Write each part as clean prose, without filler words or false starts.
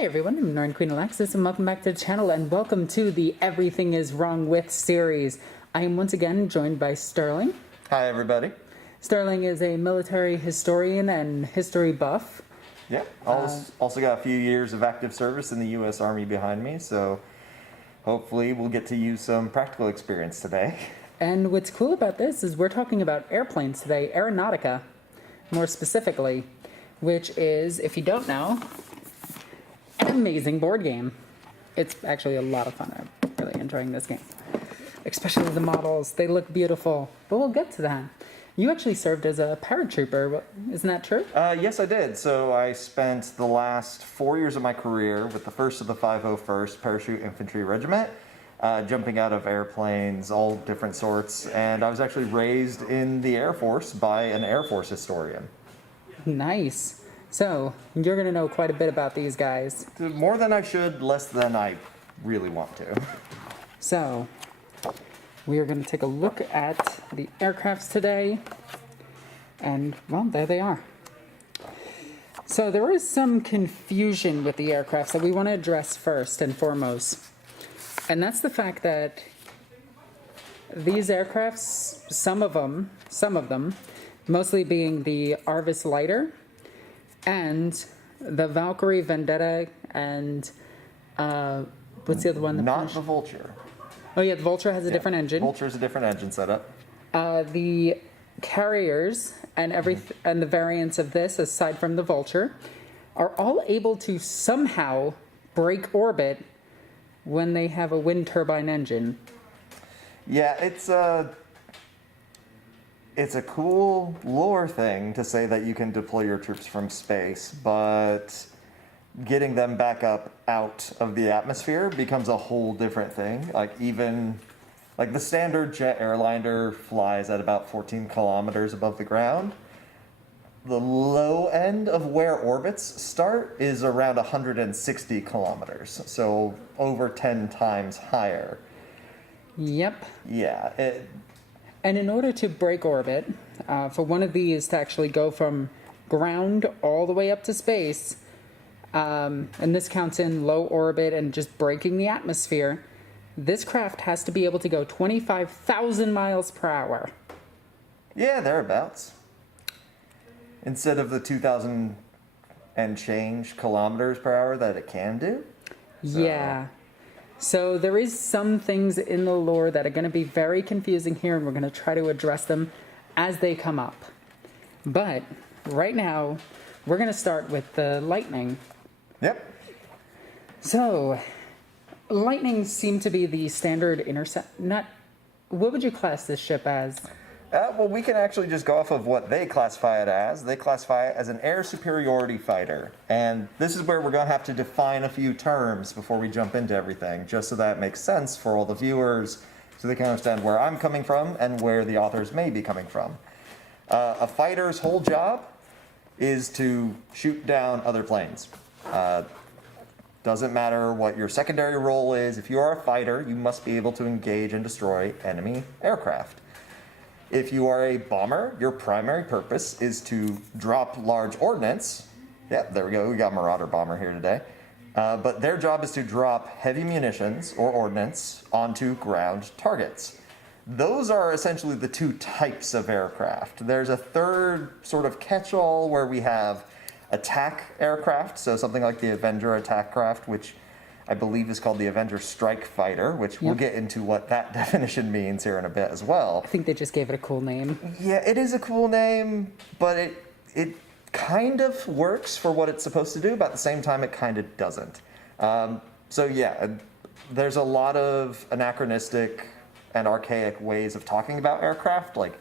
Hey everyone, I'm NornQueenAlexis and welcome back to the channel and welcome to the Everything is Wrong With series. I am once again joined by Sterling. Hi everybody. Sterling is a military historian and history buff. Yeah, also got a few years of active service in the U.S. Army behind me, so hopefully we'll get to use some practical experience today. And what's cool about this is we're talking about airplanes today, aeronautica, more specifically, which is, if you don't know, an amazing board game. It's actually a lot of fun. I'm really enjoying this game. Especially the models. They look beautiful. But we'll get to that. You actually served as a paratrooper. Isn't that true? Yes, I did. So I spent the last 4 years of my career with the 1st of the 501st Parachute Infantry Regiment, jumping out of airplanes, all different sorts. And I was actually raised in the Air Force by an Air Force historian. Nice. So, you're going to know quite a bit about these guys. More than I should, less than I really want to. So, we are going to take a look at the aircrafts today. And, well, there they are. So, there is some confusion with the aircrafts that we want to address first and foremost. And that's the fact that these aircrafts, some of them, mostly being the Arvis Lighter, and the Valkyrie Vendetta, and what's the other one? Not the Vulture. Oh yeah, the Vulture has a different engine. Vulture's a different engine setup. The carriers and and the variants of this, aside from the Vulture, are all able to somehow break orbit when they have a wind turbine engine. Yeah, it's a cool lore thing to say that you can deploy your troops from space, but getting them back up out of the atmosphere becomes a whole different thing. Like the standard jet airliner flies at about 14 kilometers above the ground. The low end of where orbits start is around 160 kilometers, so over 10 times higher. Yep. Yeah. And in order to break orbit, for one of these to actually go from ground all the way up to space, and this counts in low orbit and just breaking the atmosphere, this craft has to be able to go 25,000 miles per hour. Yeah, thereabouts. Instead of the 2,000 and change kilometers per hour that it can do. So. Yeah. So there is some things in the lore that are going to be very confusing here, and we're going to try to address them as they come up. But right now, we're going to start with the Lightning. Yep. So, Lightning seem to be the standard intercept. What would you class this ship as? Well, we can actually just go off of what they classify it as. They classify it as an air superiority fighter. And this is where we're going to have to define a few terms before we jump into everything, just so that makes sense for all the viewers, so they can understand where I'm coming from and where the authors may be coming from. A fighter's whole job is to shoot down other planes. Doesn't matter what your secondary role is. If you are a fighter, you must be able to engage and destroy enemy aircraft. If you are a bomber, your primary purpose is to drop large ordnance. Yep, there we go. We got Marauder Bomber here today. But their job is to drop heavy munitions or ordnance onto ground targets. Those are essentially the two types of aircraft. There's a third sort of catch-all where we have attack aircraft, so something like the Avenger attack craft, which I believe is called the Avenger Strike Fighter, which we'll get into what that definition means here in a bit as well. I think they just gave it a cool name. Yeah, it is a cool name, but it kind of works for what it's supposed to do, but at the same time it kind of doesn't. So yeah, there's a lot of anachronistic and archaic ways of talking about aircraft. Like,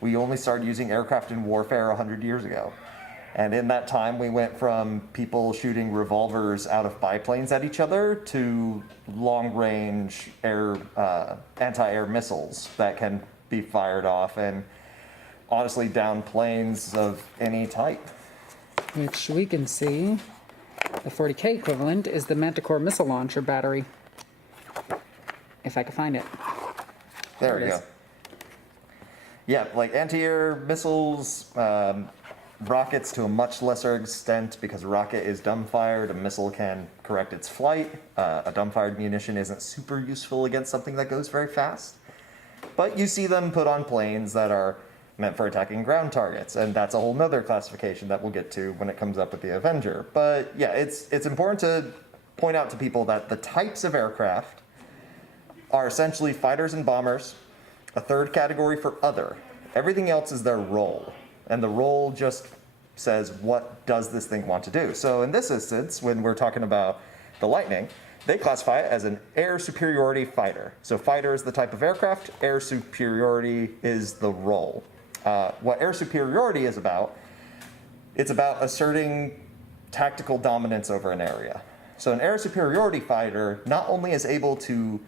we only started using aircraft in warfare 100 years ago. And in that time, we went from people shooting revolvers out of biplanes at each other to long-range anti-air missiles that can be fired off and honestly down planes of any type. Which we can see, the 40k equivalent is the Manticore missile launcher battery. If I can find it. There we go. Yeah, like anti-air missiles, rockets to a much lesser extent, because a rocket is dumbfired, a missile can correct its flight. A dumbfired munition isn't super useful against something that goes very fast. But you see them put on planes that are meant for attacking ground targets, and that's a whole nother classification that we'll get to when it comes up with the Avenger. But yeah, it's important to point out to people that the types of aircraft are essentially fighters and bombers, a third category for other. Everything else is their role, and the role just says, what does this thing want to do? So in this instance, when we're talking about the Lightning, they classify it as an air superiority fighter. So fighter is the type of aircraft, air superiority is the role. What air superiority is about, it's about asserting tactical dominance over an area. So an air superiority fighter not only is able to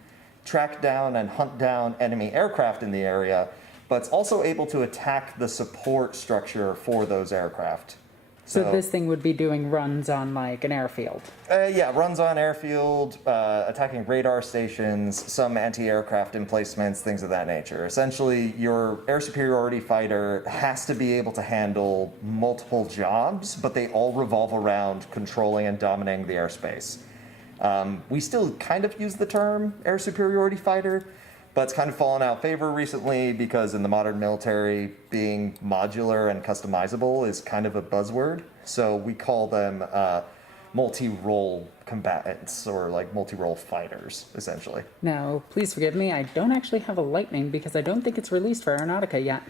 track down and hunt down enemy aircraft in the area, but it's also able to attack the support structure for those aircraft. So this thing would be doing runs on like an airfield? Yeah, runs on airfield, attacking radar stations, some anti-aircraft emplacements, things of that nature. Essentially, your air superiority fighter has to be able to handle multiple jobs, but they all revolve around controlling and dominating the airspace. We still kind of use the term air superiority fighter, but it's kind of fallen out of favor recently because in the modern military, being modular and customizable is kind of a buzzword. So we call them multi-role combatants, or like multi-role fighters, essentially. Now, please forgive me, I don't actually have a Lightning because I don't think it's released for Aeronautica yet.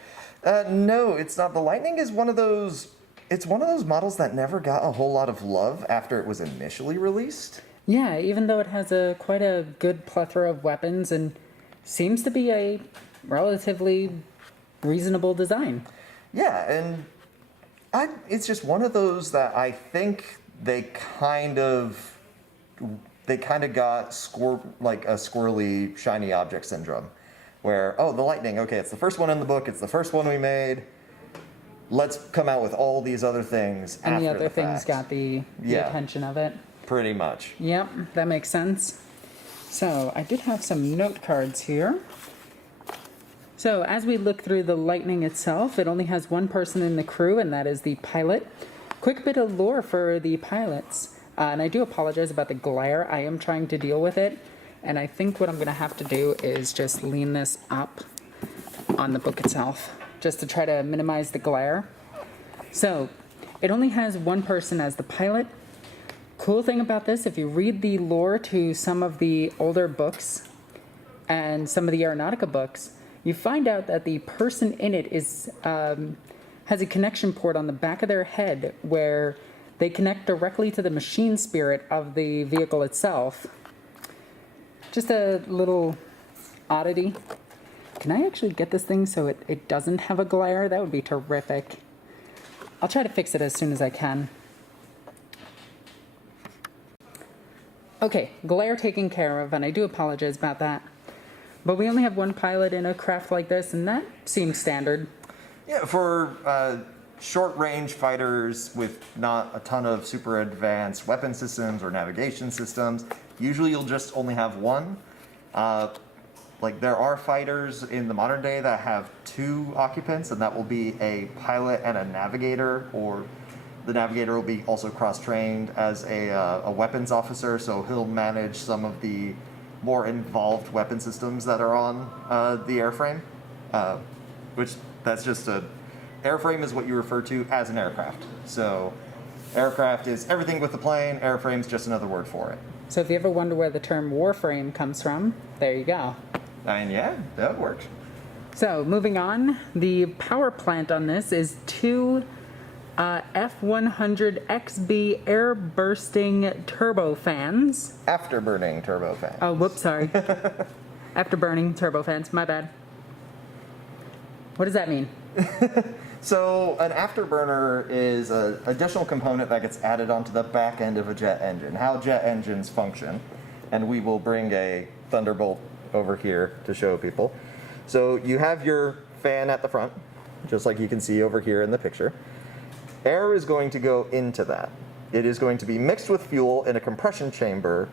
No, it's not. The Lightning is one of those models that never got a whole lot of love after it was initially released. Yeah, even though it has quite a good plethora of weapons and seems to be a relatively reasonable design. Yeah, and it's just one of those that I think they kind of got like a squirrely shiny object syndrome, where, oh, the Lightning, okay, it's the first one in the book, it's the first one we made, let's come out with all these other things after the fact. And the other things got the attention of it. Pretty much. Yep, that makes sense. So I did have some note cards here. So as we look through the Lightning itself, it only has one person in the crew, and that is the pilot. Quick bit of lore for the pilots. And I do apologize about the glare. I am trying to deal with it. And I think what I'm going to have to do is just lean this up on the book itself, just to try to minimize the glare. So it only has one person as the pilot. Cool thing about this, if you read the lore to some of the older books and some of the Aeronautica books, you find out that the person in it is has a connection port on the back of their head where they connect directly to the machine spirit of the vehicle itself. Just a little oddity. Can I actually get this thing so it doesn't have a glare? That would be terrific. I'll try to fix it as soon as I can. Okay, glare taken care of, and I do apologize about that. But we only have one pilot in a craft like this, and that seems standard. Yeah, for short-range fighters with not a ton of super advanced weapon systems or navigation systems, usually you'll just only have one. Like, there are fighters in the modern day that have two occupants, and that will be a pilot and a navigator, or the navigator will be also cross-trained as a weapons officer, so he'll manage some of the more involved weapon systems that are on the airframe, which that's just airframe is what you refer to as an aircraft. So aircraft is everything with the plane, airframe's just another word for it. So if you ever wonder where the term warframe comes from, there you go. I mean, yeah, that works. So moving on, the power plant on this is two F100XB air bursting turbofans. Afterburning turbofans. Oh, whoops, sorry. Afterburning turbofans, my bad. What does that mean? So an afterburner is an additional component that gets added onto the back end of a jet engine. How jet engines function, and we will bring a Thunderbolt over here to show people. So you have your fan at the front, just like you can see over here in the picture. Air is going to go into that. It is going to be mixed with fuel in a compression chamber,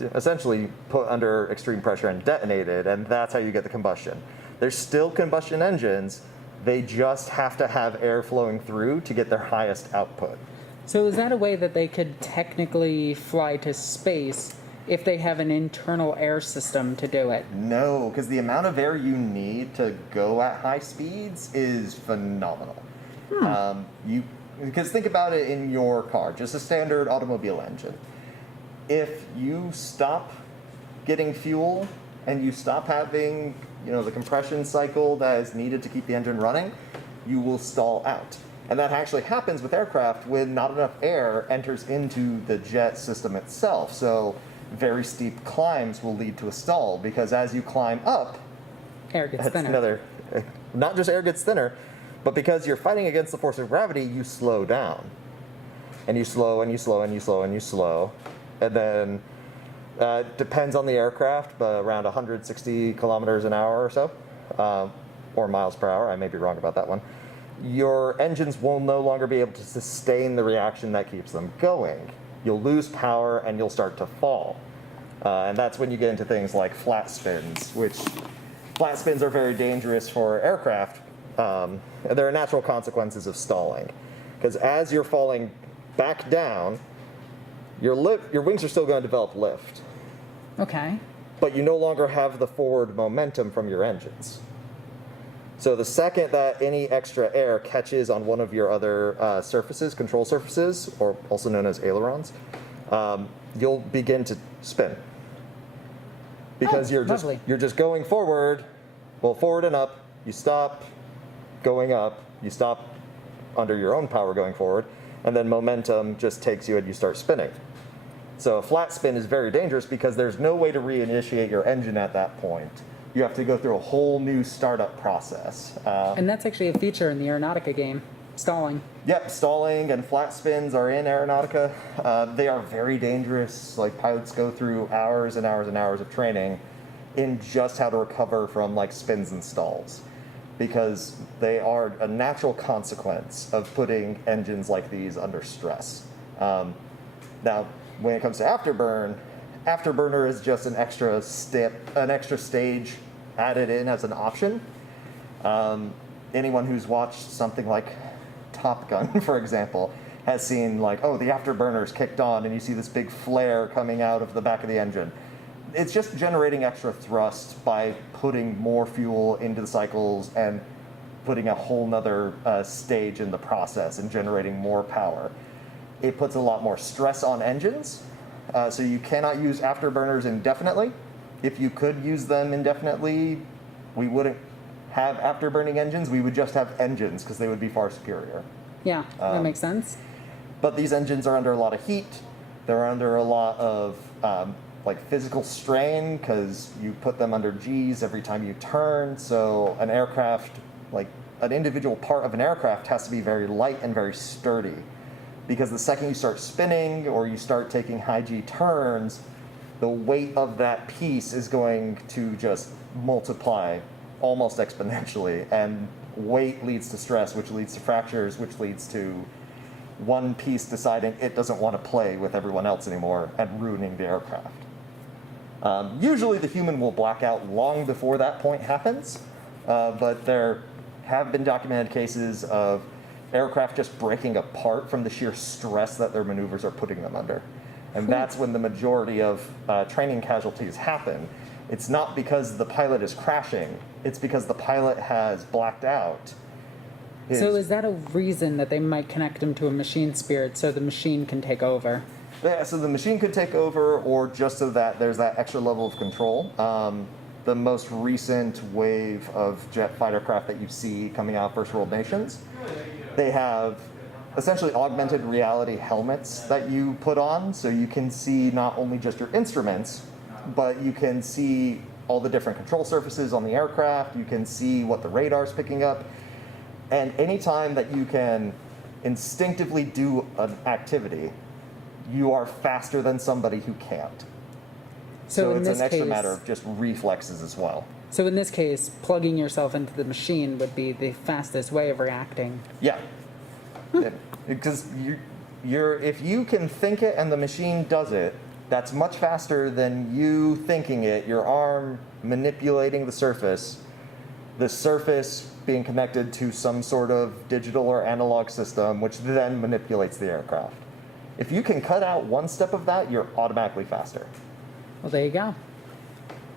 essentially put under extreme pressure and detonated, and that's how you get the combustion. There's still combustion engines, They just have to have air flowing through to get their highest output. So is that a way that they could technically fly to space if they have an internal air system to do it? No, because the amount of air you need to go at high speeds is phenomenal. Because think about it in your car, just a standard automobile engine. If you stop getting fuel and you stop having, the compression cycle that is needed to keep the engine running, you will stall out. And that actually happens with aircraft when not enough air enters into the jet system itself. So very steep climbs will lead to a stall, because as you climb up, Air gets thinner. Not just air gets thinner, but because you're fighting against the force of gravity, you slow down. And you slow, and you slow, and you slow, and you slow. And then, depends on the aircraft, but around 160 kilometers an hour or so, or miles per hour, I may be wrong about that one, your engines will no longer be able to sustain the reaction that keeps them going. You'll lose power and you'll start to fall. And that's when you get into things like flat spins, which flat spins are very dangerous for aircraft. There are natural consequences of stalling, because as you're falling back down, your wings are still going to develop lift. Okay. But you no longer have the forward momentum from your engines. So the second that any extra air catches on one of your other surfaces, control surfaces, or also known as ailerons, you'll begin to spin. Because you're just going forward, forward and up, you stop going up, you stop under your own power going forward, and then momentum just takes you and you start spinning. So a flat spin is very dangerous because there's no way to reinitiate your engine at that point. You have to go through a whole new startup process. And that's actually a feature in the Aeronautica game, stalling. Yep, stalling and flat spins are in Aeronautica. They are very dangerous. Like, pilots go through hours and hours and hours of training in just how to recover from spins and stalls, because they are a natural consequence of putting engines like these under stress. Now, when it comes to Afterburner is just an extra stage added in as an option. Anyone who's watched something like Top Gun, for example, has seen the afterburner's kicked on and you see this big flare coming out of the back of the engine. It's just generating extra thrust by putting more fuel into the cycles and putting a whole nother stage in the process and generating more power. It puts a lot more stress on engines. So you cannot use afterburners indefinitely. If you could use them indefinitely, we wouldn't have afterburning engines. We would just have engines, because they would be far superior. Yeah, that makes sense. But these engines are under a lot of heat. They're under a lot of physical strain, because you put them under G's every time you turn. So an aircraft, an individual part of an aircraft, has to be very light and very sturdy. Because the second you start spinning or you start taking high G turns, the weight of that piece is going to just multiply almost exponentially. And weight leads to stress, which leads to fractures, which leads to one piece deciding it doesn't want to play with everyone else anymore and ruining the aircraft. Usually the human will black out long before that point happens, but there have been documented cases of aircraft just breaking apart from the sheer stress that their maneuvers are putting them under. And that's when the majority of training casualties happen. It's not because the pilot is crashing, it's because the pilot has blacked out. So is that a reason that they might connect him to a machine spirit so the machine can take over? Yeah, so the machine could take over, or just so that there's that extra level of control. The most recent wave of jet fighter craft that you see coming out of first world nations, they have essentially augmented reality helmets that you put on, so you can see not only just your instruments, but you can see all the different control surfaces on the aircraft, you can see what the radar's picking up, and anytime that you can instinctively do an activity, you are faster than somebody who can't. So it's an extra matter of just reflexes as well. So in this case, plugging yourself into the machine would be the fastest way of reacting. Yeah. Because if you can think it and the machine does it, that's much faster than you thinking it, your arm manipulating the surface, the surface being connected to some sort of digital or analog system, which then manipulates the aircraft. If you can cut out one step of that, you're automatically faster. Well, there you go.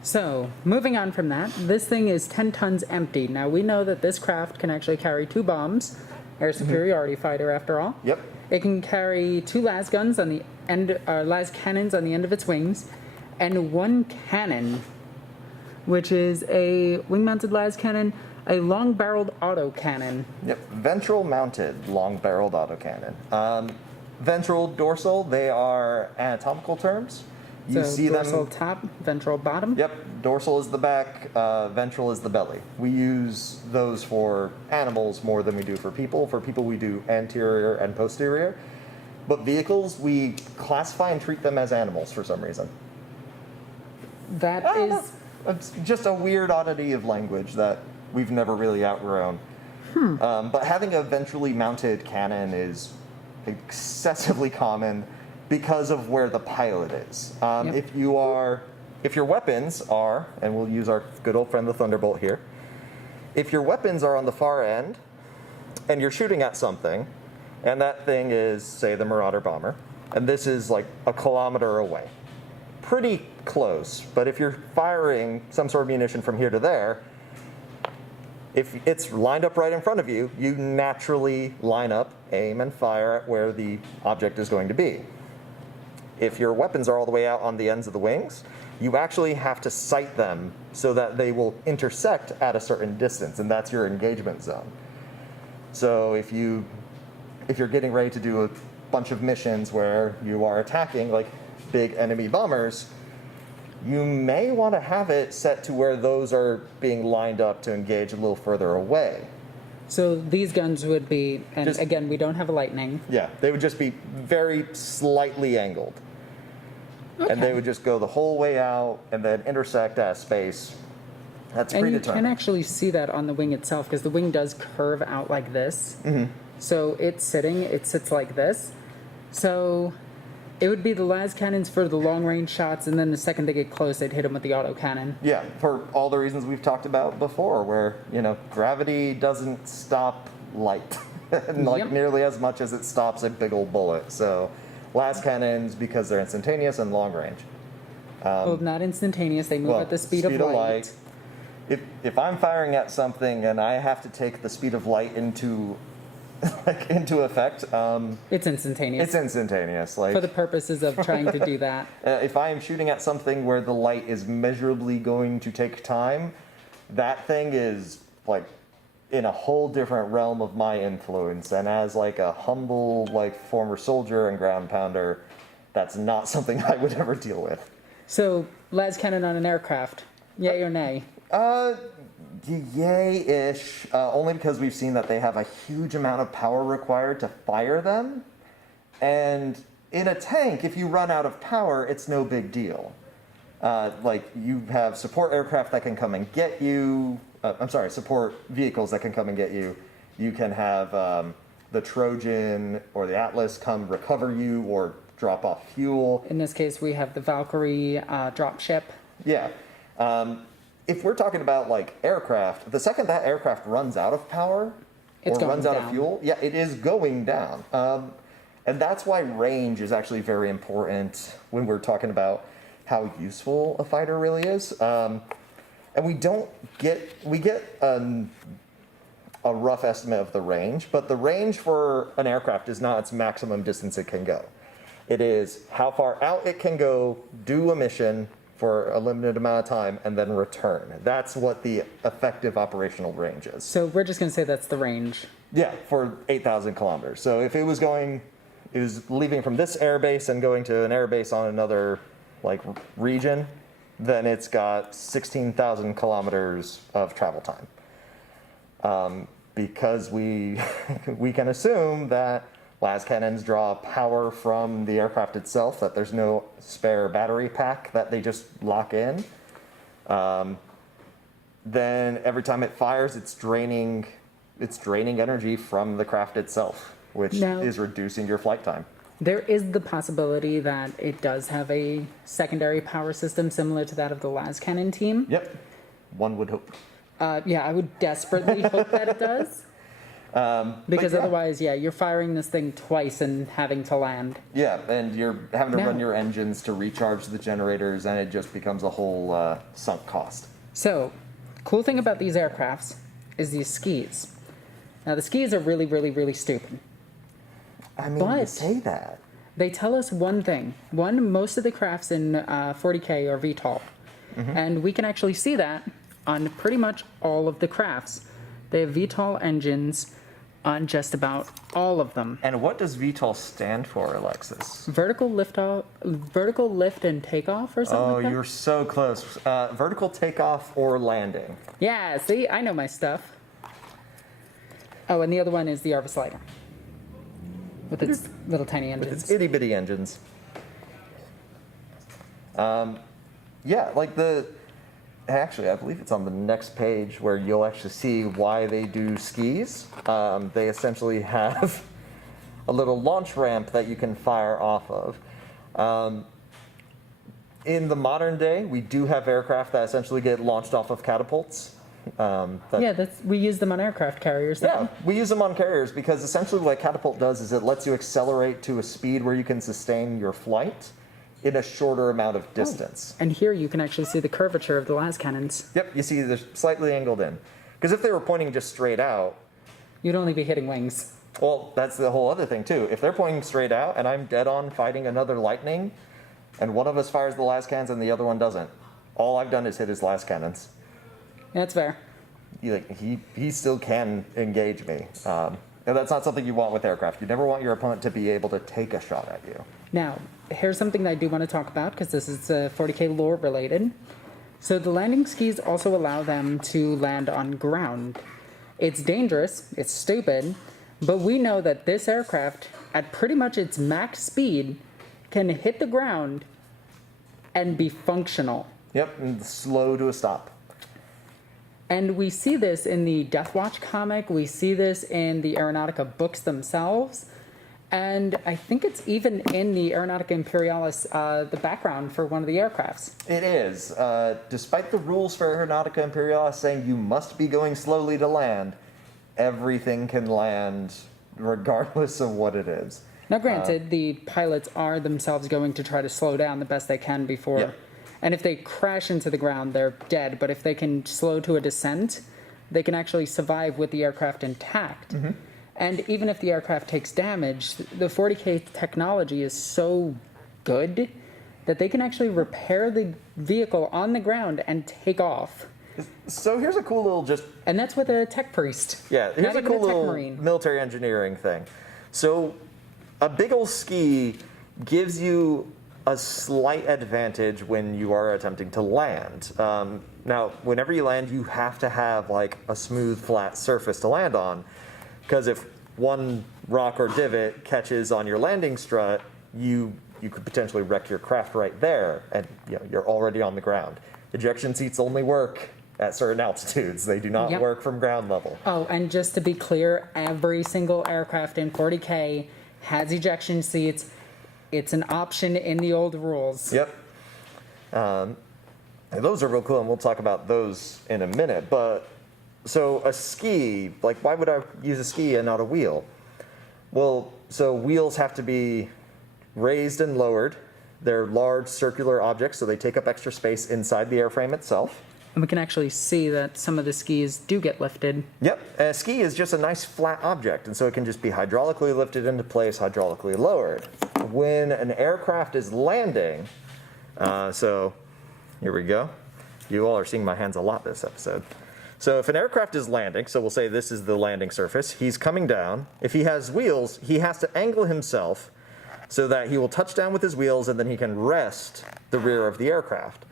So, moving on from that, this thing is 10 tons empty. Now, we know that this craft can actually carry 2 bombs, air superiority fighter after all. Yep. It can carry 2 las guns on the end, las cannons on the end of its wings, and 1 cannon, which is a wing-mounted las cannon, a long-barreled autocannon. Yep, ventral-mounted long-barreled autocannon. Ventral, dorsal, they are anatomical terms. You So see dorsal them. top, ventral bottom. Yep, dorsal is the back, ventral is the belly. We use those for animals more than we do for people. For people, we do anterior and posterior. But vehicles, we classify and treat them as animals for some reason. That is... It's just a weird oddity of language that we've never really outgrown. But having a ventrally mounted cannon is excessively common because of where the pilot is. Yep. If your weapons are, and we'll use our good old friend the Thunderbolt here, if your weapons are on the far end and you're shooting at something, and that thing is, say, the Marauder bomber, and this is like a kilometer away, pretty close, but if you're firing some sort of munition from here to there, if it's lined up right in front of you, you naturally line up, aim, and fire at where the object is going to be. If your weapons are all the way out on the ends of the wings, you actually have to sight them so that they will intersect at a certain distance, and that's your engagement zone. So if you're getting ready to do a bunch of missions where you are attacking like big enemy bombers, you may want to have it set to where those are being lined up to engage a little further away. So these guns would be, and Just- again, we don't have a lightning. Yeah, they would just be very slightly angled. And they would just go the whole way out and then intersect at a space. That's And you predetermined. can actually see that on the wing itself, because the wing does curve out like this. Mm-hmm. So it sits like this. So it would be the las cannons for the long range shots, and then the second they get close, they'd hit them with the autocannon. Yeah, for all the reasons we've talked about before, where, gravity doesn't stop light like Yep. nearly as much as it stops a big old bullet. So las cannons, because they're instantaneous and long range. Well, not instantaneous. They move at the speed of light. If I'm firing at something and I have to take the speed of light into effect, It's instantaneous. it's instantaneous. for the purposes of trying to do that. If I am shooting at something where the light is measurably going to take time, that thing is like in a whole different realm of my influence. And as like a humble former soldier and ground pounder, that's not something I would ever deal with. So, las cannon on an aircraft, yay or nay? Yay-ish. Only because we've seen that they have a huge amount of power required to fire them. And in a tank, if you run out of power, it's no big deal. You have support aircraft that can come and get you. Support vehicles that can come and get you. You can have the Trojan or the Atlas come recover you or drop off fuel. In this case, we have the Valkyrie dropship. Yeah. If we're talking about aircraft, the second that aircraft runs out of power It's or going runs out down. of fuel, yeah, it is going down. And that's why range is actually very important when we're talking about how useful a fighter really is. And we get a rough estimate of the range, but the range for an aircraft is not its maximum distance it can go. It is how far out it can go, do a mission for a limited amount of time, and then return. That's what the effective operational range is. So we're just going to say that's the range. Yeah, for 8,000 kilometers. So if it was leaving from this airbase and going to an airbase on another region, then it's got 16,000 kilometers of travel time. Because we can assume that las cannons draw power from the aircraft itself, that there's no spare battery pack that they just lock in. Then every time it fires, it's draining energy from the craft itself, which Now- is reducing your flight time. There is the possibility that it does have a secondary power system similar to that of the las cannon team. Yep, one would hope. Yeah, I would desperately hope that it does. Because yeah. otherwise, yeah, you're firing this thing twice and having to land. Yeah, and you're having to Now- run your engines to recharge the generators, and it just becomes a whole sunk cost. So, cool thing about these aircrafts is these skis. Now, the skis are really, really, really stupid. I mean, you But- say that. They tell us one thing. One, most of the crafts in 40k are VTOL. And we can actually see that on pretty much all of the crafts. They have VTOL engines on just about all of them. And what does VTOL stand for, Alexis? Vertical lift and takeoff or something Oh, like that? you're so close. Vertical takeoff or landing. Yeah, see, I know my stuff. Oh, and the other one is the Arvis Lighter. With its little tiny engines. With its itty bitty engines. Yeah, like actually, I believe it's on the next page where you'll actually see why they do skis. They essentially have a little launch ramp that you can fire off of. In the modern day, we do have aircraft that essentially get launched off of catapults. We use them on aircraft carriers. Yeah, we use them on carriers because essentially what a catapult does is it lets you accelerate to a speed where you can sustain your flight in a shorter amount of distance. And here you can actually see the curvature of the las cannons. Yep, you see they're slightly angled in. Because if they were pointing just straight out, You'd only be hitting wings. well, that's the whole other thing too. If they're pointing straight out and I'm dead on fighting another lightning, and one of us fires the las cannons and the other one doesn't, all I've done is hit his las cannons. That's fair. He still can engage me. And that's not something you want with aircraft. You never want your opponent to be able to take a shot at you. Now, here's something that I do want to talk about because this is 40k lore related. So the landing skis also allow them to land on ground. It's dangerous, it's stupid, but we know that this aircraft, at pretty much its max speed, can hit the ground and be functional. Yep, and slow to a stop. And we see this in the Deathwatch comic, we see this in the Aeronautica books themselves, and I think it's even in the Aeronautica Imperialis, the background for one of the aircrafts. It is. Despite the rules for Aeronautica Imperialis saying you must be going slowly to land, everything can land regardless of what it is. Now granted, the pilots are themselves going to try to slow down the best they can before... Yeah. And if they crash into the ground, they're dead. But if they can slow to a descent, they can actually survive with the aircraft intact. And even if the aircraft takes damage, the 40k technology is so good that they can actually repair the vehicle on the ground and take off. So here's a cool little And that's with a tech priest. Yeah, here's Not a even cool a tech little marine. military engineering thing. So a big old ski gives you a slight advantage when you are attempting to land. Now, whenever you land, you have to have like a smooth, flat surface to land on, because if one rock or divot catches on your landing strut, you could potentially wreck your craft right there, and you're already on the ground. Ejection seats only work at certain altitudes; they do not Yep. work from ground level. Oh, and just to be clear, every single aircraft in 40k has ejection seats. It's an option in the old rules. Yep. And those are real cool, and we'll talk about those in a minute. But so a ski, like, why would I use a ski and not a wheel? Well, so wheels have to be raised and lowered. They're large circular objects, so they take up extra space inside the airframe itself. And we can actually see that some of the skis do get lifted. Yep, a ski is just a nice flat object, and so it can just be hydraulically lifted into place, hydraulically lowered. When an aircraft is landing, so here we go. You all are seeing my hands a lot this episode. So if an aircraft is landing, so we'll say this is the landing surface, he's coming down. If he has wheels, he has to angle himself so that he will touch down with his wheels and then he can rest the rear of the aircraft.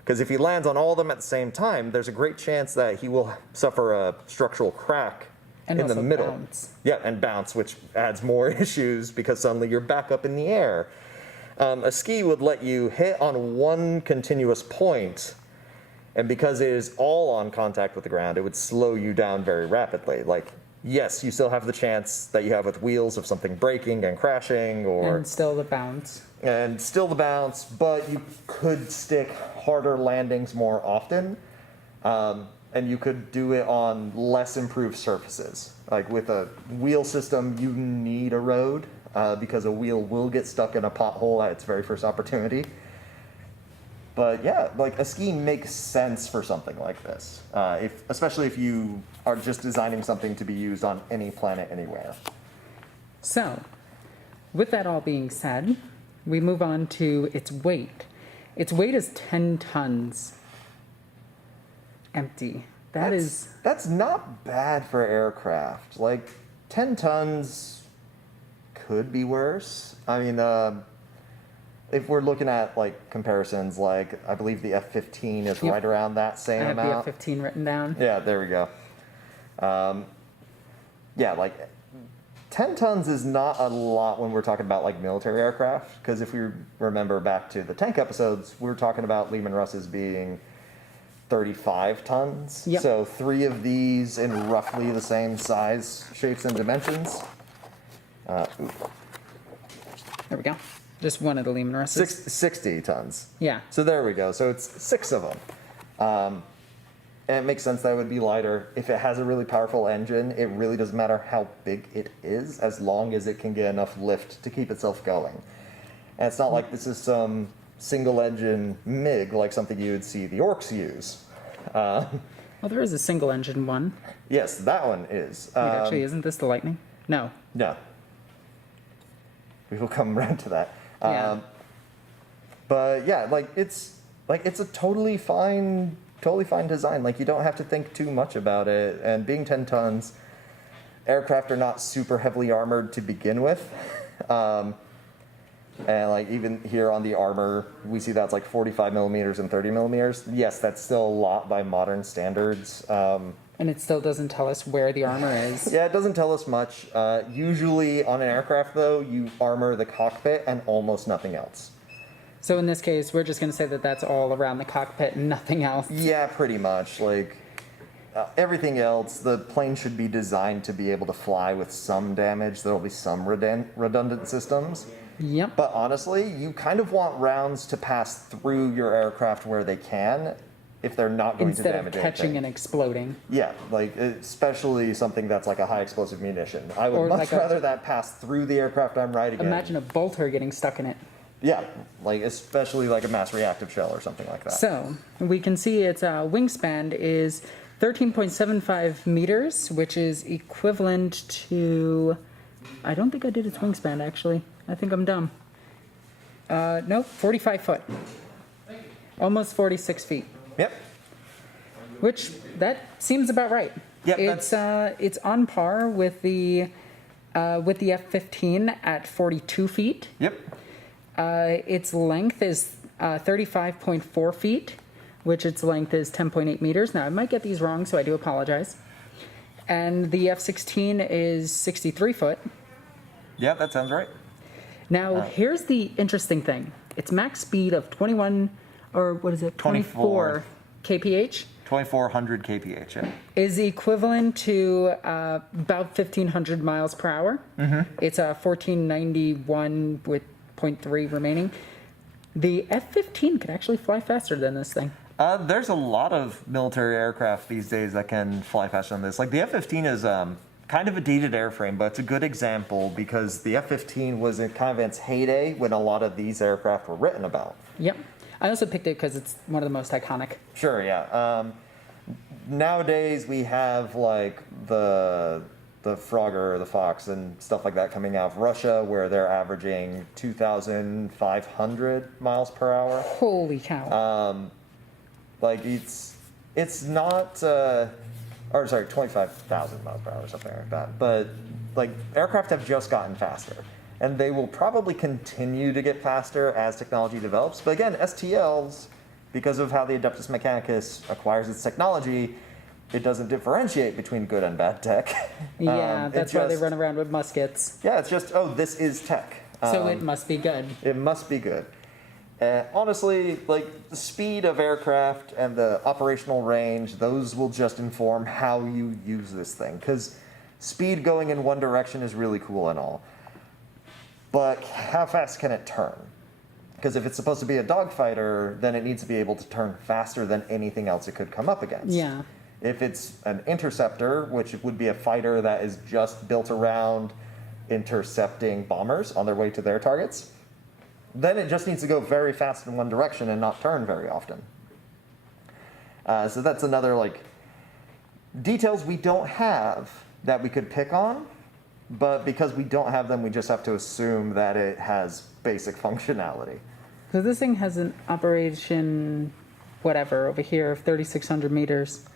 Because if he lands on all of them at the same time, there's a great chance that he will suffer a structural crack And in the also middle. bounce. Yeah, and bounce, which adds more issues because suddenly you're back up in the air. A ski would let you hit on one continuous point, and because it is all on contact with the ground, it would slow you down very rapidly. Like, yes, you still have the chance that you have with wheels of something breaking and crashing, or And still the bounce. and still the bounce, but you could stick harder landings more often. and you could do it on less improved surfaces. Like with a wheel system, you need a road because a wheel will get stuck in a pothole at its very first opportunity. But yeah, like a ski makes sense for something like this, especially if you are just designing something to be used on any planet anywhere. So, with that all being said, we move on to its weight. Its weight is 10 tons. Empty. That's not bad for aircraft. Like 10 tons could be worse. I mean, if we're looking at like comparisons, like I believe the F-15 is right around that same amount. I have the F-15 written down. Yeah, there we go. Yeah, like 10 tons is not a lot when we're talking about like military aircraft, because if we remember back to the tank episodes, we were talking about Lehman Russes being 35 tons. Yep. So 3 of these in roughly the same size, shapes, and dimensions. There we go. Just one of the Lehman Russes. 60 tons. Yeah. So there we go. So it's 6 of them. And it makes sense that it would be lighter. If it has a really powerful engine, it really doesn't matter how big it is, as long as it can get enough lift to keep itself going. And it's not like this is some single-engine MiG, like something you would see the Orks use. Well, there is a single-engine one. Yes, that one is. Wait, actually, isn't this the Lightning? No. No. We will come around to that. Yeah. But yeah, it's a totally fine design. Like, you don't have to think too much about it. And being 10 tons, aircraft are not super heavily armored to begin with. And like even here on the armor, we see that's like 45 millimeters and 30 millimeters. Yes, that's still a lot by modern standards. And it still doesn't tell us where the armor is. Yeah, it doesn't tell us much. Usually on an aircraft, though, you armor the cockpit and almost nothing else. So in this case, we're just going to say that that's all around the cockpit and nothing else. Yeah, pretty much. Like, everything else, the plane should be designed to be able to fly with some damage. There will be some redundant systems. Yep. But honestly, you kind of want rounds to pass through your aircraft where they can, if they're not going to damage anything. Instead of catching and exploding. Yeah, like, especially something that's like a high explosive munition. I would much rather that pass through the aircraft I'm riding in. Imagine a bolter getting stuck in it. Yeah, like especially like a mass reactive shell or something like that. So we can see its wingspan is 13.75 meters, which is equivalent to... I don't think I did its wingspan, actually. I think I'm dumb. Nope, 45 foot. Almost 46 feet. Yep. Which, that seems about right. Yep, it's on par with the F-15 at 42 feet. Yep. Its length is 35.4 feet, which its length is 10.8 meters. Now, I might get these wrong, so I do apologize. And the F-16 is 63 foot. Yeah, that sounds right. Now, here's the interesting thing. Its max speed of 24 kph. 2400 kph, yeah. Is equivalent to about 1,500 miles per hour. Mm-hmm. It's 1491 with 0.3 remaining. The F-15 could actually fly faster than this thing. There's a lot of military aircraft these days that can fly faster than this. Like the F-15 is kind of a dated airframe, but it's a good example because the F-15 was in kind of its heyday when a lot of these aircraft were written about. Yep. I also picked it because it's one of the most iconic. Sure, yeah. Nowadays we have like the Frogger, the Fox, and stuff like that coming out of Russia, where they're averaging 2,500 miles per hour. Holy cow! Like it's not, 25,000 miles per hour or something like that. But like aircraft have just gotten faster, and they will probably continue to get faster as technology develops. But again, STLs, because of how the Adeptus Mechanicus acquires its technology, it doesn't differentiate between good and bad tech. Yeah, that's why they run around with muskets. Yeah, it's just, this is tech. So it must be good. It must be good. Honestly, like, the speed of aircraft and the operational range, those will just inform how you use this thing. Because speed going in one direction is really cool and all. But how fast can it turn? Because if it's supposed to be a dogfighter, then it needs to be able to turn faster than anything else it could come up against. Yeah. If it's an interceptor, which would be a fighter that is just built around intercepting bombers on their way to their targets, then it just needs to go very fast in one direction and not turn very often. So that's another, like, details we don't have that we could pick on, but because we don't have them, we just have to assume that it has basic functionality. So this thing has an operation, whatever, over here of 3,600 meters.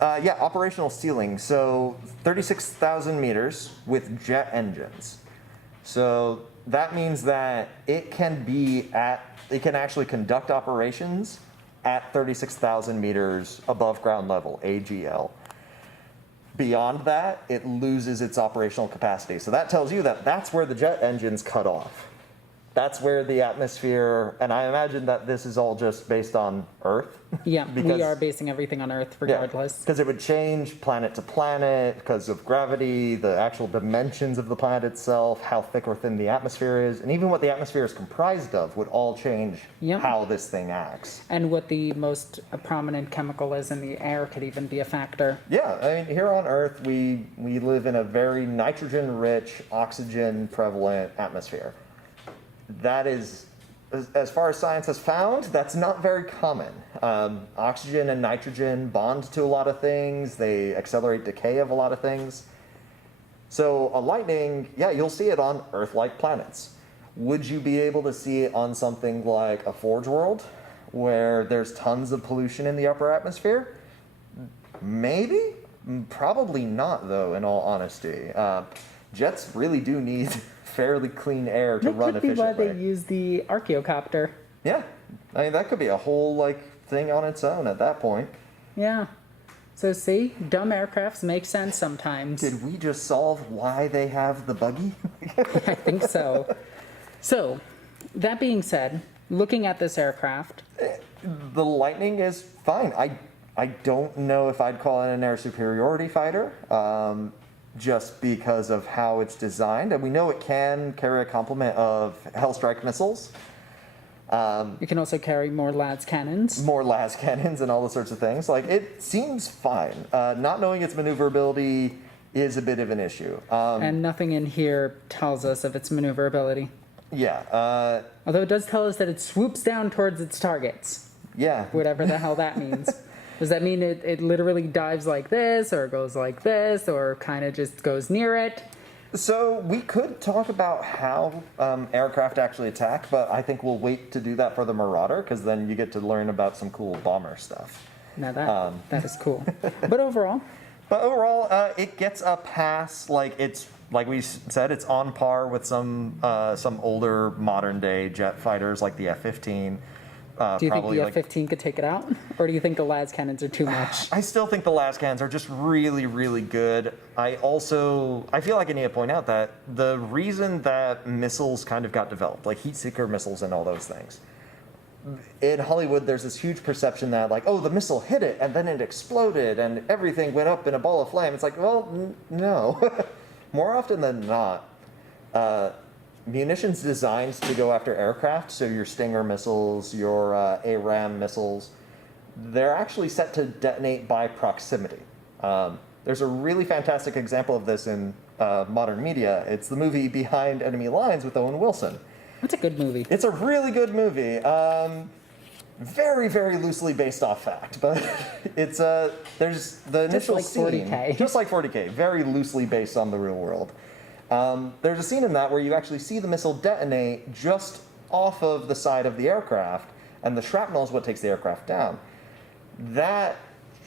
Yeah, operational ceiling. So 36,000 meters with jet engines. So that means that it can actually conduct operations at 36,000 meters above ground level, AGL. Beyond that, it loses its operational capacity. So that tells you that that's where the jet engines cut off. That's where the atmosphere, and I imagine that this is all just based on Earth. Yeah, we are basing everything on Earth regardless. Because it would change planet to planet because of gravity, the actual dimensions of the planet itself, how thick or thin the atmosphere is, and even what the atmosphere is comprised of would all change how this thing acts. And what the most prominent chemical is in the air could even be a factor. Yeah, I mean, here on Earth, we live in a very nitrogen-rich, oxygen-prevalent atmosphere. That is, as far as science has found, that's not very common. Oxygen and nitrogen bond to a lot of things. They accelerate decay of a lot of things. So a lightning, yeah, you'll see it on Earth-like planets. Would you be able to see it on something like a Forge world, where there's tons of pollution in the upper atmosphere? Maybe? Probably not, though, in all honesty. Jets really do need fairly clean air to run efficiently. That could be why they use the Archaeocopter. Yeah. I mean, that could be a whole, like, thing on its own at that point. Yeah. So see, dumb aircrafts make sense sometimes. Did we just solve why they have the buggy? I think so. So, that being said, looking at this aircraft... The Lightning is fine. I don't know if I'd call it an air superiority fighter. Just because of how it's designed. And we know it can carry a complement of Hellstrike missiles. It can also carry more Las cannons. More Las cannons and all those sorts of things. Like, it seems fine. Not knowing its maneuverability is a bit of an issue. And nothing in here tells us of its maneuverability. Yeah. Although it does tell us that it swoops down towards its targets. Yeah. Whatever the hell that means. Does that mean it literally dives like this, or goes like this, or kind of just goes near it? So we could talk about how aircraft actually attack, but I think we'll wait to do that for the Marauder, because then you get to learn about some cool bomber stuff. Now that is cool. But overall, it gets a pass. Like we said, it's on par with some older modern day jet fighters like the F-15. Do you think the F-15 could take it out? Or do you think the Las cannons are too much? I still think the Las cannons are just really, really good. I feel like I need to point out that the reason that missiles kind of got developed, like heat seeker missiles and all those things, in Hollywood there's this huge perception that, like, oh, the missile hit it and then it exploded and everything went up in a ball of flame. It's like, well, no. More often than not, munitions designed to go after aircraft, so your Stinger missiles, your ARAM missiles, they're actually set to detonate by proximity. There's a really fantastic example of this in modern media. It's the movie Behind Enemy Lines with Owen Wilson. That's a good movie. It's a really good movie. Very, very loosely based off fact, but it's there's the initial scene, 40K. Just like 40k, very loosely based on the real world. There's a scene in that where you actually see the missile detonate just off of the side of the aircraft, and the shrapnel is what takes the aircraft down. That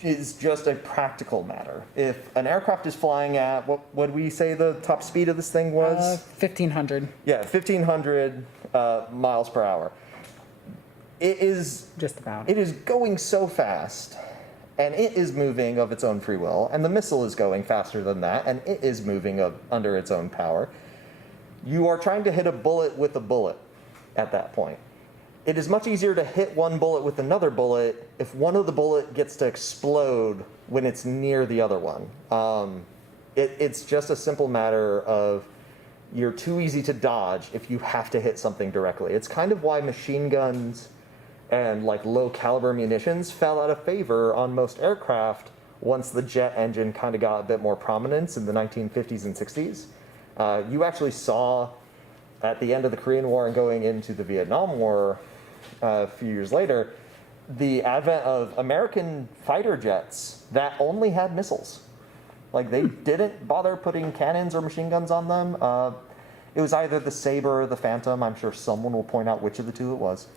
is just a practical matter. If an aircraft is flying at, what would we say the top speed of this thing was? 1,500. Yeah, 1,500 miles per hour. It is just about. It is going so fast, and it is moving of its own free will, and the missile is going faster than that, and it is moving under its own power. You are trying to hit a bullet with a bullet at that point. It is much easier to hit one bullet with another bullet if one of the bullet gets to explode when it's near the other one. It's just a simple matter of you're too easy to dodge if you have to hit something directly. It's kind of why machine guns and like low caliber munitions fell out of favor on most aircraft once the jet engine kind of got a bit more prominence in the 1950s and 60s. You actually saw at the end of the Korean War and going into the Vietnam War a few years later, the advent of American fighter jets that only had missiles. Like, they didn't bother putting cannons or machine guns on them. It was either the Sabre or the Phantom. I'm sure someone will point out which of the two it was.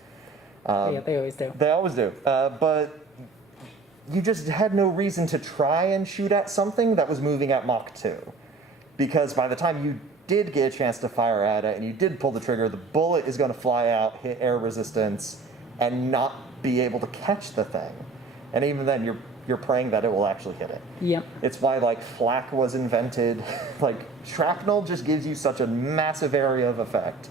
Yeah, they always do. They always do. But you just had no reason to try and shoot at something that was moving at Mach 2. Because by the time you did get a chance to fire at it and you did pull the trigger, the bullet is going to fly out, hit air resistance, and not be able to catch the thing. And even then, you're praying that it will actually hit it. Yep. It's why, like, flak was invented. Like, shrapnel just gives you such a massive area of effect.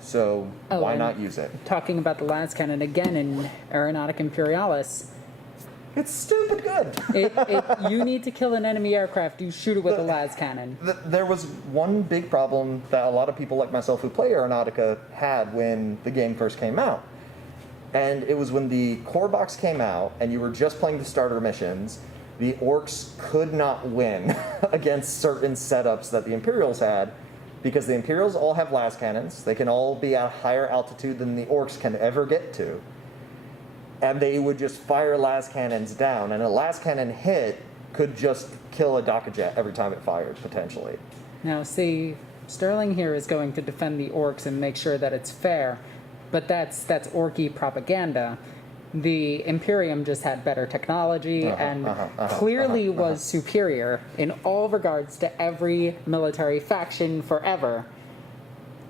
So why not use it? Talking about the las cannon again in Aeronautic Imperialis. It's stupid good. You need to kill an enemy aircraft, you shoot it with a las cannon. There was one big problem that a lot of people like myself who play Aeronautica had when the game first came out. And it was when the core box came out and you were just playing the starter missions, the Orks could not win against certain setups that the Imperials had, because the Imperials all have las cannons. They can all be at a higher altitude than the Orks can ever get to. And they would just fire las cannons down, and a las cannon hit could just kill a Dakka jet every time it fired, potentially. Now, see, Sterling here is going to defend the Orks and make sure that it's fair, but that's Orky propaganda. The Imperium just had better technology and clearly was superior in all regards to every military faction forever,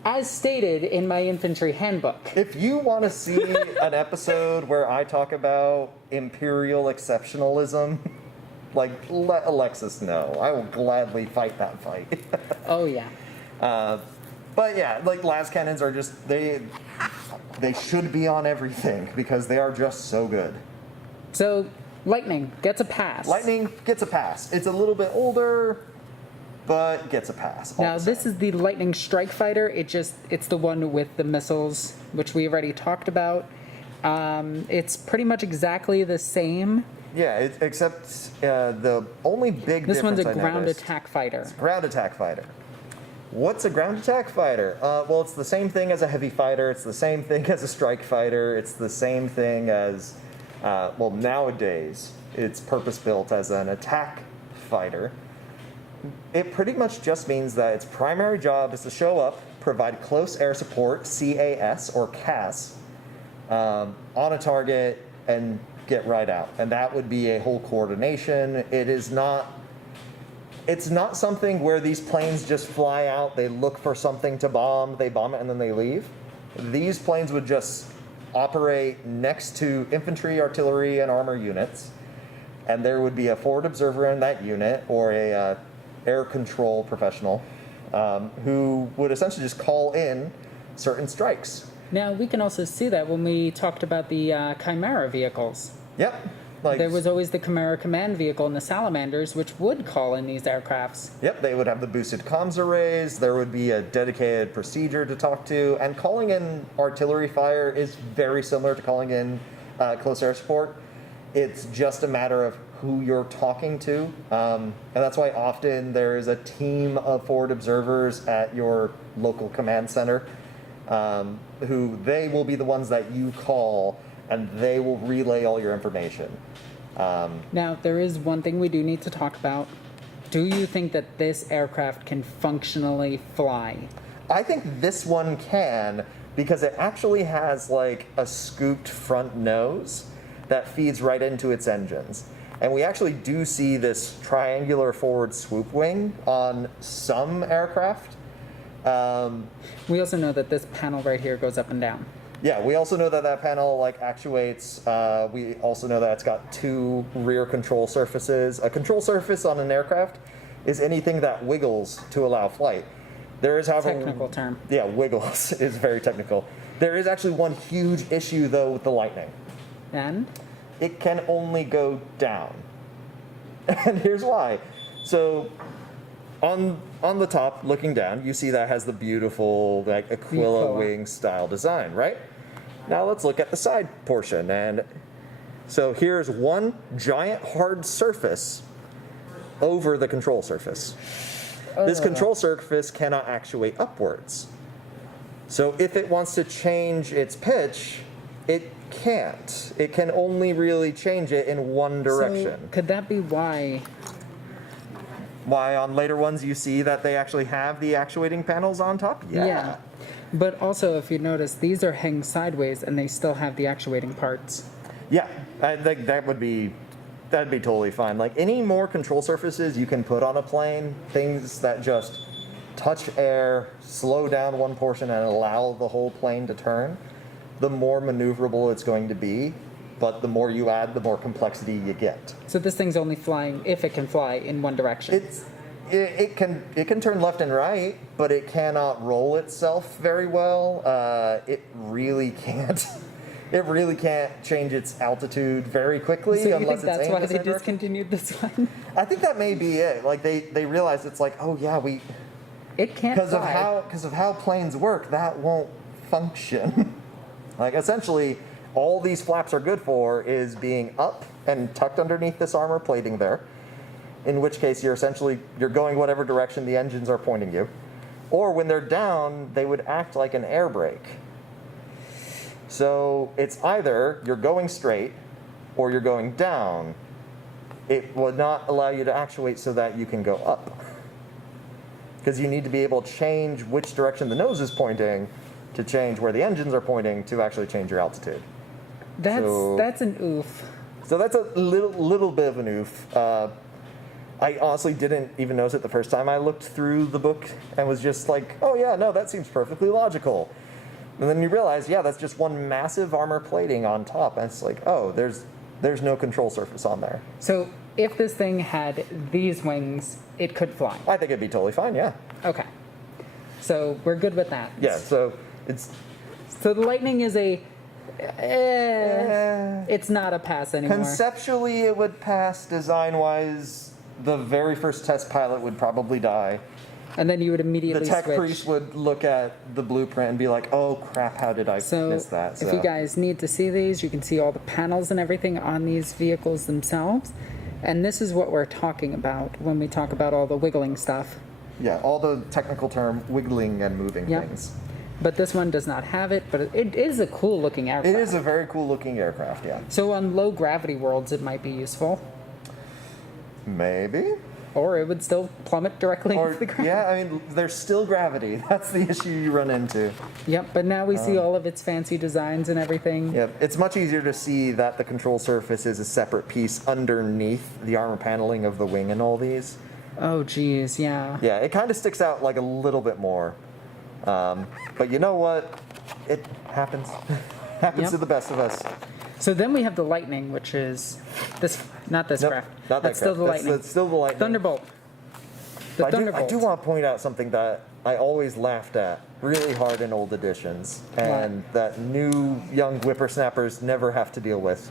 as stated in my infantry handbook. If you want to see an episode where I talk about Imperial exceptionalism, like, let Alexis know. I will gladly fight that fight. Oh, yeah. But yeah, like, las cannons are just, they should be on everything because they are just so good. So, Lightning gets a pass. Lightning gets a pass. It's a little bit older, but gets a pass. Now, this is the Lightning Strike Fighter. It's the one with the missiles, which we already talked about. It's pretty much exactly the same. Yeah, except the only big this difference one's a I ground noticed, attack fighter. It's a ground attack fighter. What's a ground attack fighter? Well, it's the same thing as a heavy fighter. It's the same thing as a strike fighter. It's the same thing as, well, nowadays, it's purpose-built as an attack fighter. It pretty much just means that its primary job is to show up, provide close air support, CAS or CAS, on a target and get right out. And that would be a whole coordination. It's not something where these planes just fly out, they look for something to bomb, they bomb it, and then they leave. These planes would just operate next to infantry, artillery, and armor units, and there would be a forward observer in that unit, or a air control professional, who would essentially just call in certain strikes. Now, we can also see that when we talked about the Chimera vehicles. Yep. Like, there was always the Chimera command vehicle and the Salamanders, which would call in these aircrafts. Yep, they would have the boosted comms arrays, there would be a dedicated procedure to talk to, and calling in artillery fire is very similar to calling in close air support. It's just a matter of who you're talking to, and that's why often there is a team of forward observers at your local command center, who they will be the ones that you call, and they will relay all your information. Now, there is one thing we do need to talk about. Do you think that this aircraft can functionally fly? I think this one can, because it actually has like a scooped front nose that feeds right into its engines. And we actually do see this triangular forward swoop wing on some aircraft. We also know that this panel right here goes up and down. Yeah, we also know that that panel like actuates. We also know that it's got two rear control surfaces. A control surface on an aircraft is anything that wiggles to allow flight. There is, however, technical term. Yeah, wiggles is very technical. There is actually one huge issue though with the Lightning. And? It can only go down. And here's why. So on the top, looking down, you see that has the beautiful like Aquila wing style design, right? Now let's look at the side portion. And so here's one giant hard surface over the control surface. This control surface cannot actuate upwards. So if it wants to change its pitch, it can't. It can only really change it in one direction. So could that be why? Why on later ones you see that they actually have the actuating panels on top? Yeah. But also, if you notice, these are hanging sideways and they still have the actuating parts. Yeah, I think that'd be totally fine. Like any more control surfaces you can put on a plane, things that just touch air, slow down one portion, and allow the whole plane to turn, the more maneuverable it's going to be. But the more you add, the more complexity you get. So this thing's only flying, if it can fly, in one direction. It can turn left and right, but it cannot roll itself very well. It really can't. It really can't change its altitude very quickly. So you unless think it's that's aimed why a they certain discontinued this one? I think that may be it. Like they realized it's like, oh yeah, It can't fly. because of how planes work, that won't function. Like essentially, all these flaps are good for is being up and tucked underneath this armor plating there. In which case you're going whatever direction the engines are pointing you. Or when they're down, they would act like an air brake. So it's either you're going straight or you're going down. It would not allow you to actuate so that you can go up. Because you need to be able to change which direction the nose is pointing to change where the engines are pointing to actually change your altitude. That's an oof. So that's a little bit of an oof. I honestly didn't even notice it the first time I looked through the book and was just like, oh yeah, no, that seems perfectly logical. And then you realize, yeah, that's just one massive armor plating on top. And it's like, oh, there's no control surface on there. So if this thing had these wings, it could fly. I think it'd be totally fine, yeah. Okay. So we're good with that. Yeah, so it's... So the Lightning is it's not a pass anymore. Conceptually, it would pass. Design-wise, the very first test pilot would probably die. And then you would immediately The tech switch. priest would look at the blueprint and be like, oh crap, how did I miss that? So if you guys need to see these, you can see all the panels and everything on these vehicles themselves. And this is what we're talking about when we talk about all the wiggling stuff. Yeah, all the technical term wiggling and moving Yep. things. But this one does not have it, but it is a cool looking aircraft. It is a very cool looking aircraft, yeah. So on low gravity worlds, it might be useful. Maybe. Or it would still plummet directly into the ground. Yeah, I mean, there's still gravity. That's the issue you run into. Yep, but now we see all of its fancy designs and everything. Yep, it's much easier to see that the control surface is a separate piece underneath the armor paneling of the wing and all these. Oh, geez, yeah. Yeah, it kind of sticks out like a little bit more. But you know what? It happens. Happens Yep. to the best of us. So then we have the Lightning, which is this, not this Nope, craft. not that That's still craft. the Lightning. That's still the Lightning. Thunderbolt. The I Thunderbolt. do want to point out something that I always laughed at really hard in old editions, and that new young whippersnappers never have to deal with.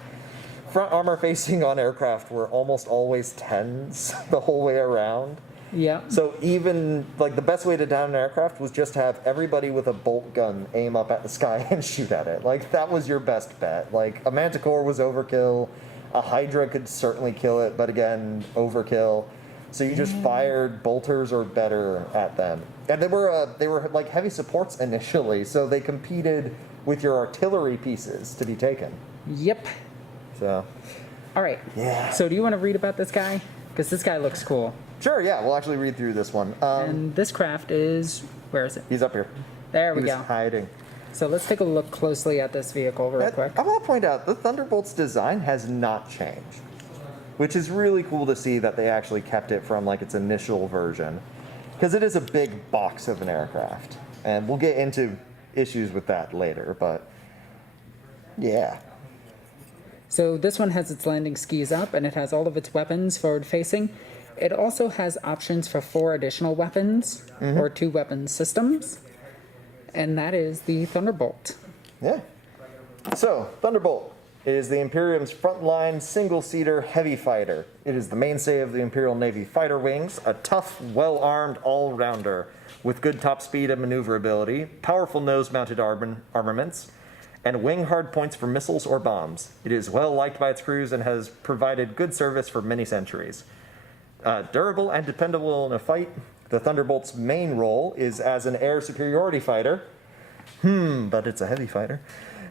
Front armor facing on aircraft were almost always 10s the whole way around. Yeah. So even, like, the best way to down an aircraft was just have everybody with a bolt gun aim up at the sky and shoot at it. Like, that was your best bet. Like, a Manticore was overkill. A Hydra could certainly kill it, but again, overkill. So you just fired bolters or better at them. And they were like heavy supports initially, so they competed with your artillery pieces to be taken. Yep. So, All right. yeah. So do you want to read about this guy? Because this guy looks cool. Sure, yeah, we'll actually read through this one. And this craft is, where is it? He's up here. There we He was go. hiding. So let's take a look closely at this vehicle real quick. I want to point out, the Thunderbolt's design has not changed, which is really cool to see that they actually kept it from like its initial version, because it is a big box of an aircraft, and we'll get into issues with that later, but yeah. So this one has its landing skis up, and it has all of its weapons forward facing. It also has options for 4 additional weapons, or 2 weapon systems, and that is the Thunderbolt. Yeah. So, Thunderbolt is the Imperium's frontline single-seater heavy fighter. It is the mainstay of the Imperial Navy fighter wings, a tough, well-armed all-rounder with good top speed and maneuverability, powerful nose-mounted armaments, and wing hardpoints for missiles or bombs. It is well liked by its crews and has provided good service for many centuries. Durable and dependable in a fight, the Thunderbolt's main role is as an air superiority fighter. But it's a heavy fighter.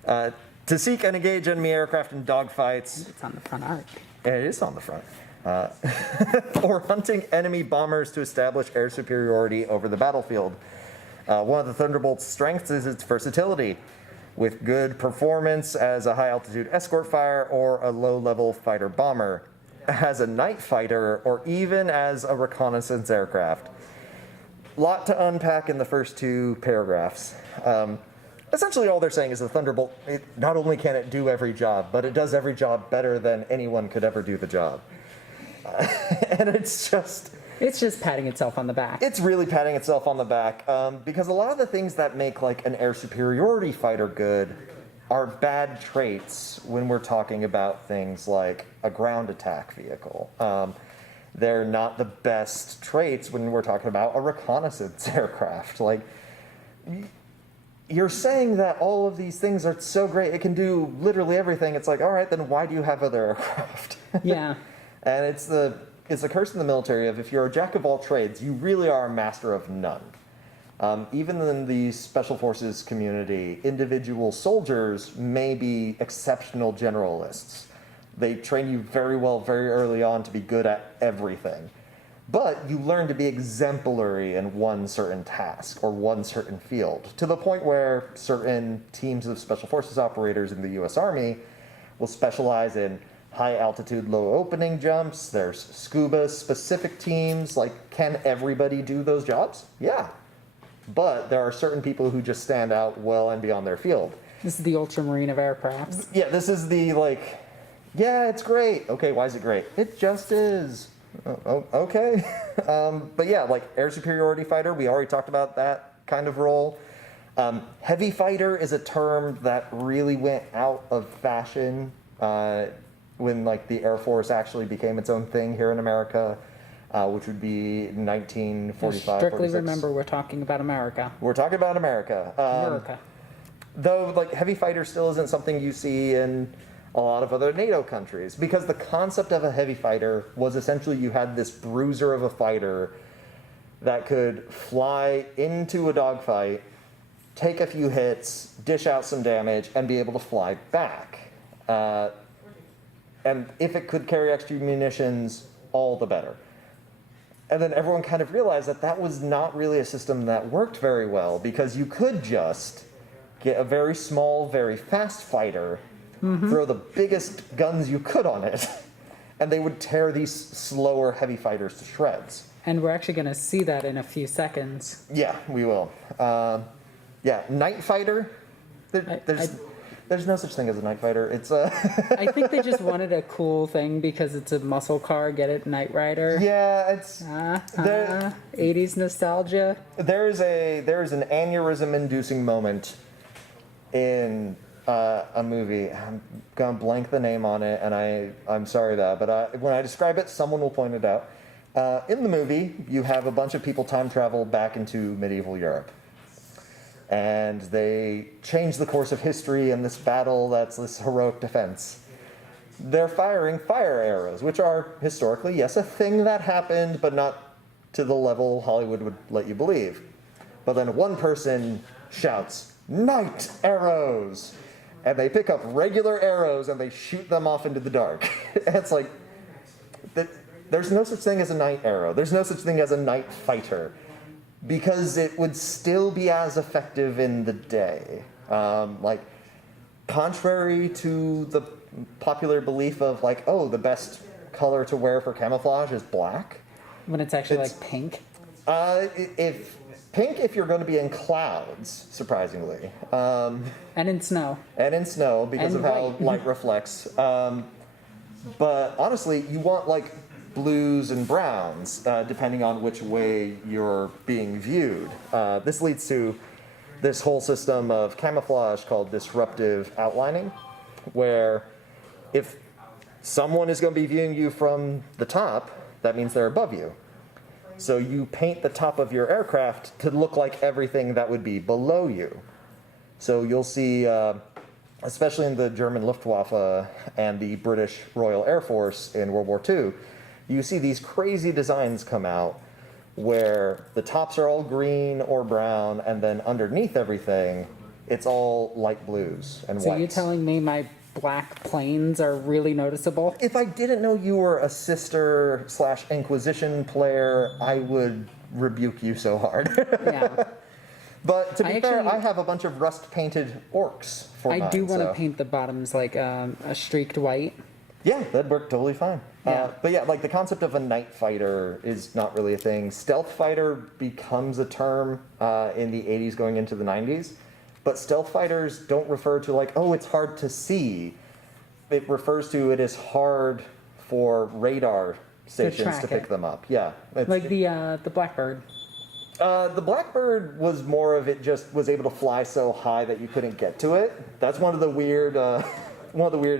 To seek and engage enemy aircraft in dogfights. It's on the front arc. It is on the front. Or hunting enemy bombers to establish air superiority over the battlefield. One of the Thunderbolt's strengths is its versatility, with good performance as a high-altitude escort fire or a low-level fighter-bomber, as a night fighter, or even as a reconnaissance aircraft. Lot to unpack in the first two paragraphs. Essentially all they're saying is the Thunderbolt, not only can it do every job, but it does every job better than anyone could ever do the job. And it's just patting itself on the back. It's really patting itself on the back, because a lot of the things that make like an air superiority fighter good are bad traits when we're talking about things like a ground attack vehicle. They're not the best traits when we're talking about a reconnaissance aircraft. Like, you're saying that all of these things are so great, it can do literally everything. It's like, all right, then why do you have other aircraft? Yeah. And it's the curse in the military of if you're a jack of all trades, you really are a master of none. Even in the Special Forces community, individual soldiers may be exceptional generalists. They train you very well very early on to be good at everything. But you learn to be exemplary in one certain task or one certain field, to the point where certain teams of Special Forces operators in the U.S. Army will specialize in high-altitude, low-opening jumps. There's scuba-specific teams. Like, can everybody do those jobs? Yeah. But there are certain people who just stand out well and beyond their field. This is the ultramarine of aircrafts. Yeah, this is the, like, yeah, it's great. Okay, why is it great? It just is. Okay. But yeah, like air superiority fighter, we already talked about that kind of role. Heavy fighter is a term that really went out of fashion when like the Air Force actually became its own thing here in America, which would be 1945. Strictly 46. remember, we're talking about America. We're talking about America. America. Though like heavy fighter still isn't something you see in a lot of other NATO countries, because the concept of a heavy fighter was essentially you had this bruiser of a fighter that could fly into a dogfight, take a few hits, dish out some damage, and be able to fly back. And if it could carry extra munitions, all the better. And then everyone kind of realized that that was not really a system that worked very well, because you could just get a very small, very fast fighter, throw the biggest guns you could on it, and they would tear these slower heavy fighters to shreds. And we're actually going to see that in a few seconds. Yeah, we will. Yeah, night fighter. There's no such thing as a night fighter. It's I think they just wanted a cool thing because it's a muscle car. Get it, Knight Rider. Yeah, it's 80s nostalgia. There is an aneurysm-inducing moment in a movie. I'm gonna blank the name on it, and I'm sorry about that, but when I describe it, someone will point it out. In the movie, you have a bunch of people time travel back into medieval Europe, and they change the course of history in this battle that's this heroic defense. They're firing fire arrows, which are historically, yes, a thing that happened, but not to the level Hollywood would let you believe. But then one person shouts, "Night arrows!" And they pick up regular arrows and they shoot them off into the dark. It's like, there's no such thing as a night arrow. There's no such thing as a night fighter, because it would still be as effective in the day. Like, contrary to the popular belief of like, oh, the best color to wear for camouflage is black. When it's actually like pink. If you're going to be in clouds, surprisingly. And in snow. And in snow, because and of how white. light reflects. But honestly, you want like blues and browns, depending on which way you're being viewed. This leads to this whole system of camouflage called disruptive outlining, where if someone is going to be viewing you from the top, that means they're above you. So you paint the top of your aircraft to look like everything that would be below you. So you'll see especially in the German Luftwaffe and the British Royal Air Force in World War II, you see these crazy designs come out where the tops are all green or brown, and then underneath everything, it's all light blues and whites. So you're telling me my black planes are really noticeable? If I didn't know you were a Sister/Inquisition player, I would rebuke you so hard. Yeah. But to be fair, I have a bunch of rust-painted orcs for mine. I do want to paint the bottoms like a streaked white. Yeah, that'd work totally fine. Yeah. But yeah, like the concept of a night fighter is not really a thing. Stealth fighter becomes a term in the 80s going into the 90s. But stealth fighters don't refer to like, oh, it's hard to see. It refers to it is hard for radar stations to pick them up. Yeah. Like the Blackbird. The Blackbird was more of it just was able to fly so high that you couldn't get to it. That's one of the weird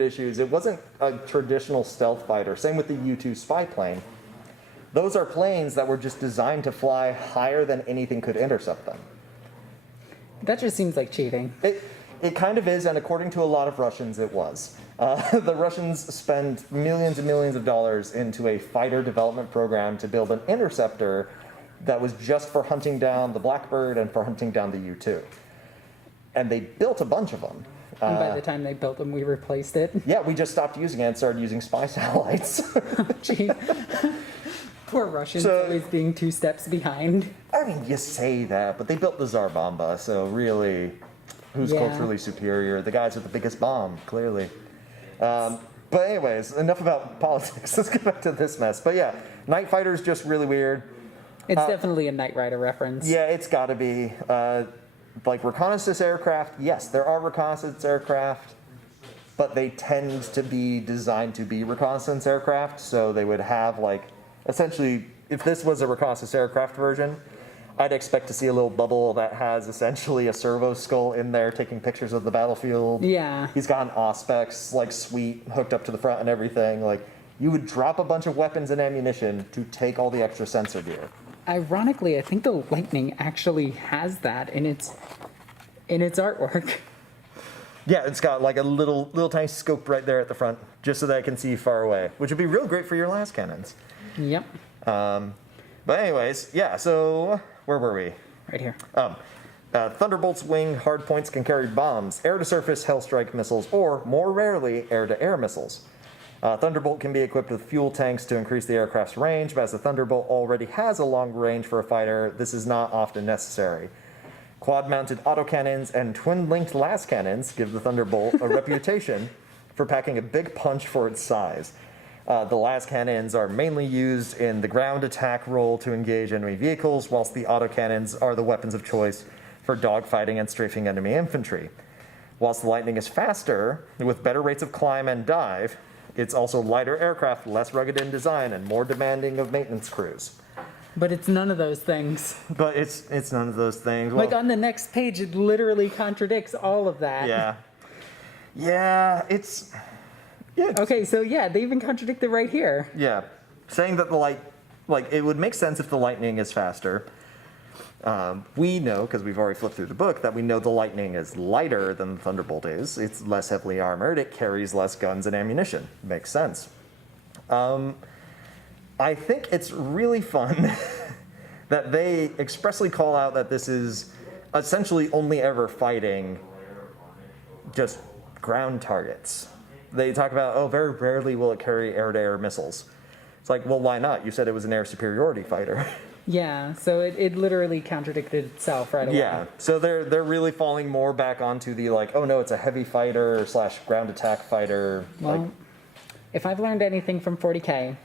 issues. It wasn't a traditional stealth fighter. Same with the U-2 spy plane. Those are planes that were just designed to fly higher than anything could intercept them. That just seems like cheating. It kind of is, and according to a lot of Russians, it was. The Russians spend millions and millions of dollars into a fighter development program to build an interceptor that was just for hunting down the Blackbird and for hunting down the U-2. And they built a bunch of them. And by the time they built them, we replaced it. Yeah, we just stopped using it and started using spy satellites. Gee. Poor Russians always being 2 steps behind. I mean, you say that, but they built the Tsar Bomba, so really, who's culturally superior? The guys with the biggest bomb, clearly. But anyways, enough about politics. Let's get back to this mess. But yeah, Night Fighter's just really weird. It's definitely a Knight Rider reference. Yeah, it's got to be. Like reconnaissance aircraft, yes, there are reconnaissance aircraft, but they tend to be designed to be reconnaissance aircraft, so they would have like, essentially, if this was a reconnaissance aircraft version, I'd expect to see a little bubble that has essentially a servo skull in there taking pictures of the battlefield. Yeah. He's got an Auspex like suite hooked up to the front and everything. Like, you would drop a bunch of weapons and ammunition to take all the extra sensor gear. Ironically, I think the Lightning actually has that in its artwork. Yeah, it's got like a little tiny scope right there at the front, just so that I can see far away, which would be real great for your las cannons. Yep. But anyways, yeah, so where were we? Right here. Thunderbolt's wing hardpoints can carry bombs, air-to-surface Hellstrike missiles, or, more rarely, air-to-air missiles. Thunderbolt can be equipped with fuel tanks to increase the aircraft's range, but as the Thunderbolt already has a long range for a fighter, this is not often necessary. Quad-mounted autocannons and twin-linked las cannons give the Thunderbolt a reputation for packing a big punch for its size. The las cannons are mainly used in the ground attack role to engage enemy vehicles, whilst the autocannons are the weapons of choice for dogfighting and strafing enemy infantry. Whilst the Lightning is faster, with better rates of climb and dive, it's also lighter aircraft, less rugged in design, and more demanding of maintenance crews. But it's none of those things. But it's none of those things. Well, like on the next page, it literally contradicts all of that. Yeah. Yeah, it's... Yeah. Okay, so yeah, they even contradict it right here. Yeah. Saying that it would make sense if the Lightning is faster. We know, because we've already flipped through the book, that we know the Lightning is lighter than the Thunderbolt is. It's less heavily armored. It carries less guns and ammunition. Makes sense. I think it's really fun that they expressly call out that this is essentially only ever fighting just ground targets. They talk about, very rarely will it carry air-to-air missiles. It's like, well, why not? You said it was an air superiority fighter. Yeah, so it literally contradicted itself right away. Yeah, so they're really falling more back onto the oh no, it's a heavy fighter / ground attack fighter. Well, if I've learned anything from 40k,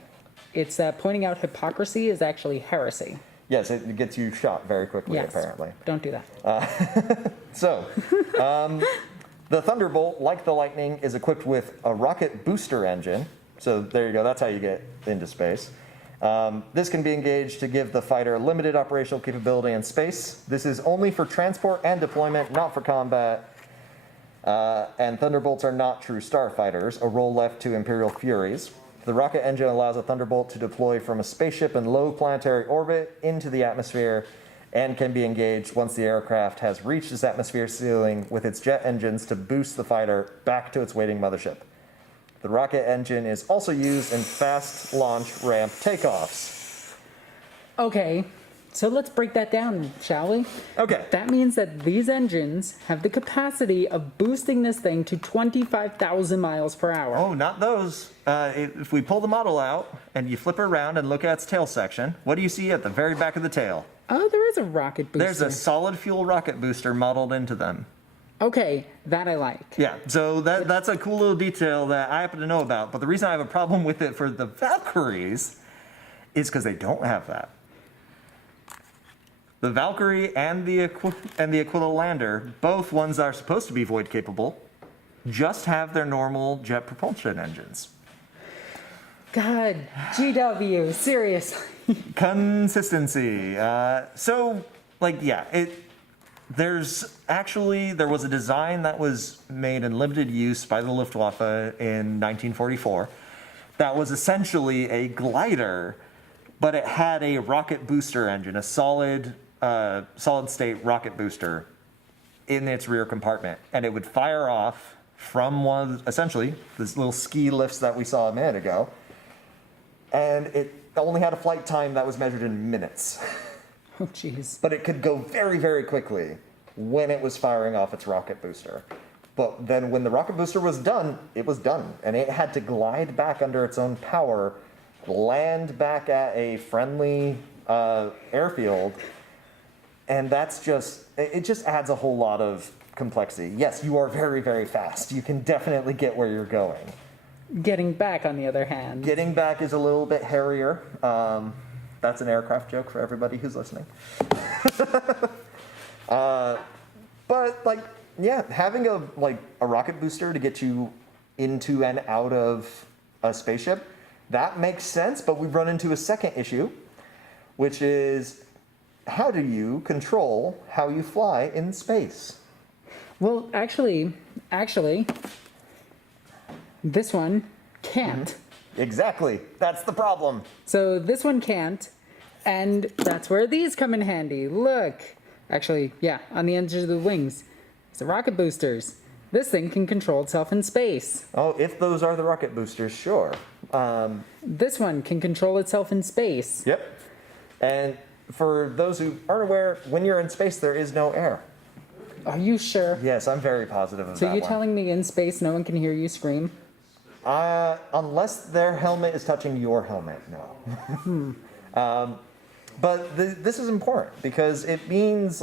it's pointing out hypocrisy is actually heresy. Yes, it gets you shot very quickly, yes, apparently. Don't do that. The Thunderbolt, like the Lightning, is equipped with a rocket booster engine. So there you go, that's how you get into space. This can be engaged to give the fighter limited operational capability in space. This is only for transport and deployment, not for combat. And Thunderbolts are not true starfighters, a role left to Imperial Furies. The rocket engine allows a Thunderbolt to deploy from a spaceship in low planetary orbit into the atmosphere and can be engaged once the aircraft has reached its atmosphere ceiling with its jet engines to boost the fighter back to its waiting mothership. The rocket engine is also used in fast launch ramp takeoffs. Okay, so let's break that down, shall we? Okay. That means that these engines have the capacity of boosting this thing to 25,000 miles per hour. Oh, not those. If we pull the model out and you flip her around and look at its tail section, what do you see at the very back of the tail? Oh, there is a rocket booster. There's a solid fuel rocket booster modeled into them. Okay, that I like. Yeah, so that's a cool little detail that I happen to know about. But the reason I have a problem with it for the Valkyries is because they don't have that. The Valkyrie and the Aquila Lander, both ones that are supposed to be void capable, just have their normal jet propulsion engines. God, GW, seriously. Consistency. There was a design that was made in limited use by the Luftwaffe in 1944 that was essentially a glider, but it had a rocket booster engine, a solid state rocket booster in its rear compartment, and it would fire off from essentially this little ski lifts that we saw a minute ago, and it only had a flight time that was measured in minutes. Oh, jeez. But it could go very, very quickly when it was firing off its rocket booster. But then when the rocket booster was done, it was done. And it had to glide back under its own power, land back at a friendly airfield. And it just adds a whole lot of complexity. Yes, you are very, very fast. You can definitely get where you're going. Getting back, on the other hand. Getting back is a little bit hairier. That's an aircraft joke for everybody who's listening. Having a rocket booster to get you into and out of a spaceship, that makes sense, but we've run into a second issue, which is how do you control how you fly in space? Well, actually, this one can't. Mm-hmm. Exactly. That's the problem. So this one can't, and that's where these come in handy. Look. Actually, yeah, on the edges of the wings. It's the rocket boosters. This thing can control itself in space. Oh, if those are the rocket boosters, sure. This one can control itself in space. Yep. And for those who aren't aware, when you're in space, there is no air. Are you sure? Yes, I'm very positive of that. So you're telling me in space no one can hear you scream? Unless their helmet is touching your helmet, no. But this is important because it means,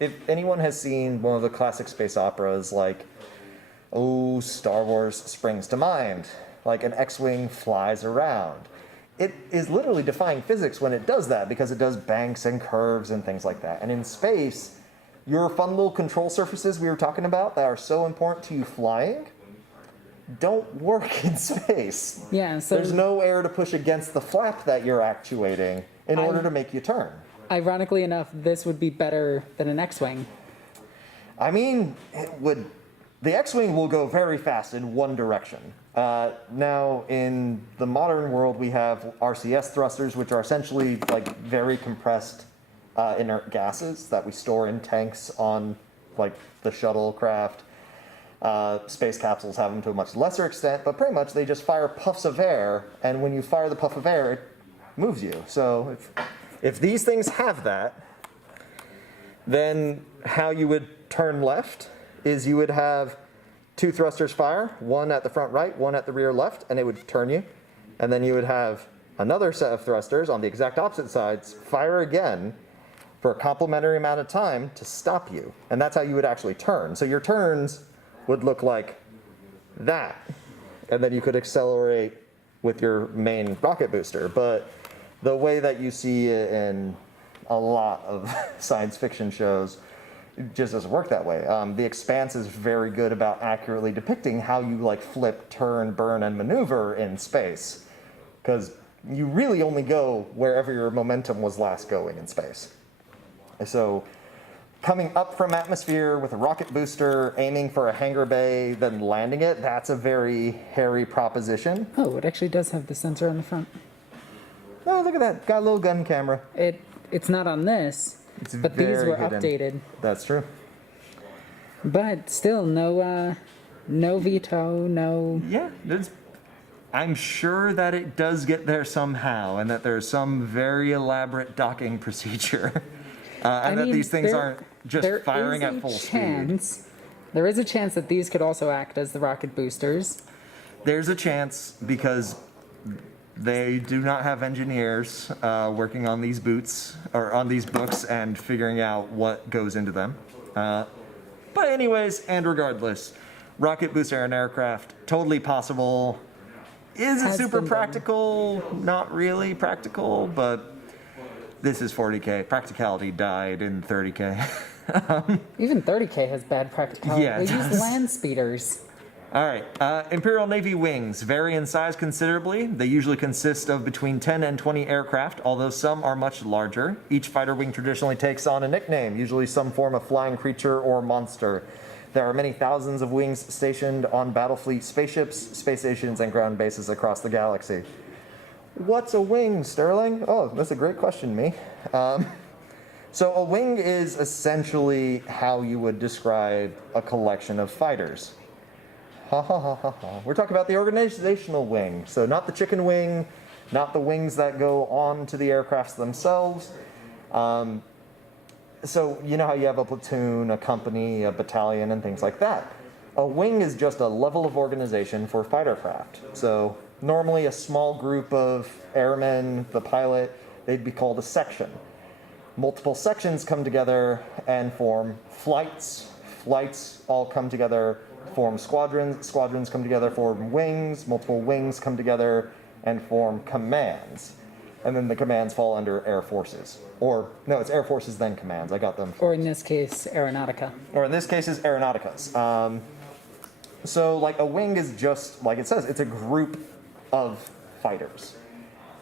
if anyone has seen one of the classic space operas, Star Wars springs to mind. Like an X-Wing flies around. It is literally defying physics when it does that because it does banks and curves and things like that. And in space, your fun little control surfaces we were talking about that are so important to you flying don't work in space. Yeah, so there's no air to push against the flap that you're actuating in order to make you turn. Ironically enough, this would be better than an X-Wing. I mean, the X-Wing will go very fast in one direction. Now, in the modern world, we have RCS thrusters, which are essentially very compressed inert gases that we store in tanks on the shuttlecraft. Space capsules have them to a much lesser extent, but pretty much they just fire puffs of air, and when you fire the puff of air, it moves you. So if these things have that, then how you would turn left is you would have two thrusters fire, one at the front right, one at the rear left, and it would turn you. And then you would have another set of thrusters on the exact opposite sides fire again for a complementary amount of time to stop you. And that's how you would actually turn. So your turns would look like that. And then you could accelerate with your main rocket booster. But the way that you see it in a lot of science fiction shows, it just doesn't work that way. The Expanse is very good about accurately depicting how you flip, turn, burn, and maneuver in space. Because you really only go wherever your momentum was last going in space. So coming up from atmosphere with a rocket booster, aiming for a hangar bay, then landing it, that's a very hairy proposition. Oh, it actually does have the sensor on the front. Oh, look at that. Got a little gun camera. It's not on this. It's but these very were hidden. updated. That's true. But still, no veto, no. Yeah, I'm sure that it does get there somehow, and that there's some very elaborate docking procedure, and that these things aren't just firing at full speed. There is a chance that these could also act as the rocket boosters. There's a chance because they do not have engineers working on these boots or on these books and figuring out what goes into them. But anyways, and regardless, rocket booster and aircraft, totally possible. Is it super practical? Not really practical, but this is 40k. Practicality died in 30k. Even 30k has bad practicality. Yeah, they it use does. land speeders. All right. Imperial Navy wings vary in size considerably. They usually consist of between 10 and 20 aircraft, although some are much larger. Each fighter wing traditionally takes on a nickname, usually some form of flying creature or monster. There are many thousands of wings stationed on Battlefleet spaceships, space stations, and ground bases across the galaxy. What's a wing, Sterling? Oh, that's a great question, me. So a wing is essentially how you would describe a collection of fighters. Ha ha ha ha ha. We're talking about the organizational wing. So not the chicken wing, not the wings that go on to the aircrafts themselves. So you know how you have a platoon, a company, a battalion, and things like that. A wing is just a level of organization for fighter craft. So normally a small group of airmen, the pilot, they'd be called a section. Multiple sections come together and form flights. Flights all come together, form squadrons. Squadrons come together, form wings. Multiple wings come together and form commands. And then the commands fall under air forces. Or, no, it's air forces, then commands. I got them. Or in this case, aeronautica. Or in this case, it's aeronauticas. So, like, a wing is just, like it says, it's a group of fighters.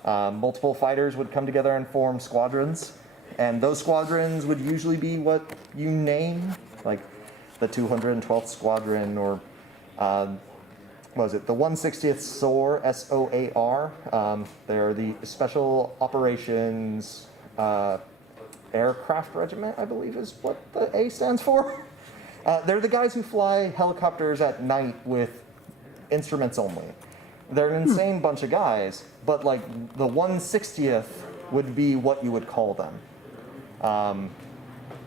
Multiple fighters would come together and form squadrons. And those squadrons would usually be what you name, like the 212th Squadron, or what was it, the 160th SOAR, S-O-A-R. They're the Special Operations Aircraft Regiment, I believe is what the A stands for. They're the guys who fly helicopters at night with instruments only. They're an insane bunch of guys, but like the 160th would be what you would call them.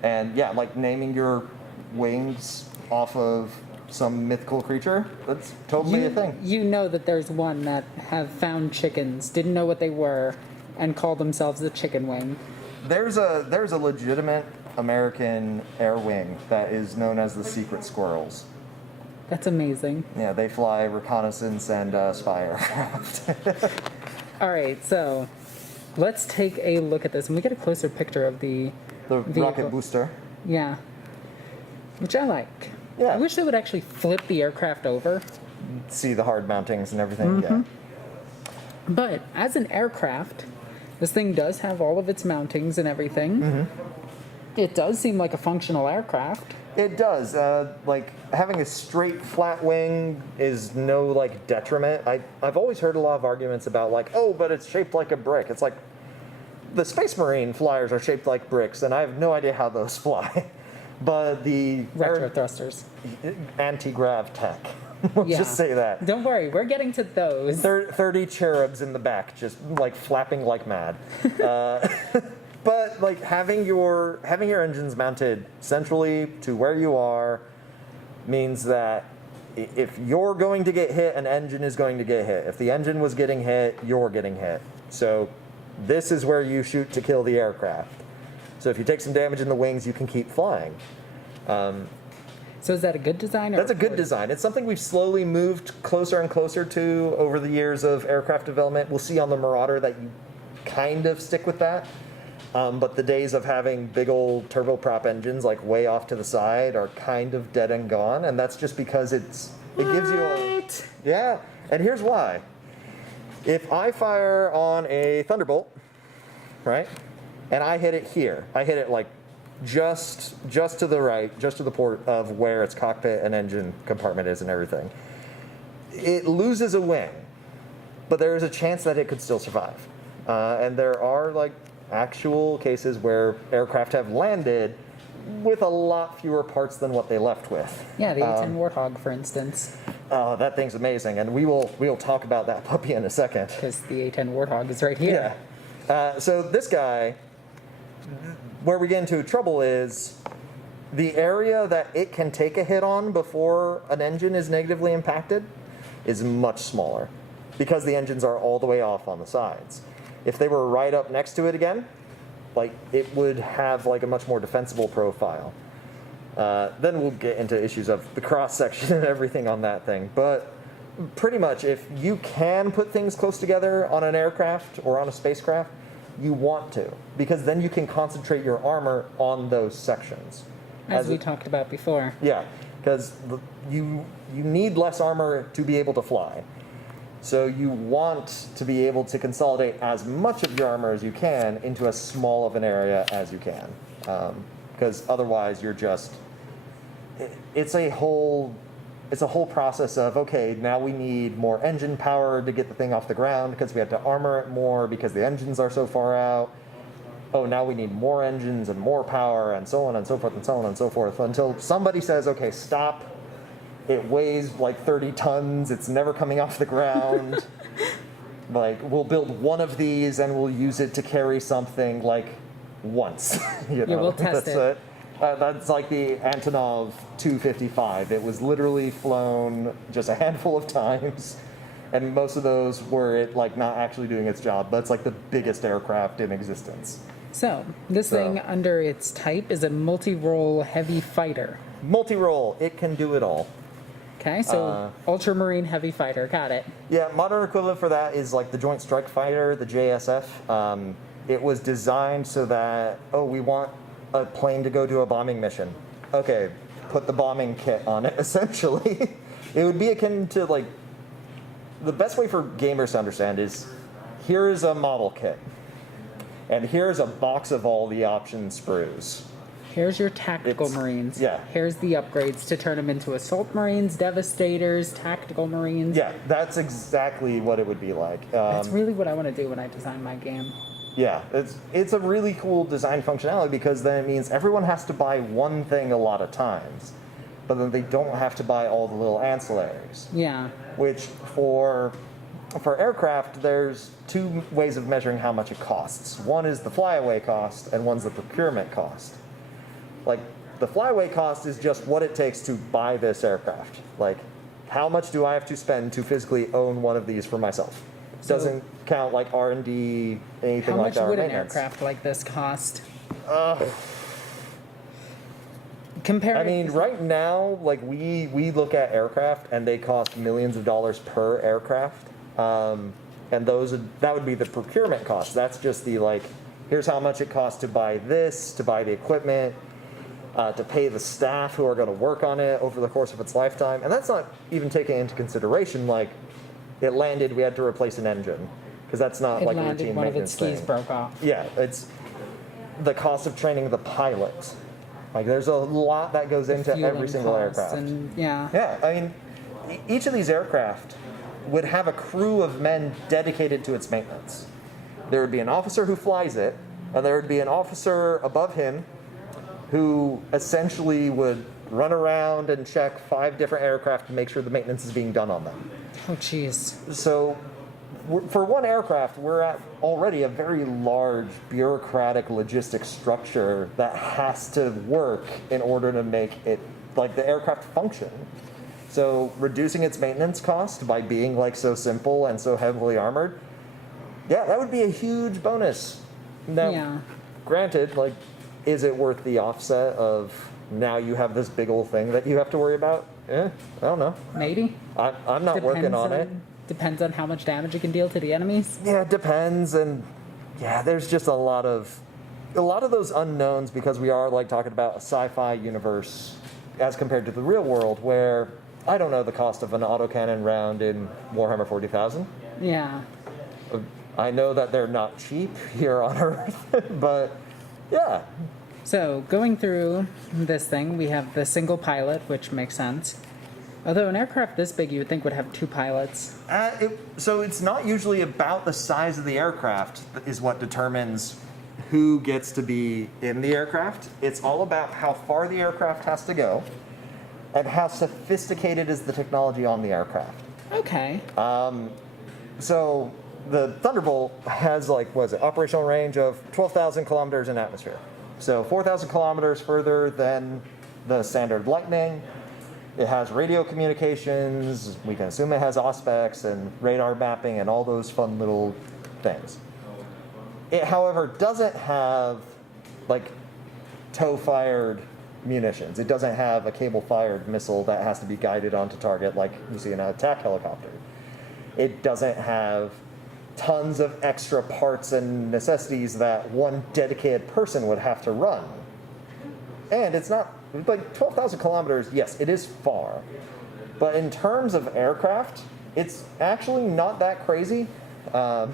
And yeah, like naming your wings off of some mythical creature, that's totally a thing. You know that there's one that have found chickens, didn't know what they were, and called themselves the chicken wing. There's a legitimate American air wing that is known as the Secret Squirrels. That's amazing. Yeah, they fly reconnaissance and spy aircraft. All right, so let's take a look at this, and we get a closer picture of the vehicle. Rocket booster. Yeah, which I like. Yeah. I wish they would actually flip the aircraft over. See the hard mountings and everything. Mm-hmm. Yeah. But as an aircraft, this thing does have all of its mountings and everything. Mm-hmm. It does seem like a functional aircraft. It does. Like having a straight flat wing is no like detriment. I've always heard a lot of arguments about like, oh, but it's shaped like a brick. It's like the Space Marine flyers are shaped like bricks, and I have no idea how those fly. But the Retro thrusters. Anti-grav tech. We'll just say that. Don't worry, we're getting to those. 30 cherubs in the back, just like flapping like mad. But like having your engines mounted centrally to where you are means that if you're going to get hit, an engine is going to get hit. If the engine was getting hit, you're getting hit. So this is where you shoot to kill the aircraft. So if you take some damage in the wings, you can keep flying. So is that a good design? That's a good design. It's something we've slowly moved closer and closer to over the years of aircraft development. We'll see on the Marauder that you kind of stick with that. But the days of having big old turboprop engines like way off to the side are kind of dead and gone. And that's just because it gives you a... Yeah, and here's why. If I fire on a Thunderbolt, right, and I hit it here, I hit it like just to the right, just to the port of where its cockpit and engine compartment is and everything, it loses a wing, but there is a chance that it could still survive. And there are like actual cases where aircraft have landed with a lot fewer parts than what they left with. Yeah, the A-10 Warthog, for instance. Oh, that thing's amazing, and we'll talk about that puppy in a second. Because the A-10 Warthog is right here. Yeah. So this guy, where we get into trouble is the area that it can take a hit on before an engine is negatively impacted is much smaller because the engines are all the way off on the sides. If they were right up next to it again, like it would have like a much more defensible profile. Then we'll get into issues of the cross section and everything on that thing. But pretty much, if you can put things close together on an aircraft or on a spacecraft, you want to, because then you can concentrate your armor on those sections. As we talked about before. Yeah, because you need less armor to be able to fly. So you want to be able to consolidate as much of your armor as you can into as small of an area as you can. Because otherwise you're just, it's a whole process of, okay, now we need more engine power to get the thing off the ground because we have to armor it more because the engines are so far out. Oh, now we need more engines and more power and so on and so forth and so on and so forth until somebody says, okay, stop. It weighs like 30 tons. It's never coming off the ground. Like, we'll build one of these and we'll use it to carry something like once. You know? Yeah, we'll test it. That's like the Antonov 255. It was literally flown just a handful of times. And most of those were it like not actually doing its job, but it's like the biggest aircraft in existence. So, this thing under its type is a multi-role heavy fighter. Multi-role, it can do it all. Okay, so Ultramarine heavy fighter, got it. Yeah, modern equivalent for that is like the Joint Strike Fighter, the JSF. It was designed so that, we want a plane to go do a bombing mission. Okay, put the bombing kit on it, essentially. It would be akin to like, the best way for gamers to understand is, here is a model kit. And here's a box of all the option sprues. Here's your tactical Marines. Yeah. Here's the upgrades to turn them into Assault Marines, Devastators, Tactical Marines. Yeah, that's exactly what it would be like. That's really what I want to do when I design my game. Yeah, it's a really cool design functionality because then it means everyone has to buy one thing a lot of times, but then they don't have to buy all the little ancillaries. Yeah. Which for aircraft, there's two ways of measuring how much it costs. One is the flyaway cost, and one's the procurement cost. Like, the flyaway cost is just what it takes to buy this aircraft. Like, how much do I have to spend to physically own one of these for myself? It doesn't count like R&D, anything like that. How much would an aircraft like this cost? I mean, right now, like we look at aircraft and they cost millions of dollars per aircraft, and that would be the procurement cost. That's just the like, here's how much it costs to buy this, to buy the equipment, to pay the staff who are going to work on it over the course of its lifetime, and that's not even taking into consideration like it landed, we had to replace an engine because that's not like a routine one of its maintenance skis thing. broke off. Yeah, it's the cost of training the pilot. Like, there's a lot that goes into every single aircraft. Yeah, I mean, each of these aircraft would have a crew of men dedicated to its maintenance. There would be an officer who flies it, and there would be an officer above him who essentially would run around and check 5 different aircraft to make sure the maintenance is being done on them. Oh, jeez. So, for one aircraft, we're at already a very large bureaucratic logistic structure that has to work in order to make it, like, the aircraft function. So reducing its maintenance cost by being like so simple and so heavily armored, yeah, that would be a huge bonus. Now, granted, like, is it worth the offset of now you have this big old thing that you have to worry about? I don't know. Maybe. I'm not working on it. Depends on how much damage it can deal to the enemies. Yeah, it depends, and yeah, there's just a lot of those unknowns because we are like talking about a sci-fi universe as compared to the real world, where I don't know the cost of an autocannon round in Warhammer 40,000. Yeah. I know that they're not cheap here on Earth, but yeah. So going through this thing, we have the single pilot, which makes sense. Although an aircraft this big, you would think would have 2 pilots. So it's not usually about the size of the aircraft is what determines who gets to be in the aircraft. It's all about how far the aircraft has to go and how sophisticated is the technology on the aircraft. Okay. So the Thunderbolt has operational range of 12,000 kilometers in atmosphere. So 4,000 kilometers further than the standard Lightning. It has radio communications. We can assume it has auspex and radar mapping and all those fun little things. It, however, doesn't have tow-fired munitions. It doesn't have a cable-fired missile that has to be guided onto target like you see in an attack helicopter. It doesn't have tons of extra parts and necessities that one dedicated person would have to run. And it's not, 12,000 kilometers, yes, it is far. But in terms of aircraft, it's actually not that crazy. And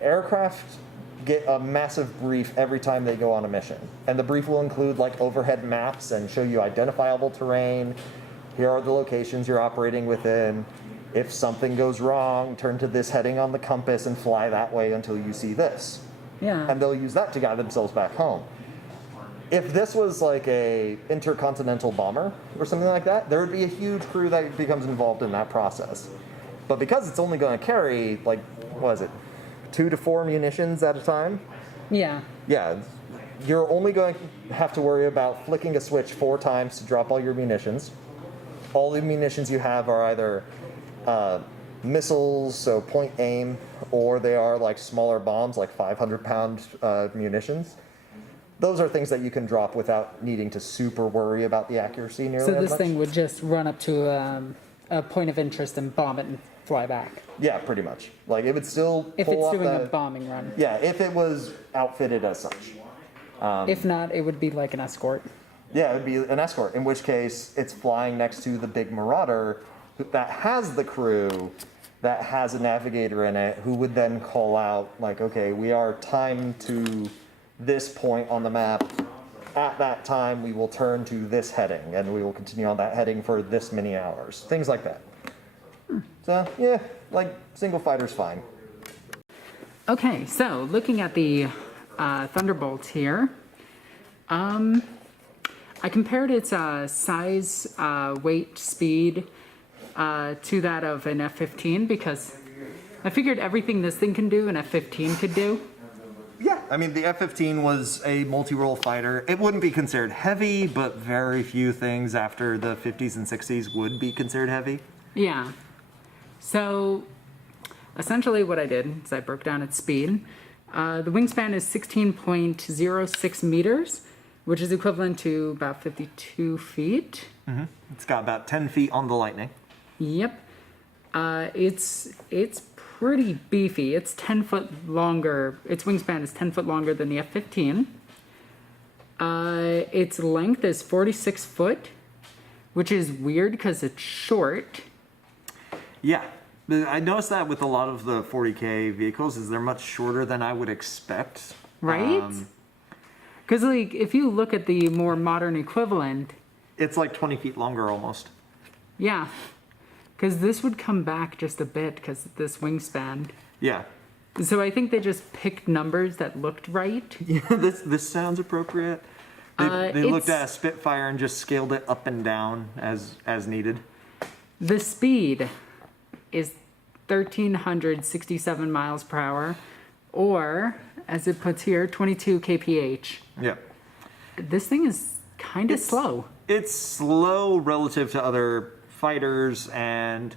aircraft get a massive brief every time they go on a mission. And the brief will include overhead maps and show you identifiable terrain. Here are the locations you're operating within. If something goes wrong, turn to this heading on the compass and fly that way until you see this. Yeah. And they'll use that to guide themselves back home. If this was a intercontinental bomber or something like that, there would be a huge crew that becomes involved in that process. But because it's only going to carry, 2 to 4 munitions at a time? Yeah. Yeah. You're only going to have to worry about flicking a switch 4 times to drop all your munitions. All the munitions you have are either missiles, so point aim, or they are smaller bombs, 500-pound munitions. Those are things that you can drop without needing to super worry about the accuracy nearly So as this much. thing would just run up to a point of interest and bomb it and fly back. Yeah, pretty much. It would still If pull it's off doing a that. bombing run. Yeah, if it was outfitted as such. If not, it would be like an escort. Yeah, it would be an escort, in which case it's flying next to the big Marauder that has the crew, that has a navigator in it, who would then call out, okay, we are timed to this point on the map. At that time, we will turn to this heading, and we will continue on that heading for this many hours. Things like that. So, yeah, single fighter's fine. Okay, so looking at the Thunderbolt here, I compared its size, weight, speed to that of an F-15 because I figured everything this thing can do, an F-15 could do. Yeah, I mean, the F-15 was a multi-role fighter. It wouldn't be considered heavy, but very few things after the 50s and 60s would be considered heavy. Yeah. So essentially what I did is I broke down its speed. The wingspan is 16.06 meters, which is equivalent to about 52 feet. Mm-hmm. It's got about 10 feet on the Lightning. Yep. It's pretty beefy. It's 10 foot longer. Its wingspan is 10 foot longer than the F-15. Its length is 46 foot, which is weird because it's short. Yeah. I noticed that with a lot of the 40k vehicles is they're much shorter than I would expect. Right? Because if you look at the more modern equivalent, it's 20 feet longer almost. Yeah. Because this would come back just a bit because of this wingspan. Yeah. So I think they just picked numbers that looked right. Yeah, this sounds appropriate. They looked at a Spitfire and just scaled it up and down as needed. The speed is 1,367 miles per hour, or, as it puts here, 22 kph. Yeah. This thing is kind of slow. It's slow relative to other fighters, and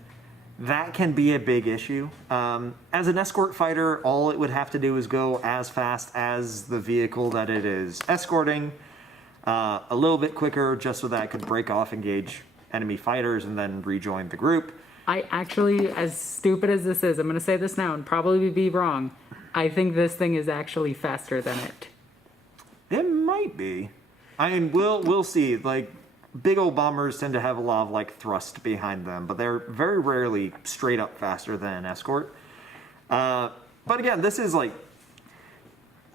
that can be a big issue. As an escort fighter, all it would have to do is go as fast as the vehicle that it is escorting, a little bit quicker, just so that it could break off, engage enemy fighters, and then rejoin the group. I actually, as stupid as this is, I'm going to say this now and probably be wrong, I think this thing is actually faster than it. It might be. I mean, we'll see. Big old bombers tend to have a lot of thrust behind them, but they're very rarely straight up faster than an escort. But again, this is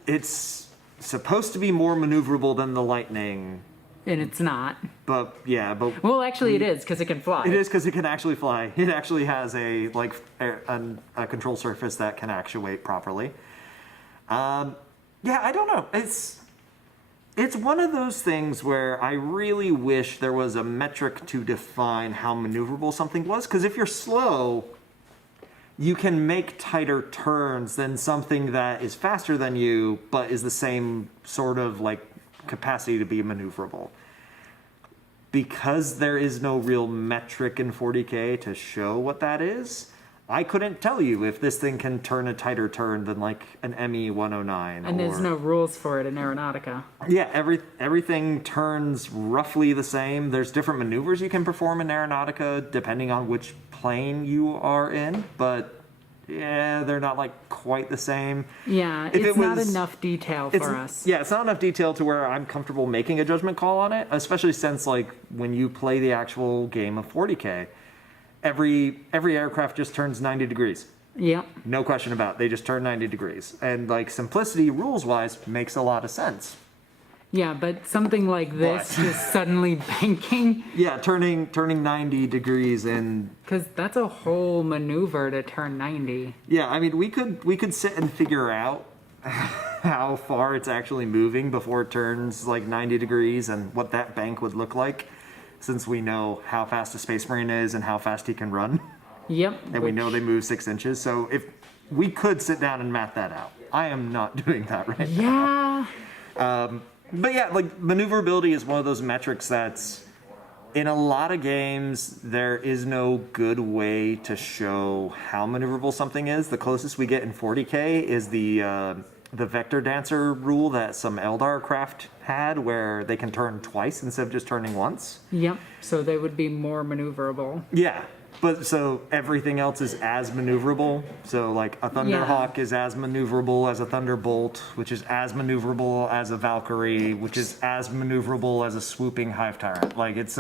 it's supposed to be more maneuverable than the Lightning. And it's not. But yeah, Well, actually it is because it can fly. It is because it can actually fly. It actually has a control surface that can actuate properly. Yeah, I don't know. It's one of those things where I really wish there was a metric to define how maneuverable something was, because if you're slow, you can make tighter turns than something that is faster than you, but is the same sort of like capacity to be maneuverable. Because there is no real metric in 40k to show what that is, I couldn't tell you if this thing can turn a tighter turn than like an ME 109. And there's no rules for it in Aeronautica. Yeah, everything turns roughly the same. There's different maneuvers you can perform in Aeronautica depending on which plane you are in, but yeah, they're not like quite the same. Yeah, it's not enough detail for us. Yeah, it's not enough detail to where I'm comfortable making a judgment call on it, especially since like when you play the actual game of 40k, every aircraft just turns 90 degrees. Yep. No question about it. They just turn 90 degrees. And like simplicity rules-wise makes a lot of sense. Yeah, but something like this just suddenly banking. Yeah, turning 90 degrees and because that's a whole maneuver to turn 90. Yeah, I mean we could sit and figure out how far it's actually moving before it turns like 90 degrees and what that bank would look like, since we know how fast a Space Marine is and how fast he can run. Yep. And we know they move 6 inches. So if we could sit down and map that out. I am not doing that right now. Yeah. But yeah, like maneuverability is one of those metrics that's in a lot of games there is no good way to show how maneuverable something is. The closest we get in 40k is the vector dancer rule that some Eldar craft had, where they can turn twice instead of just turning once. Yep. So they would be more maneuverable. Yeah. But so everything else is as maneuverable. So like a Thunderhawk is as maneuverable as a Thunderbolt, which is as maneuverable as a Valkyrie, which is as maneuverable as a swooping Hive Tyrant. Like it's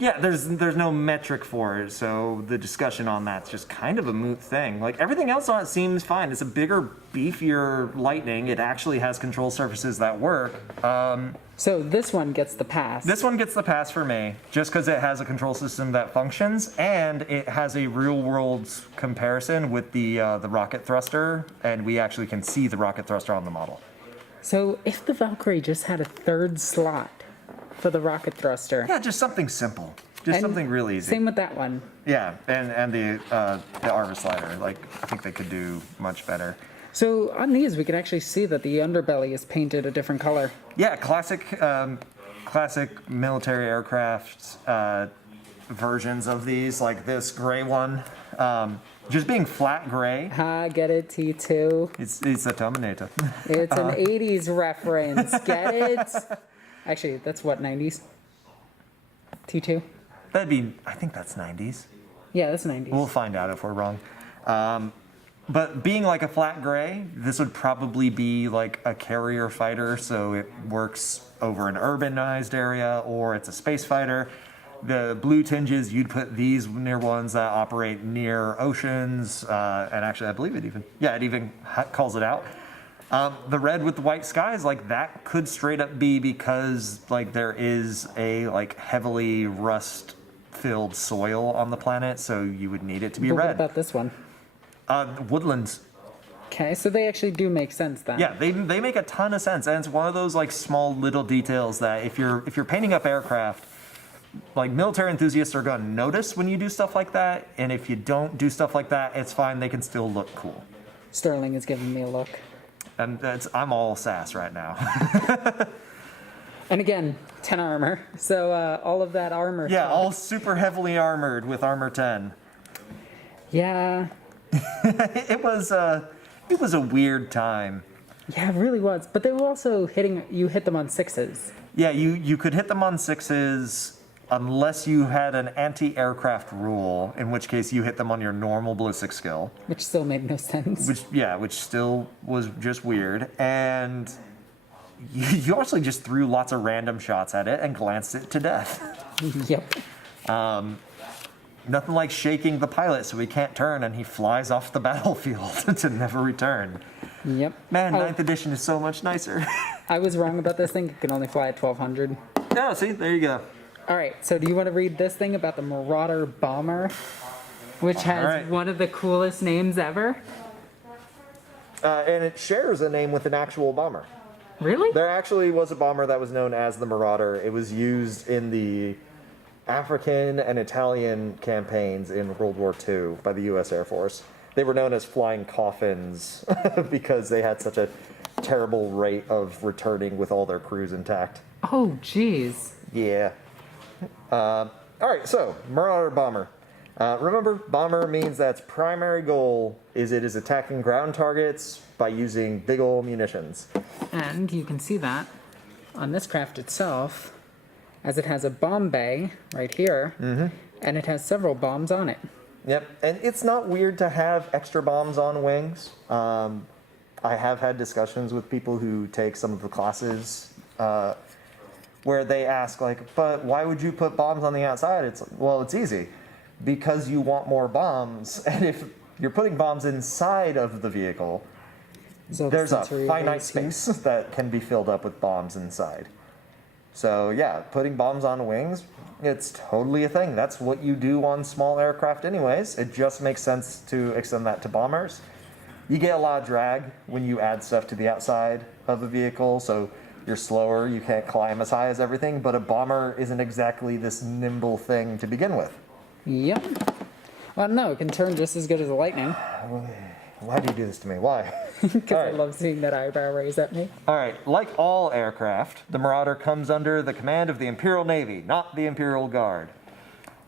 yeah, there's no metric for it, so the discussion on that's just kind of a moot thing. Like everything else on it seems fine. It's a bigger, beefier Lightning. It actually has control surfaces that work. So this one gets the pass. This one gets the pass for me, just because it has a control system that functions, and it has a real-world comparison with the rocket thruster, and we actually can see the rocket thruster on the model. So if the Valkyrie just had a third slot for the rocket thruster. Yeah, just something simple. Just something real easy. Same with that one. Yeah, and the Arva slider. Like, I think they could do much better. So on these, we can actually see that the underbelly is painted a different color. Yeah, classic military aircraft versions of these, like this gray one, just being flat gray. Get it, T2. It's a Terminator. It's an 80s reference. Get it? Actually, that's what, 90s? T2? That'd be, I think that's 90s. Yeah, that's 90s. We'll find out if we're wrong. But being like a flat gray, this would probably be like a carrier fighter, so it works over an urbanized area, or it's a space fighter. The blue tinges, you'd put these near ones that operate near oceans, and actually I believe it even calls it out. The red with the white skies, like that could straight up be because like there is a like heavily rust-filled soil on the planet, so you would need it to be red. What about this one? Woodlands. Okay, so they actually do make sense then. Yeah, they make a ton of sense, and it's one of those like small little details that if you're painting up aircraft, like military enthusiasts are going to notice when you do stuff like that, and if you don't do stuff like that, it's fine. They can still look cool. Sterling is giving me a look. And I'm all sass right now. And again, 10 armor. So all of that armor. Yeah, all super heavily armored with armor 10. Yeah. It was a weird time. Yeah, it really was. But they were also you hit them on 6s. Yeah, you could hit them on 6s unless you had an anti-aircraft rule, in which case you hit them on your normal ballistic skill. Which still made no sense. Which still was just weird. And you actually just threw lots of random shots at it and glanced it to death. Yep. Nothing like shaking the pilot so he can't turn and he flies off the battlefield to never return. Yep. Man, 9th edition is so much nicer. I was wrong about this thing. It can only fly at 1200. Yeah, see, there you go. All right, so do you want to read this thing about the Marauder Bomber, which has one of the coolest names ever? And it shares a name with an actual bomber. Really? There actually was a bomber that was known as the Marauder. It was used in the African and Italian campaigns in World War II by the U.S. Air Force. They were known as flying coffins because they had such a terrible rate of returning with all their crews intact. Oh, jeez. Yeah. All right, so Marauder Bomber. Remember, bomber means that its primary goal is it is attacking ground targets by using big ol' munitions. And you can see that on this craft itself, as it has a bomb bay right here, and it has several bombs on it. Yep, and it's not weird to have extra bombs on wings. I have had discussions with people who take some of the classes where they ask, like, but why would you put bombs on the outside? It's well, it's easy. Because you want more bombs, and if you're putting bombs inside of the vehicle, there's a finite space that can be filled up with bombs inside. So yeah, putting bombs on wings, it's totally a thing. That's what you do on small aircraft anyways. It just makes sense to extend that to bombers. You get a lot of drag when you add stuff to the outside of the vehicle, so you're slower, you can't climb as high as everything, but a bomber isn't exactly this nimble thing to begin with. Yep. Well, no, it can turn just as good as a lightning. Why do you do this to me? Why? Because I love seeing that eyebrow raise at me. All right, like all aircraft, the Marauder comes under the command of the Imperial Navy, not the Imperial Guard.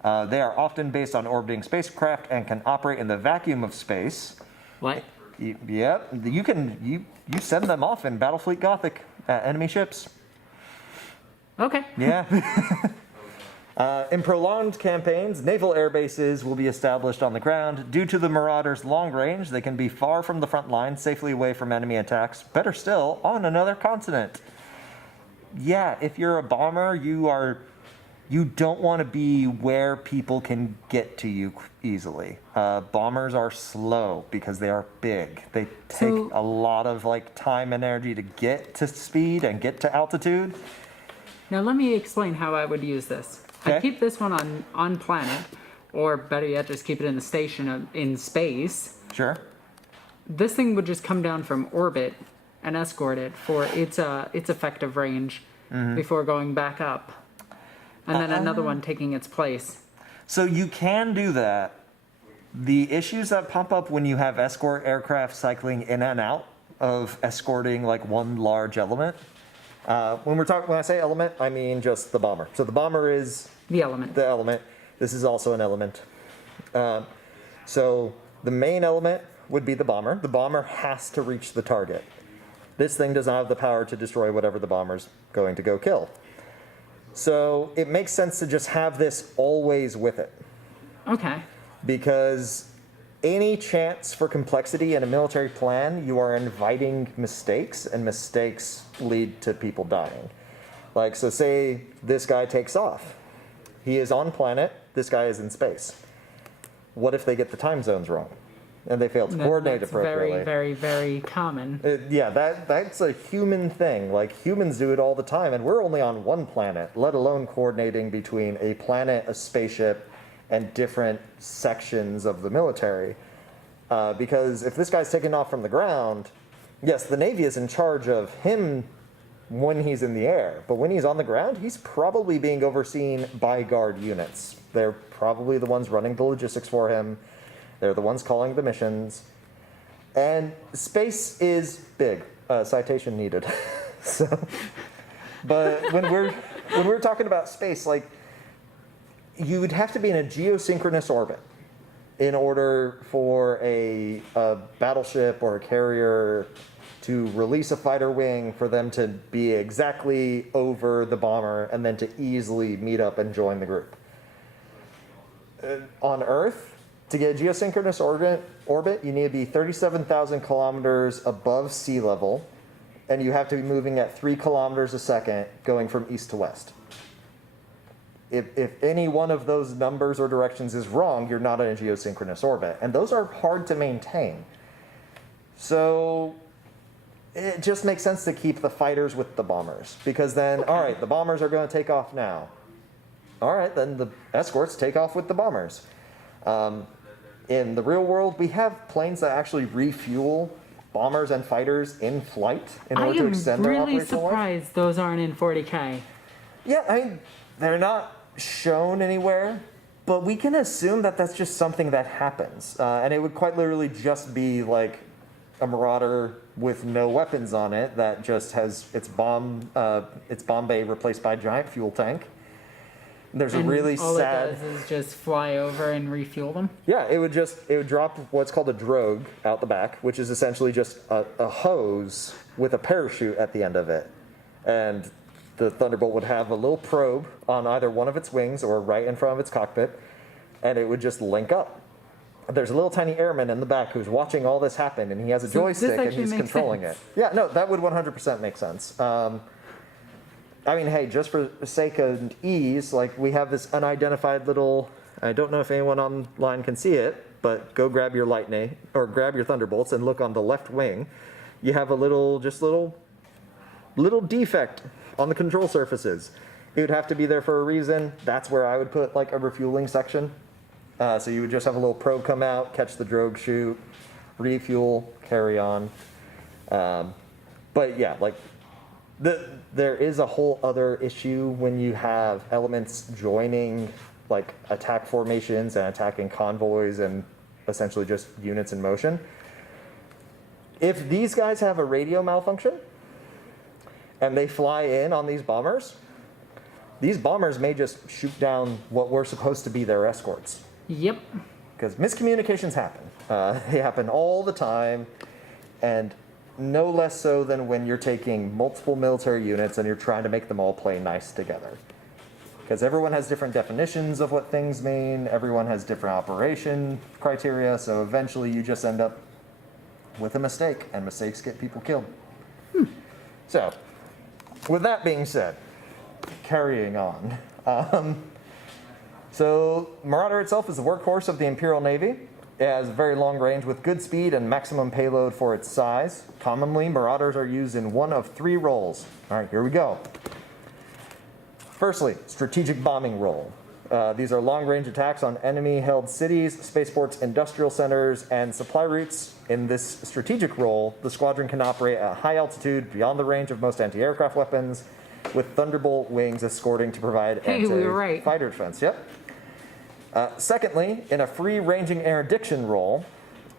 They are often based on orbiting spacecraft and can operate in the vacuum of space. What? Yep, you send them off in Battlefleet Gothic enemy ships. Okay. Yeah. In prolonged campaigns, naval air bases will be established on the ground. Due to the Marauders' long range, they can be far from the front line, safely away from enemy attacks. Better still, on another continent. Yeah, if you're a bomber, you don't want to be where people can get to you easily. Bombers are slow because they are big. They take a lot of time and energy to get to speed and get to altitude. Now let me explain how I would use this. Okay. I keep this one on planet, or better yet, just keep it in the station in space. Sure. This thing would just come down from orbit and escort it for its effective range before going back up, and then another one taking its place. So you can do that. The issues that pop up when you have escort aircraft cycling in and out of escorting one large element. When I say element, I mean just the bomber. So the bomber is the element. The element. This is also an element. So the main element would be the bomber. The bomber has to reach the target. This thing does not have the power to destroy whatever the bomber's going to go kill. So it makes sense to just have this always with it. Okay. Because any chance for complexity in a military plan, you are inviting mistakes, and mistakes lead to people dying. So say this guy takes off. He is on planet, this guy is in space. What if they get the time zones wrong? And they fail to coordinate appropriately? That's very, very, very common. That's a human thing. Humans do it all the time, and we're only on one planet, let alone coordinating between a planet, a spaceship, and different sections of the military. Because if this guy's taking off from the ground, yes, the Navy is in charge of him when he's in the air, but when he's on the ground, he's probably being overseen by guard units. They're probably the ones running the logistics for him. They're the ones calling the missions. And space is big. Citation needed. But when we're talking about space, you would have to be in a geosynchronous orbit in order for a battleship or a carrier to release a fighter wing, for them to be exactly over the bomber and then to easily meet up and join the group. On Earth, to get a geosynchronous orbit, you need to be 37,000 kilometers above sea level, and you have to be moving at 3 kilometers a second going from east to west. If any one of those numbers or directions is wrong, you're not in a geosynchronous orbit. And those are hard to maintain. So it just makes sense to keep the fighters with the bombers. Because then, all right, the bombers are going to take off now. All right, then the escorts take off with the bombers. In the real world, we have planes that actually refuel bombers and fighters in flight in order to extend I their am really operational life. surprised those aren't in 40k. Yeah, I mean, they're not shown anywhere, but we can assume that that's just something that happens. And it would quite literally just be like a Marauder with no weapons on it that just has its bomb bay replaced by a giant fuel tank. There's a really all sad. it does is just fly over and refuel them. Yeah, it would drop what's called a drogue out the back, which is essentially just a hose with a parachute at the end of it. And the Thunderbolt would have a little probe on either one of its wings or right in front of its cockpit, and it would just link up. There's a little tiny airman in the back who's watching all this happen, and he has a joystick and he's controlling it. Yeah, no, that would 100% make sense. I mean, hey, just for the sake of ease, like we have this unidentified little, I don't know if anyone online can see it, but go grab your lightning or grab your Thunderbolts and look on the left wing. You have a little defect on the control surfaces. It would have to be there for a reason. That's where I would put like a refueling section. So you would just have a little probe come out, catch the drogue chute, refuel, carry on. But yeah, like there is a whole other issue when you have elements joining like attack formations and attacking convoys and essentially just units in motion. If these guys have a radio malfunction and they fly in on these bombers may just shoot down what were supposed to be their escorts. Yep. Because miscommunications happen. They happen all the time, and no less so than when you're taking multiple military units and you're trying to make them all play nice together. Because everyone has different definitions of what things mean, everyone has different operation criteria, so eventually you just end up with a mistake, and mistakes get people killed. So, with that being said, carrying on. So, Marauder itself is the workhorse of the Imperial Navy. It has very long range with good speed and maximum payload for its size. Commonly, Marauders are used in one of three roles. All right, here we go. Firstly, strategic bombing role. These are long-range attacks on enemy-held cities, spaceports, industrial centers, and supply routes. In this strategic role, the squadron can operate at high altitude beyond the range of most anti-aircraft weapons, with Thunderbolt wings escorting to provide anti-fighter defense. Yep. Secondly, in a free-ranging interdiction role,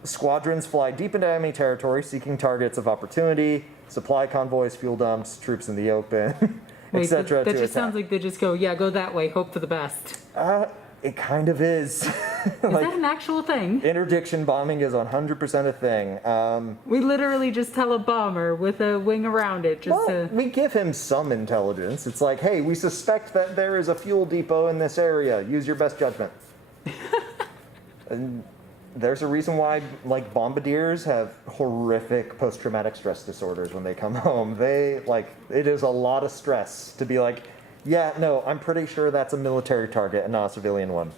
squadrons fly deep into enemy territory, seeking targets of opportunity, supply convoys, fuel dumps, troops in the open, etc. That just sounds like they just go, yeah, go that way, hope for the best. It kind of is. Is that an actual thing? Interdiction bombing is 100% a thing. We literally just tell a bomber with a wing around it we give him some intelligence. It's like, hey, we suspect that there is a fuel depot in this area. Use your best judgment. And there's a reason why, like, bombardiers have horrific post-traumatic stress disorders when they come home. It is a lot of stress to be like, yeah, no, I'm pretty sure that's a military target and not a civilian one.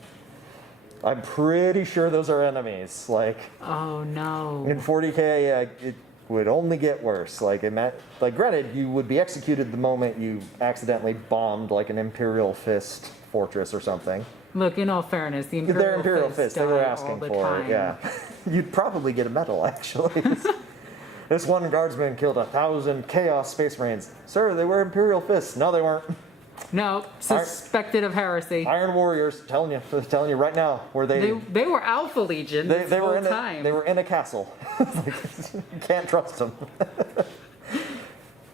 I'm pretty sure those are enemies. Like, oh no. In 40k, it would only get worse. Granted, you would be executed the moment you accidentally bombed like an Imperial Fist fortress or something. Look, in all fairness, the Imperial Fist, they were asking for it. Yeah, you'd probably get a medal actually. This one guardsman killed 1,000 Chaos Space Marines. Sir, they were Imperial Fists. No, they weren't. No, suspected of heresy. Iron Warriors, telling you right now, where they were Alpha Legion they were in time. They were in a castle. You can't trust them.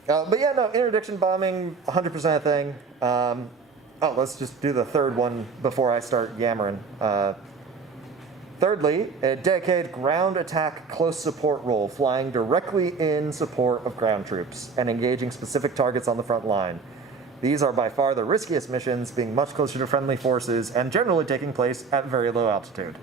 But yeah, no, interdiction bombing, 100% a thing. Let's just do the third one before I start yammering. Thirdly, a dedicated ground attack close support role, flying directly in support of ground troops and engaging specific targets on the front line. These are by far the riskiest missions, being much closer to friendly forces and generally taking place at very low altitude.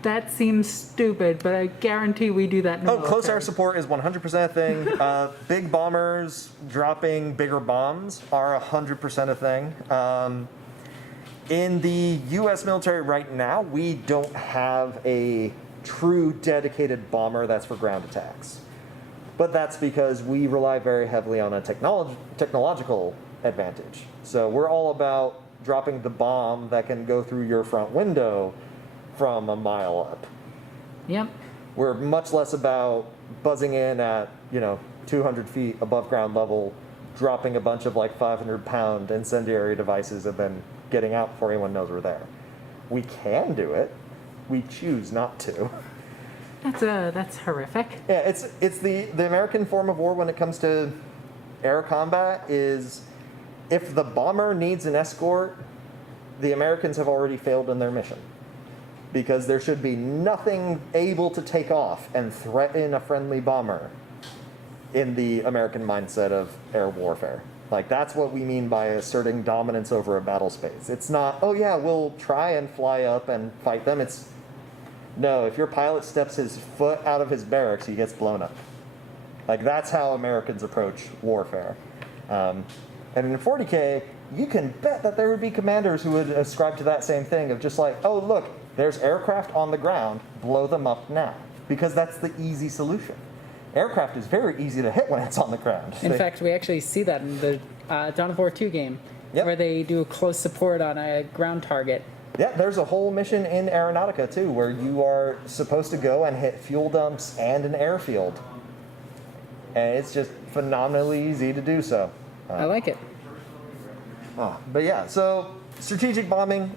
That seems stupid, but I guarantee we do that in the military. Close air support is 100% a thing. Big bombers dropping bigger bombs are 100% a thing. In the U.S. military right now, we don't have a true dedicated bomber that's for ground attacks. But that's because we rely very heavily on a technological advantage. So we're all about dropping the bomb that can go through your front window from a mile up. Yep. We're much less about buzzing in at, 200 feet above ground level, dropping a bunch of like 500-pound incendiary devices and then getting out before anyone knows we're there. We can do it. We choose not to. That's horrific. Yeah, it's the American form of war when it comes to air combat is if the bomber needs an escort, the Americans have already failed in their mission. Because there should be nothing able to take off and threaten a friendly bomber in the American mindset of air warfare. Like, that's what we mean by asserting dominance over a battle space. It's not, oh yeah, we'll try and fly up and fight them. It's, no, if your pilot steps his foot out of his barracks, he gets blown up. Like, that's how Americans approach warfare. And in 40k, you can bet that there would be commanders who would ascribe to that same thing of just like, oh, look, there's aircraft on the ground, blow them up now. Because that's the easy solution. Aircraft is very easy to hit when it's on the ground. In fact, we actually see that in the Dawn of War 2 game, where they do a close support on a ground target. Yeah, there's a whole mission in Aeronautica, too, where you are supposed to go and hit fuel dumps and an airfield. And it's just phenomenally easy to do so. I like it. But yeah, so strategic bombing,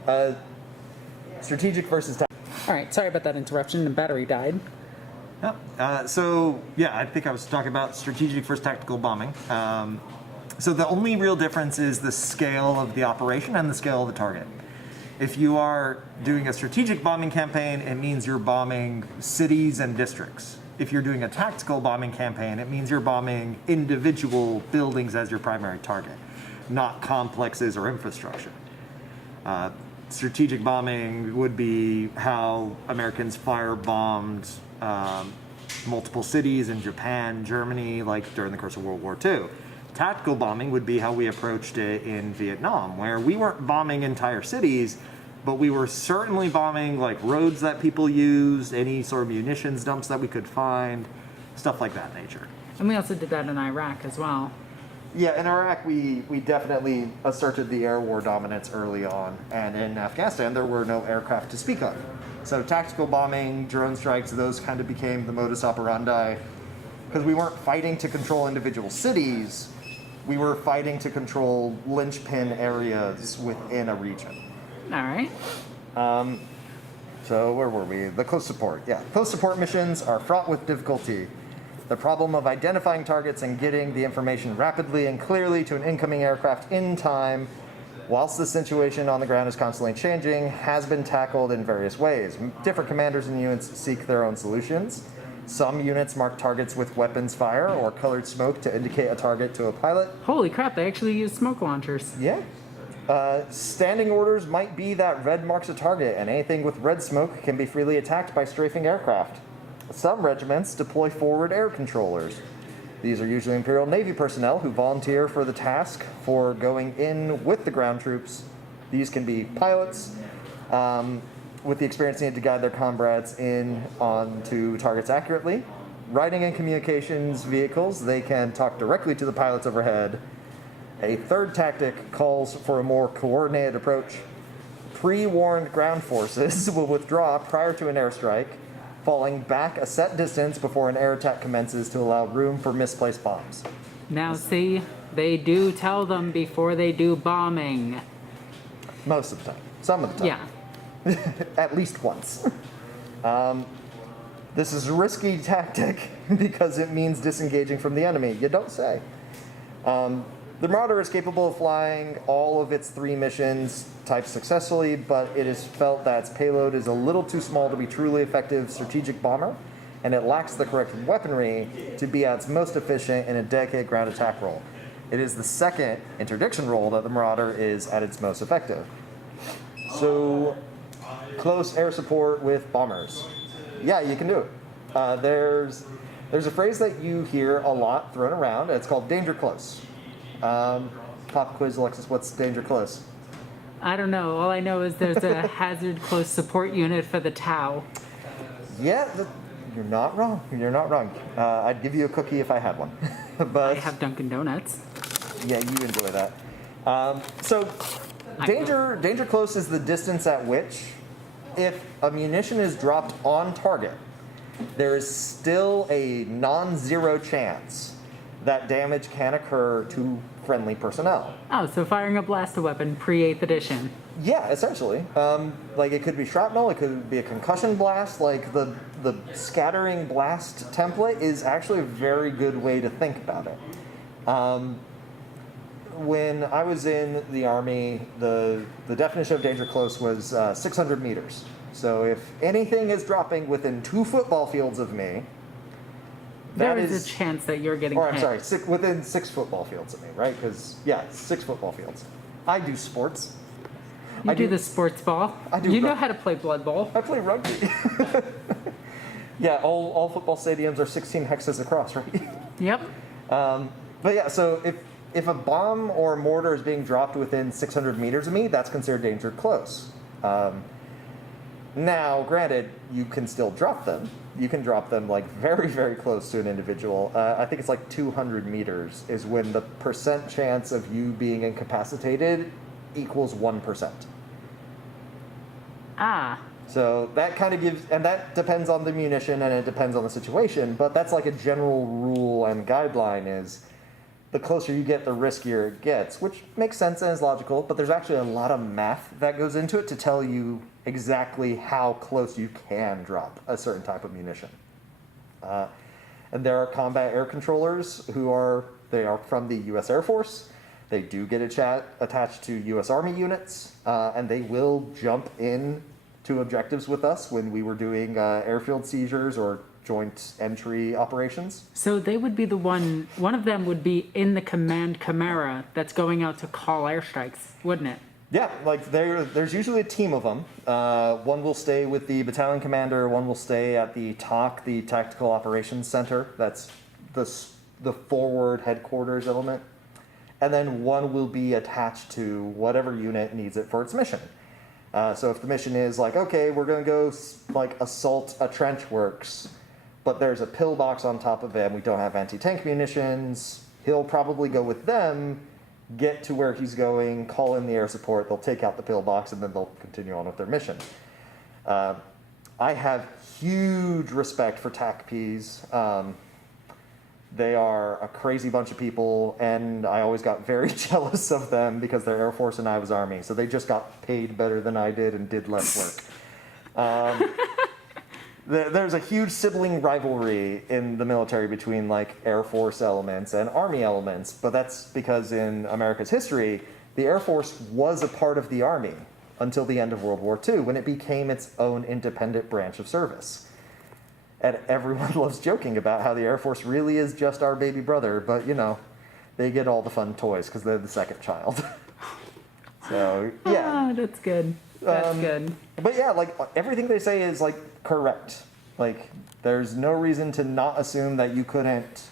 strategic versus tactical. All right, sorry about that interruption. The battery died. Yep. I think I was talking about strategic versus tactical bombing. So the only real difference is the scale of the operation and the scale of the target. If you are doing a strategic bombing campaign, it means you're bombing cities and districts. If you're doing a tactical bombing campaign, it means you're bombing individual buildings as your primary target, not complexes or infrastructure. Strategic bombing would be how Americans firebombed multiple cities in Japan, Germany, like during the course of World War II. Tactical bombing would be how we approached it in Vietnam, where we weren't bombing entire cities, but we were certainly bombing like roads that people used, any sort of munitions dumps that we could find, stuff like that nature. And we also did that in Iraq as well. Yeah, in Iraq, we definitely asserted the air war dominance early on, and in Afghanistan, there were no aircraft to speak of. So tactical bombing, drone strikes, those kind of became the modus operandi, because we weren't fighting to control individual cities, we were fighting to control linchpin areas within a region. All right. So where were we? The close support. Yeah, close support missions are fraught with difficulty. The problem of identifying targets and getting the information rapidly and clearly to an incoming aircraft in time, whilst the situation on the ground is constantly changing, has been tackled in various ways. Different commanders and units seek their own solutions. Some units mark targets with weapons fire or colored smoke to indicate a target to a pilot. Holy crap, they actually use smoke launchers. Yeah. Standing orders might be that red marks a target, and anything with red smoke can be freely attacked by strafing aircraft. Some regiments deploy forward air controllers. These are usually Imperial Navy personnel who volunteer for the task for going in with the ground troops. These can be pilots with the experience needed to guide their comrades in onto targets accurately. Riding and communications vehicles, they can talk directly to the pilots overhead. A third tactic calls for a more coordinated approach. Pre-warned ground forces will withdraw prior to an airstrike, falling back a set distance before an air attack commences to allow room for misplaced bombs. Now see, they do tell them before they do bombing. Most of the time. Some of the time. Yeah. At least once. This is a risky tactic because it means disengaging from the enemy. You don't say. The Marauder is capable of flying all of its 3 missions types successfully, but it is felt that its payload is a little too small to be truly effective strategic bomber, and it lacks the correct weaponry to be at its most efficient in a dedicated ground attack role. It is the second interdiction role that the Marauder is at its most effective. So, close air support with bombers. Yeah, you can do it. There's a phrase that you hear a lot thrown around. It's called danger close. Pop quiz, Alexis, what's danger close? I don't know. All I know is there's a hazard close support unit for the Tau. Yeah, you're not wrong. You're not wrong. I'd give you a cookie if I had one. But I have Dunkin' Donuts. yeah, you enjoy that. So danger close is the distance at which, if a munition is dropped on target, there is still a non-zero chance that damage can occur to friendly personnel. Oh, so firing a blaster weapon pre-8th edition. Yeah, essentially. Like it could be shrapnel, it could be a concussion blast. Like the scattering blast template is actually a very good way to think about it. When I was in the Army, the definition of danger close was 600 meters. So if anything is dropping within 2 football fields of me, There is a chance that you're getting hit. Or I'm sorry, within 6 football fields of me, right? Because, yeah, 6 football fields. I do sports. You do the sports ball. I do You know how to play Blood Bowl. I play rugby. Yeah, all football stadiums are 16 hexes across, right? Yep. But yeah, so if a bomb or a mortar is being dropped within 600 meters of me, that's considered danger close. Now, granted, you can still drop them. You can drop them like very, very close to an individual. I think it's like 200 meters is when the percent chance of you being incapacitated equals 1%. Ah. So that kind of gives, and that depends on the munition and it depends on the situation, but that's like a general rule and guideline is the closer you get, the riskier it gets, which makes sense and is logical, but there's actually a lot of math that goes into it to tell you exactly how close you can drop a certain type of munition. And there are combat air controllers they are from the U.S. Air Force. They do get attached to U.S. Army units, and they will jump in to objectives with us when we were doing airfield seizures or joint entry operations. So they would be one of them would be in the command Chimera that's going out to call airstrikes, wouldn't it? Yeah, like there's usually a team of them. One will stay with the battalion commander, one will stay at the TOC, the Tactical Operations Center. That's the forward headquarters element. And then one will be attached to whatever unit needs it for its mission. So if the mission is like, okay, we're going to go like assault a trench works, but there's a pillbox on top of it and we don't have anti-tank munitions, he'll probably go with them, get to where he's going, call in the air support, they'll take out the pillbox, and then they'll continue on with their mission. I have huge respect for TACPs. They are a crazy bunch of people, and I always got very jealous of them because they're Air Force and I was Army, so they just got paid better than I did and did less work. There's a huge sibling rivalry in the military between like Air Force elements and Army elements, but that's because in America's history, the Air Force was a part of the Army until the end of World War II, when it became its own independent branch of service. And everyone loves joking about how the Air Force really is just our baby brother, but you know, they get all the fun toys because they're the second child. So, yeah. Ah, that's good. That's good. But yeah, like everything they say is like correct. Like there's no reason to not assume that you couldn't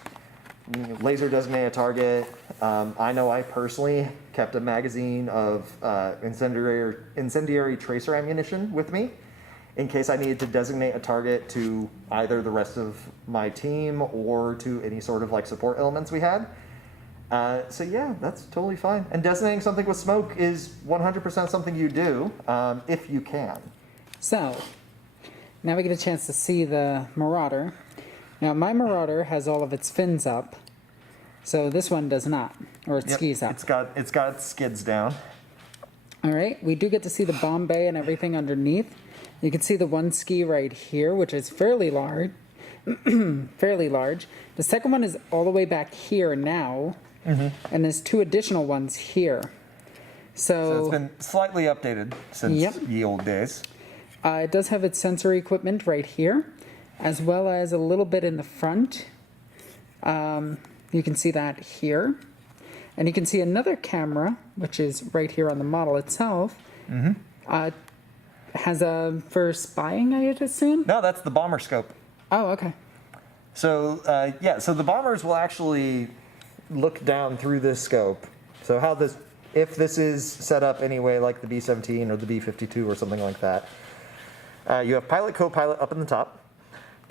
laser designate a target. I know I personally kept a magazine of incendiary tracer ammunition with me in case I needed to designate a target to either the rest of my team or to any sort of like support elements we had. So yeah, that's totally fine. And designating something with smoke is 100% something you do, if you can. So, now we get a chance to see the Marauder. Now, my Marauder has all of its fins up, so this one does not, or its skis up. It's got its skids down. All right, we do get to see the bomb bay and everything underneath. You can see the one ski right here, which is fairly large. Fairly large. The second one is all the way back here now, and there's 2 additional ones here. So it's been slightly updated since the old days. It does have its sensory equipment right here, as well as a little bit in the front. You can see that here. And you can see another camera, which is right here on the model itself. Has a for spying, I would assume? No, that's the bomber scope. Oh, okay. So, so the bombers will actually look down through this scope. So if this is set up anyway, like the B-17 or the B-52 or something like that, you have pilot, co-pilot up in the top.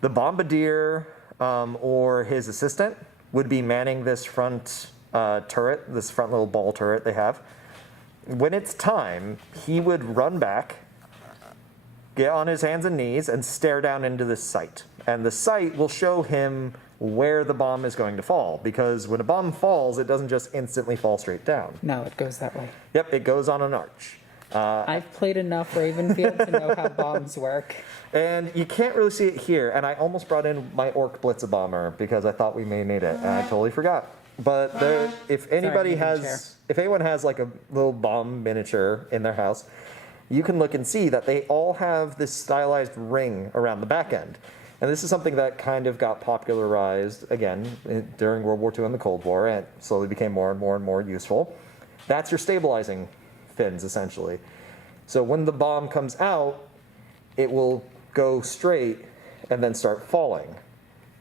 The bombardier or his assistant would be manning this front turret, this front little ball turret they have. When it's time, he would run back, get on his hands and knees and stare down into this sight. And the sight will show him where the bomb is going to fall, because when a bomb falls, it doesn't just instantly fall straight down. No, it goes that way. Yep, it goes on an arch. I've played enough Ravenfield to know how bombs work. And you can't really see it here, and I almost brought in my Ork Blitzer bomber because I thought we may need it, and I totally forgot. But there, if anyone has like a little bomb miniature in their house, you can look and see that they all have this stylized ring around the back end. And this is something that kind of got popularized, again, during World War II and the Cold War, and slowly became more and more and more useful. That's your stabilizing fins, essentially. So when the bomb comes out, it will go straight and then start falling,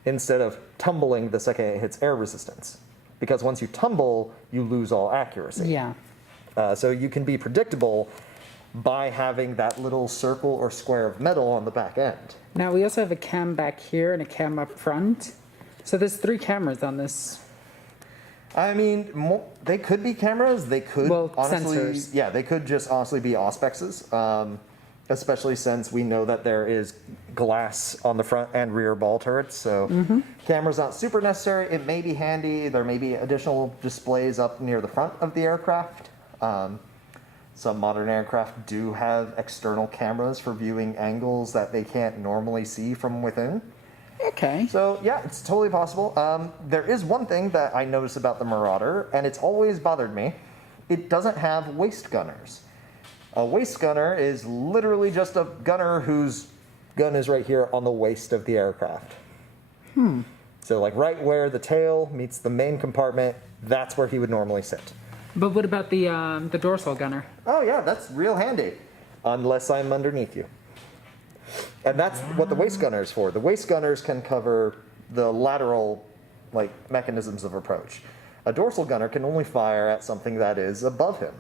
instead of tumbling the second it hits air resistance. Because once you tumble, you lose all accuracy. Yeah. So you can be predictable by having that little circle or square of metal on the back end. Now, we also have a cam back here and a cam up front. So there's 3 cameras on this. I mean, they could be cameras. They could honestly, sensors. Yeah, they could just honestly be auspexes. Especially since we know that there is glass on the front and rear ball turrets. So cameras not super necessary. It may be handy. There may be additional displays up near the front of the aircraft. Some modern aircraft do have external cameras for viewing angles that they can't normally see from within. Okay. So yeah, it's totally possible. There is one thing that I notice about the Marauder, and it's always bothered me. It doesn't have waist gunners. A waist gunner is literally just a gunner whose gun is right here on the waist of the aircraft. So like right where the tail meets the main compartment, that's where he would normally sit. But what about the dorsal gunner? Oh yeah, that's real handy. Unless I'm underneath you. And that's what the waist gunner is for. The waist gunners can cover the lateral mechanisms of approach. A dorsal gunner can only fire at something that is above him.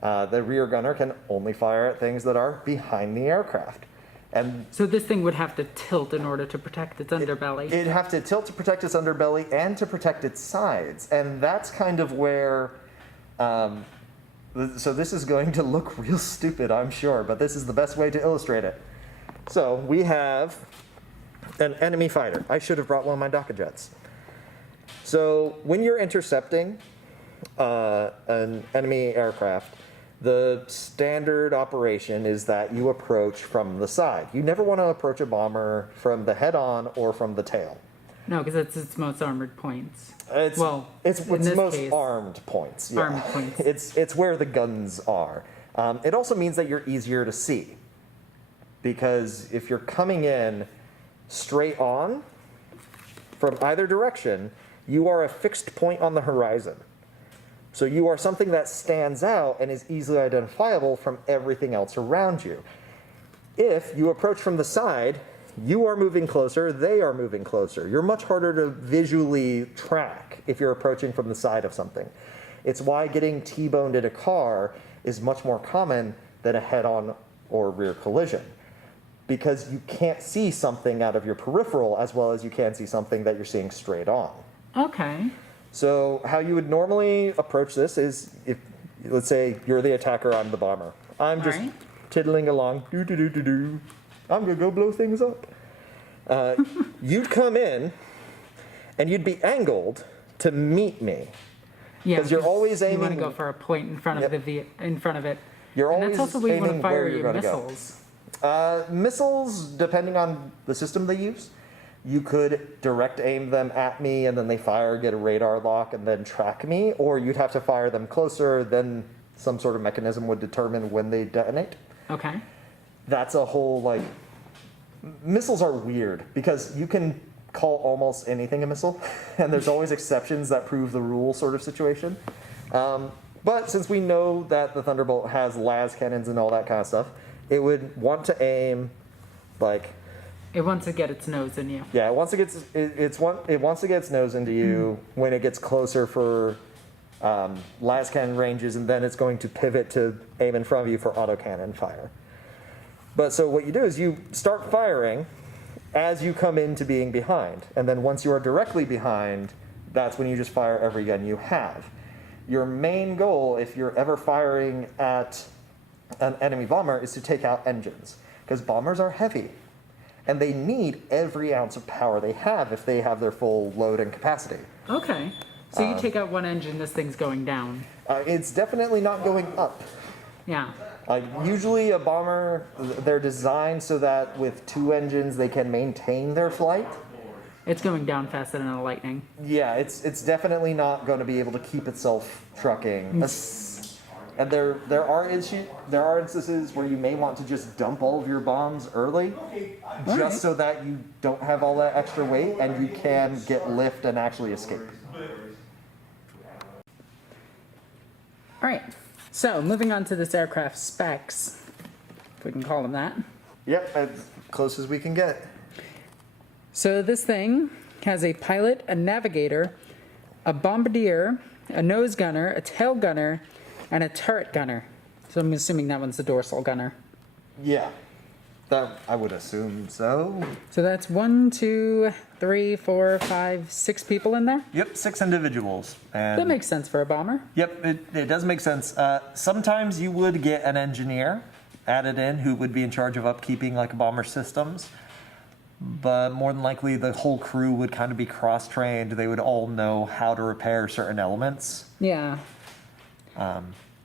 The rear gunner can only fire at things that are behind the aircraft. And So this thing would have to tilt in order to protect its underbelly. it'd have to tilt to protect its underbelly and to protect its sides. And that's kind of where... so this is going to look real stupid, I'm sure, but this is the best way to illustrate it. So we have an enemy fighter. I should have brought one of my Doka jets. So when you're intercepting an enemy aircraft, the standard operation is that you approach from the side. You never want to approach a bomber from the head-on or from the tail. No, because it's its most armored points. It's in its this most case, armed points. Yeah. armed points. It's where the guns are. It also means that you're easier to see, because if you're coming in straight on from either direction, you are a fixed point on the horizon. So you are something that stands out and is easily identifiable from everything else around you. If you approach from the side, you are moving closer, they are moving closer. You're much harder to visually track if you're approaching from the side of something. It's why getting T-boned in a car is much more common than a head-on or rear collision, because you can't see something out of your peripheral as well as you can see something that you're seeing straight on. Okay. So how you would normally approach this is, if let's say you're the attacker, I'm the bomber. I'm just Alright. tiddling along, do. I'm gonna go blow things up. You'd come in, and you'd be angled to meet me. Yeah, 'Cause you're always You want to aiming- go for a point in front of in front of it. You're and always that's also where you want to aiming fire where you're your gonna go. missiles. Missiles, depending on the system they use, you could direct aim them at me and then they fire, get a radar lock, and then track me, or you'd have to fire them closer, then some sort of mechanism would determine when they detonate. Okay. That's a whole, missiles are weird because you can call almost anything a missile, and there's always exceptions that prove the rule sort of situation. But since we know that the Thunderbolt has las cannons and all that kind of stuff, it would want to aim It wants to get its nose in you. yeah, it wants to get its nose into you when it gets closer for las cannon ranges, and then it's going to pivot to aim in front of you for autocannon fire. But so what you do is you start firing as you come into being behind, and then once you are directly behind, that's when you just fire every gun you have. Your main goal, if you're ever firing at an enemy bomber, is to take out engines. because bombers are heavy. And they need every ounce of power they have if they have their full load and capacity. Okay. So you take out one engine, this thing's going down. It's definitely not going up. Yeah. Usually a bomber, they're designed so that with 2 engines they can maintain their flight. It's going down faster than a lightning. Yeah, it's definitely not going to be able to keep itself trucking. And there are instances where you may want to just dump all of your bombs early, just so that you don't have all that extra weight and you can get lift and actually escape. All right. So moving on to this aircraft specs, if we can call them that. Yep, as close as we can get. So this thing has a pilot, a navigator, a bombardier, a nose gunner, a tail gunner, and a turret gunner. So I'm assuming that one's the dorsal gunner. Yeah, that I would assume so. So that's 1, 2, 3, 4, 5, 6 people in there? Yep, 6 individuals. And That makes sense for a bomber. Yep, it does make sense. Sometimes you would get an engineer added in who would be in charge of upkeeping like bomber systems. But more than likely, the whole crew would kind of be cross-trained. They would all know how to repair certain elements. Yeah.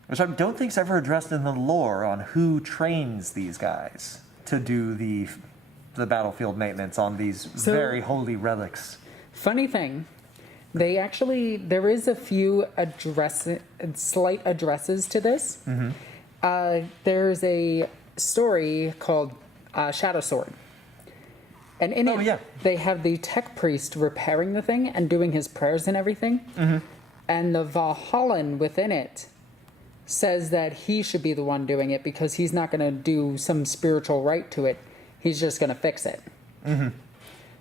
Which I don't think is ever addressed in the lore on who trains these guys to do the battlefield maintenance on these very holy relics. Funny thing, there is a few slight addresses to this. Mm-hmm. There's a story called Shadow Sword. And in it, they have the tech priest repairing the thing and doing his prayers and everything. Mm-hmm. And the Valhallan within it says that he should be the one doing it because he's not going to do some spiritual right to it. He's just going to fix it. Mm-hmm.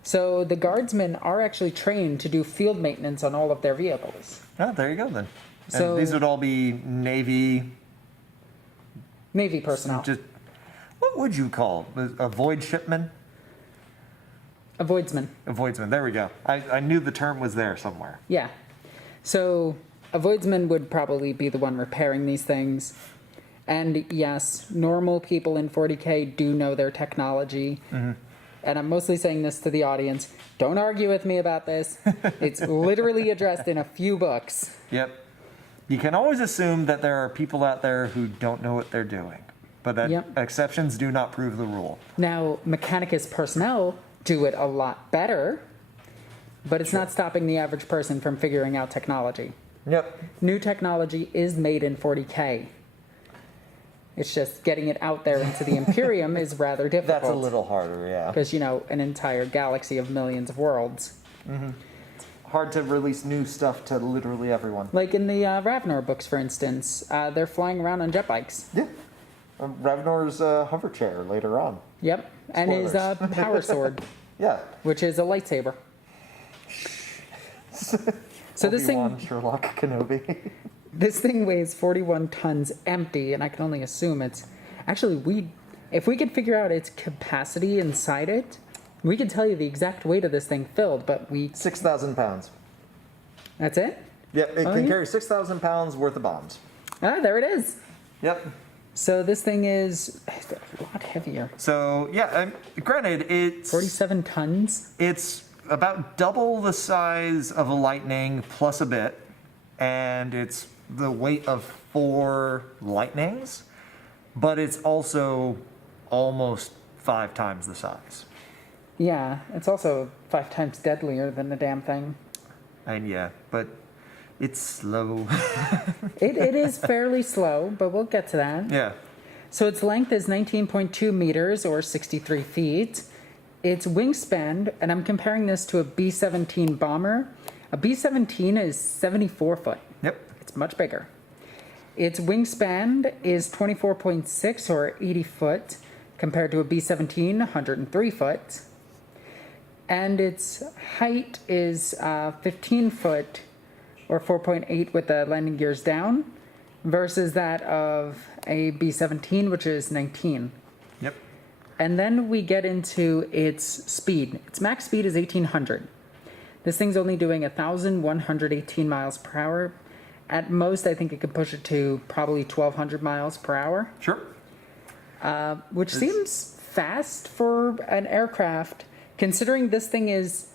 So the guardsmen are actually trained to do field maintenance on all of their vehicles. Oh, there you go then. So and these would all be Navy personnel. What would you call a void shipman? A voidsman. A voidsman. There we go. I knew the term was there somewhere. Yeah. So a voidsman would probably be the one repairing these things. And yes, normal people in 40k do know their technology. Mm-hmm. And I'm mostly saying this to the audience. Don't argue with me about this. It's literally addressed in a few books. Yep. You can always assume that there are people out there who don't know what they're doing. But that exceptions do not prove the rule. Now, Mechanicus personnel do it a lot better, but it's not stopping the average person from figuring out technology. Yep. New technology is made in 40k. It's just getting it out there into the Imperium is rather difficult. That's a little harder, yeah. Because, an entire galaxy of millions of worlds. Mm-hmm. Hard to release new stuff to literally everyone. Like in the Ravnor books, for instance, they're flying around on jet bikes. Yeah. Ravnor's hover chair later on. Yep. And his power sword. Yeah. Which is a lightsaber. So this thing, Sherlock Kenobi. This thing weighs 41 tons empty, and I can only assume it's... Actually, if we could figure out its capacity inside it, we could tell you the exact weight of this thing filled, but 6,000 pounds. That's it? Yep, it can carry 6,000 pounds worth of bombs. Ah, there it is. Yep. So this thing is a lot heavier. So, granted, it's... 47 tons? It's about double the size of a Lightning plus a bit, and it's the weight of 4 Lightnings, but it's also almost 5 times the size. Yeah, it's also 5 times deadlier than the damn thing. And but it's slow. It is fairly slow, but we'll get to that. Yeah. So its length is 19.2 meters, or 63 feet. Its wingspan, and I'm comparing this to a B-17 bomber. A B-17 is 74 foot. Yep. It's much bigger. Its wingspan is 24.6, or 80 foot, compared to a B-17, 103 foot. And its height is 15 foot, or 4.8 with the landing gears down, versus that of a B-17, which is 19. Yep. And then we get into its speed. Its max speed is 1,800. This thing's only doing 1,118 miles per hour. At most, I think it could push it to probably 1,200 miles per hour. Sure. Which seems fast for an aircraft, considering this thing is,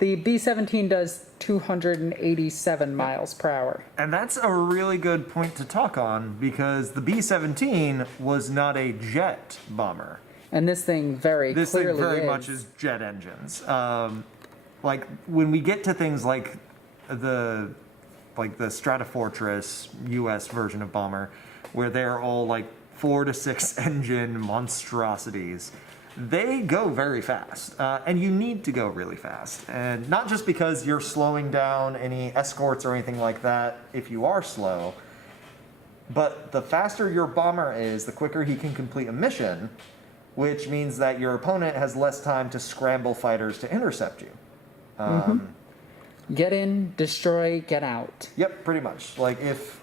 the B-17 does 287 miles per hour. And that's a really good point to talk on, because the B-17 was not a jet bomber. And this thing very This clearly thing very is. much is jet engines. Like when we get to things like the Stratofortress US version of bomber, where they're all like 4 to 6 engine monstrosities, they go very fast, and you need to go really fast. And not just because you're slowing down any escorts or anything like that if you are slow, but the faster your bomber is, the quicker he can complete a mission, which means that your opponent has less time to scramble fighters to intercept you. Get in, destroy, get out. Yep, pretty much. Like if,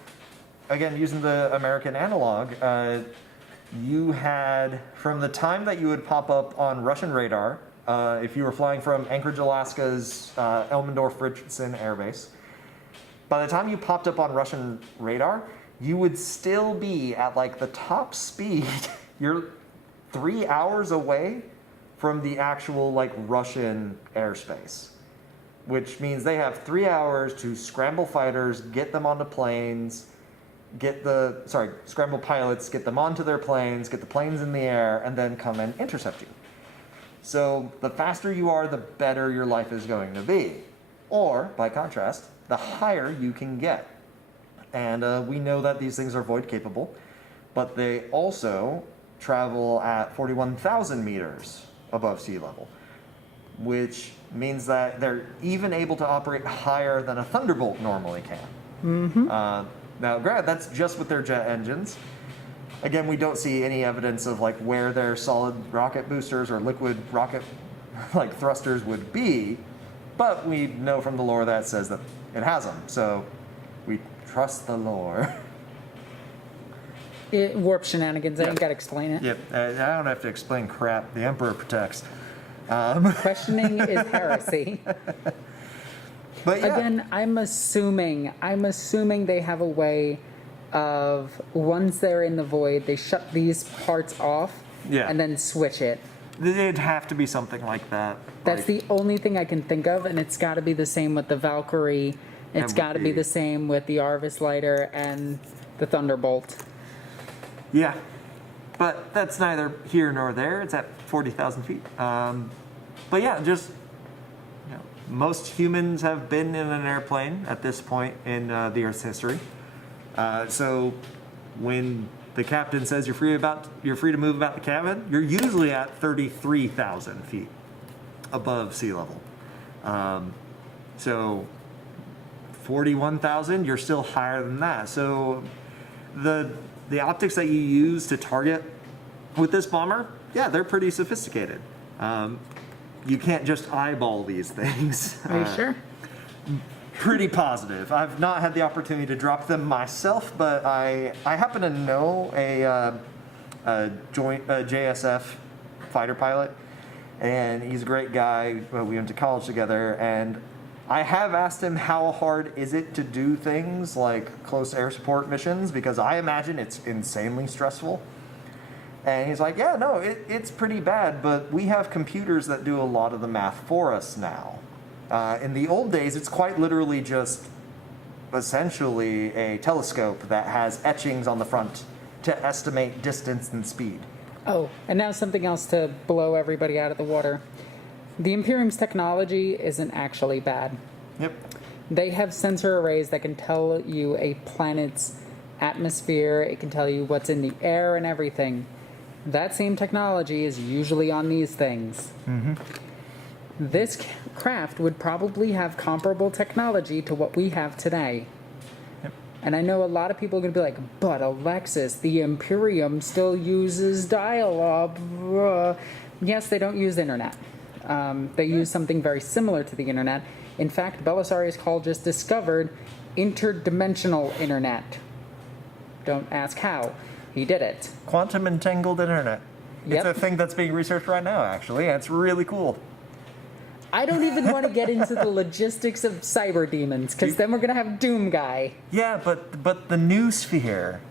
again, using the American analog, you had, from the time that you would pop up on Russian radar, if you were flying from Anchorage, Alaska's Elmendorf-Richardson Air Base, by the time you popped up on Russian radar, you would still be at like the top speed. You're 3 hours away from the actual like Russian airspace, which means they have 3 hours to scramble fighters, get them onto planes, scramble pilots, get them onto their planes, get the planes in the air, and then come and intercept you. So the faster you are, the better your life is going to be. Or, by contrast, the higher you can get. And we know that these things are void capable, but they also travel at 41,000 meters above sea level, which means that they're even able to operate higher than a Thunderbolt normally can. Now, granted, that's just with their jet engines. Again, we don't see any evidence of like where their solid rocket boosters or liquid rocket like thrusters would be, but we know from the lore that says that it has them. So we trust the lore. Warp shenanigans, I ain't gotta explain it. Yep, I don't have to explain crap. The Emperor protects. Questioning is heresy. But yeah. Again, I'm assuming they have a way of, once they're in the void, they shut these parts off and then switch it. It'd have to be something like that. That's the only thing I can think of, and it's got to be the same with the Valkyrie. It's got to be the same with the Arvis Lighter and the Thunderbolt. Yeah, but that's neither here nor there. It's at 40,000 feet. But yeah, just most humans have been in an airplane at this point in the Earth's history. So when the captain says you're free to move about the cabin, you're usually at 33,000 feet above sea level. So 41,000, you're still higher than that. So the optics that you use to target with this bomber, yeah, they're pretty sophisticated. You can't just eyeball these things. Are you sure? Pretty positive. I've not had the opportunity to drop them myself, but I happen to know a JSF fighter pilot, and he's a great guy. We went to college together, and I have asked him how hard is it to do things like close air support missions, because I imagine it's insanely stressful. And he's like, yeah, no, it's pretty bad, but we have computers that do a lot of the math for us now. In the old days, it's quite literally just essentially a telescope that has etchings on the front to estimate distance and speed. Oh, and now something else to blow everybody out of the water. The Imperium's technology isn't actually bad. Yep. They have sensor arrays that can tell you a planet's atmosphere, it can tell you what's in the air and everything. That same technology is usually on these things. This craft would probably have comparable technology to what we have today. Yep. And I know a lot of people are going to be like, but Alexis, the Imperium still uses dial-up. Yes, they don't use internet. They use something very similar to the internet. In fact, Belisarius Hall just discovered interdimensional internet. Don't ask how. He did it. Quantum entangled internet. Yep. It's a thing that's being researched right now, actually, and it's really cool. I don't even want to get into the logistics of cyber demons, because then we're going to have Doom Guy. Yeah, but the new sphere.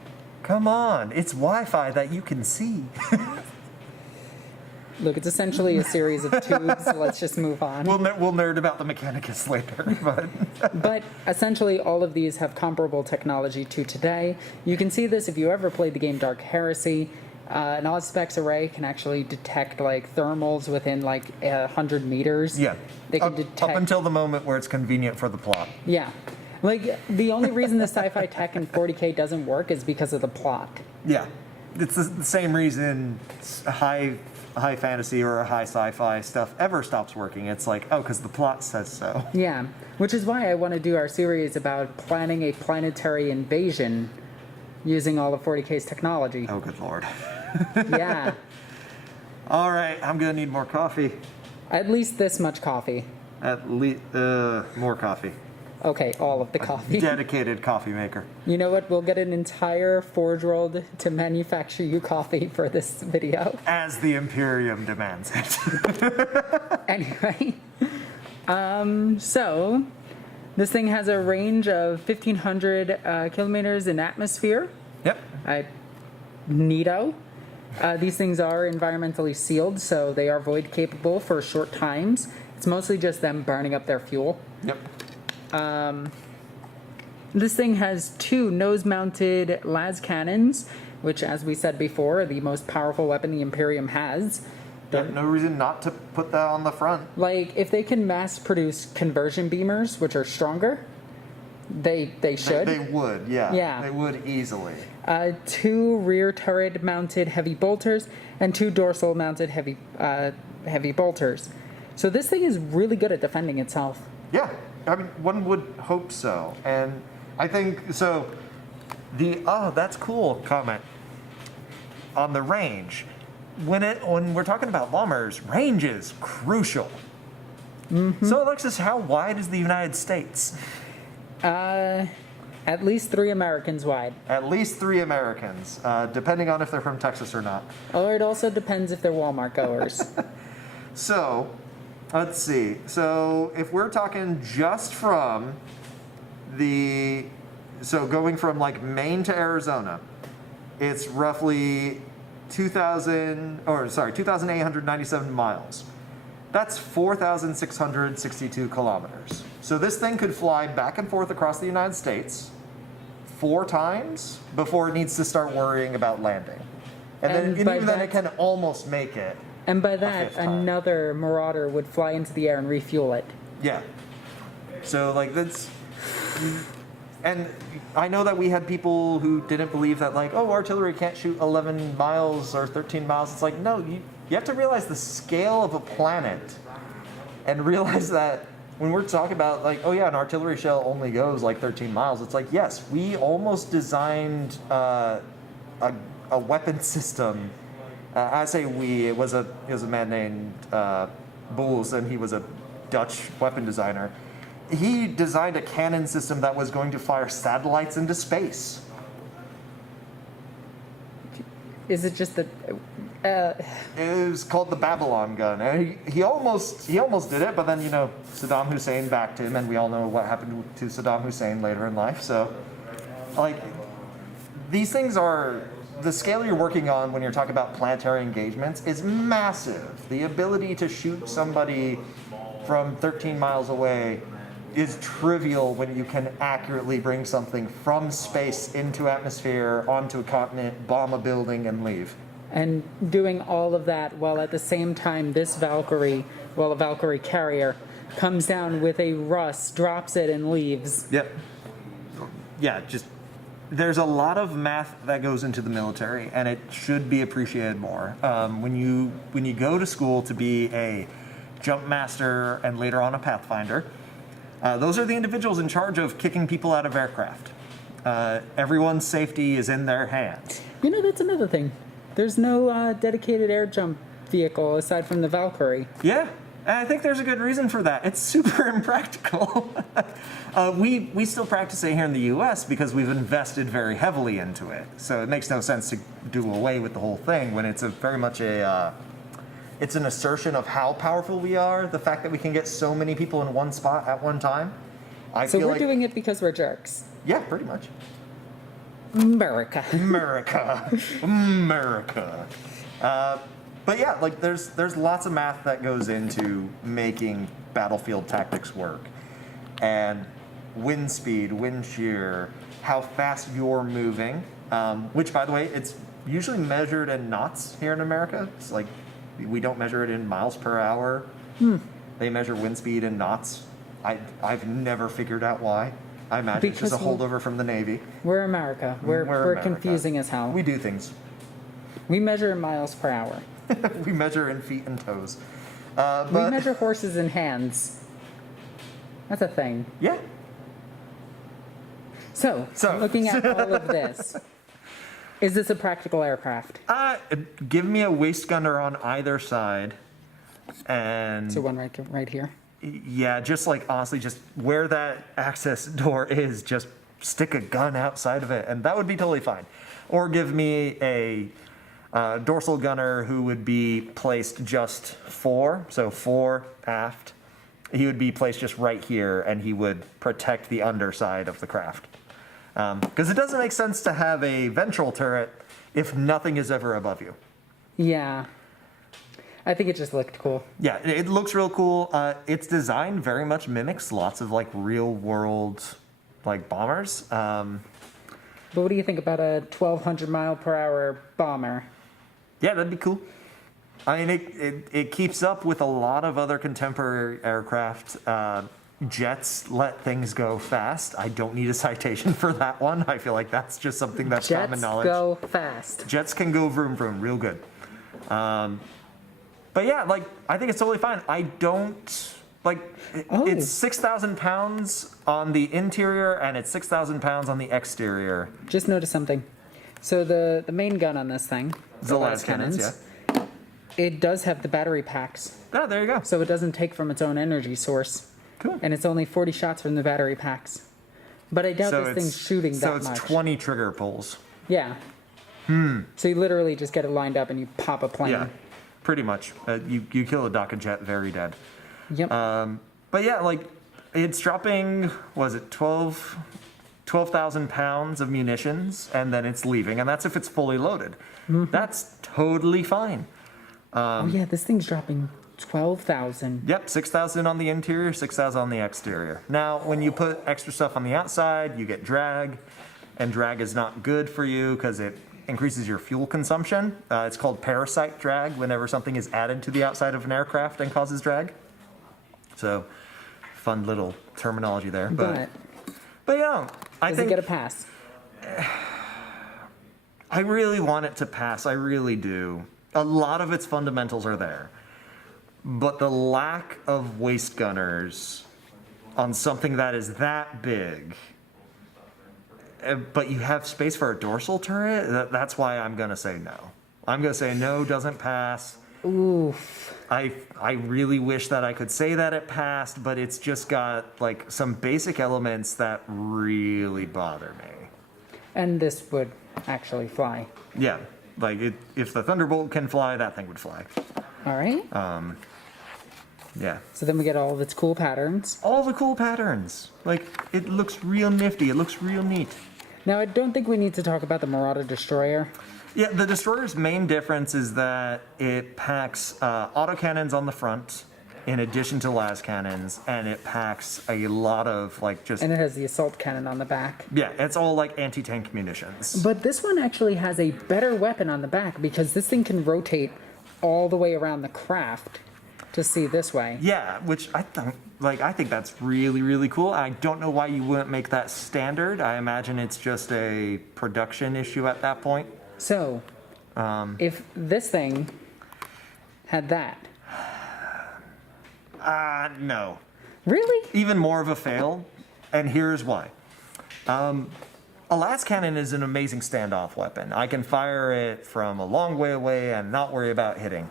Come on, it's Wi-Fi that you can see. Look, it's essentially a series of tubes. Let's just move on. We'll nerd about the Mechanicus later, but But essentially, all of these have comparable technology to today. You can see this if you ever played the game Dark Heresy. An Auspex array can actually detect like thermals within like 100 meters. yeah, They can up detect until the moment where it's convenient for the plot. Yeah. Like, the only reason the sci-fi tech in 40k doesn't work is because of the plot. Yeah, it's the same reason high fantasy or high sci-fi stuff ever stops working. It's like, oh, because the plot says so. Yeah. Which is why I want to do our series about planning a planetary invasion using all of 40k's technology. Oh, good lord. Yeah. All right, I'm gonna need more coffee. At least this much coffee. At least more coffee. Okay, all of the coffee. Dedicated coffee maker. You know what? We'll get an entire Forge World to manufacture you coffee for this video. As the Imperium demands it. Anyway, so this thing has a range of 1,500 kilometers in atmosphere. Yep. Neato. These things are environmentally sealed, so they are void capable for short times. It's mostly just them burning up their fuel. Yep. This thing has 2 nose-mounted las cannons, which, as we said before, are the most powerful weapon the Imperium has. Yep. No reason not to put that on the front. Like, if they can mass-produce conversion beamers, which are stronger, they should. They would, yeah. Yeah. They would easily. 2 rear turret-mounted heavy bolters and 2 dorsal-mounted heavy bolters. So this thing is really good at defending itself. Yeah. I mean, one would hope so. And I think, so, oh, that's cool comment on the range. When we're talking about bombers, range is crucial. Mm-hmm. So, Alexis, how wide is the United States? At least 3 Americans wide. At least 3 Americans, depending on if they're from Texas or not. Or it also depends if they're Walmart goers. So, let's see. So, if we're talking just from going from like Maine to Arizona, it's roughly 2,897 miles. That's 4,662 kilometers. So this thing could fly back and forth across the United States 4 times before it needs to start worrying about landing. And even then it can almost make it. And by that, 5th time. another Marauder would fly into the air and refuel it. Yeah. So, like, that's... And I know that we had people who didn't believe that, like, oh, artillery can't shoot 11 miles or 13 miles. It's like, no, you have to realize the scale of a planet and realize that when we're talking about, like, oh, yeah, an artillery shell only goes, like, 13 miles, it's like, yes, we almost designed a weapon system. I say we, it was a man named Boels, and he was a Dutch weapon designer. He designed a cannon system that was going to fire satellites into space. Is it just that... It was called the Babylon gun. And he almost did it, but then, Saddam Hussein backed him, and we all know what happened to Saddam Hussein later in life. So, like, these things are... The scale you're working on when you're talking about planetary engagements is massive. The ability to shoot somebody from 13 miles away is trivial when you can accurately bring something from space into atmosphere, onto a continent, bomb a building, and leave. And doing all of that while at the same time this Valkyrie, a Valkyrie carrier, comes down with a Russ, drops it, and leaves. Yep. Yeah, just... There's a lot of math that goes into the military, and it should be appreciated more. When you go to school to be a jump master and later on a pathfinder, those are the individuals in charge of kicking people out of aircraft. Everyone's safety is in their hands. That's another thing. There's no dedicated air jump vehicle aside from the Valkyrie. Yeah, and I think there's a good reason for that. It's super impractical. We still practice it here in the U.S. because we've invested very heavily into it. So it makes no sense to do away with the whole thing when it's very much it's an assertion of how powerful we are. The fact that we can get so many people in one spot at one time. So we're doing it because we're jerks. Yeah, pretty much. America. But yeah, like there's lots of math that goes into making battlefield tactics work, and wind speed, wind shear, how fast you're moving. Which, by the way, it's usually measured in knots here in America. It's like we don't measure it in miles per hour. They measure wind speed in knots. I've never figured out why. I imagine it's just a holdover from the Navy. We're America. We're America. confusing as hell. We do things. We measure in miles per hour. We measure in feet and toes. We measure horses in hands. That's a thing. Yeah. So looking at all of this, is this a practical aircraft? Give me a waist gunner on either side, and So one right here. yeah, just like honestly, just where that access door is, just stick a gun outside of it, and that would be totally fine. Or give me a dorsal gunner who would be placed just four aft. He would be placed just right here, and he would protect the underside of the craft. Because it doesn't make sense to have a ventral turret if nothing is ever above you. Yeah. I think it just looked cool. Yeah, it looks real cool. Its design very much mimics lots of like real world like bombers. But what do you think about a 1,200 mile per hour bomber? Yeah, that'd be cool. I mean, it keeps up with a lot of other contemporary aircraft. Jets let things go fast. I don't need a citation for that one. I feel like that's just something that's common knowledge. Jets go fast. Jets can go vroom vroom real good. But yeah, like I think it's totally fine. I don't like it's 6,000 pounds on the interior and it's 6,000 pounds on the exterior. Just notice something. So the main gun on this thing, The las cannons, yeah. it does have the battery packs. Oh, there you go. So it doesn't take from its own energy source. Cool. And it's only 40 shots from the battery packs. But I doubt this thing's shooting that much. So it's 20 trigger pulls. Yeah. So you literally just get it lined up and you pop a plane. Yeah, pretty much. You kill a Daka jet very dead. Yep. But yeah, like it's dropping, was it 12,000 pounds of munitions, and then it's leaving, and that's if it's fully loaded. That's totally fine. Oh yeah, this thing's dropping 12,000. Yep, 6,000 on the interior, 6,000 on the exterior. Now, when you put extra stuff on the outside, you get drag, and drag is not good for you because it increases your fuel consumption. It's called parasite drag whenever something is added to the outside of an aircraft and causes drag. So, fun little terminology there. But yeah, I Does think it get a pass? I really want it to pass. I really do. A lot of its fundamentals are there. But the lack of waist gunners on something that is that big, but you have space for a dorsal turret, that's why I'm going to say no. I'm going to say no, doesn't pass. Oof. I really wish that I could say that it passed, but it's just got like some basic elements that really bother me. And this would actually fly. Yeah, like if the Thunderbolt can fly, that thing would fly. All right. Yeah. So then we get all of its cool patterns. All the cool patterns. Like, it looks real nifty. It looks real neat. Now, I don't think we need to talk about the Marauder Destroyer. Yeah, the Destroyer's main difference is that it packs autocannons on the front in addition to las cannons, and it packs a lot of, like, just... And it has the assault cannon on the back. Yeah, it's all, like, anti-tank munitions. But this one actually has a better weapon on the back because this thing can rotate all the way around the craft to see this way. Yeah, which I think that's really, really cool. I don't know why you wouldn't make that standard. I imagine it's just a production issue at that point. So, if this thing had that. No. Really? Even more of a fail, and here's why. A las cannon is an amazing standoff weapon. I can fire it from a long way away and not worry about hitting.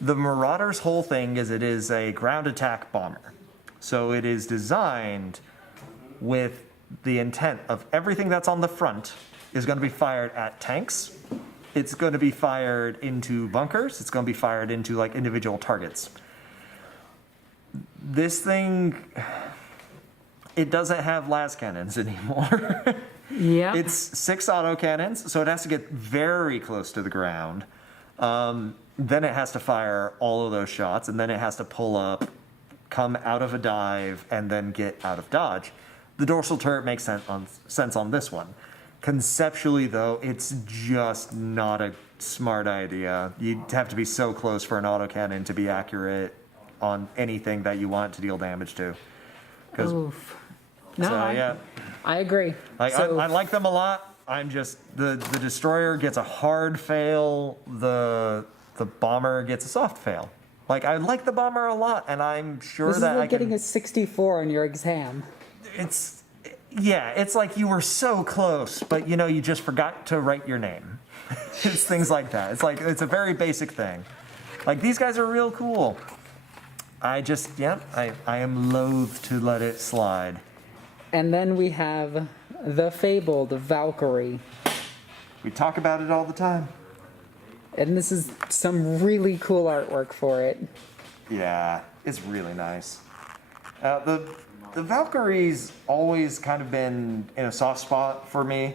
The Marauder's whole thing is it is a ground attack bomber. So it is designed with the intent of everything that's on the front is going to be fired at tanks. It's going to be fired into bunkers. It's going to be fired into like individual targets. This thing, it doesn't have las cannons anymore. Yeah. It's 6 autocannons, so it has to get very close to the ground. Then it has to fire all of those shots, and then it has to pull up, come out of a dive, and then get out of dodge. The dorsal turret makes sense on this one. Conceptually, though, it's just not a smart idea. You'd have to be so close for an autocannon to be accurate on anything that you want to deal damage to. Oof. No, So, yeah. I agree. Like, So- I like them a lot. I'm just the destroyer gets a hard fail. The bomber gets a soft fail. Like, I like the bomber a lot, and I'm sure This is that like I can. getting a 64 on your exam. It's like you were so close, but you just forgot to write your name. It's things like that. It's a very basic thing. Like, these guys are real cool. I am loath to let it slide. And then we have the fabled Valkyrie. We talk about it all the time. And this is some really cool artwork for it. Yeah, it's really nice. The Valkyrie's always kind of been in a soft spot for me,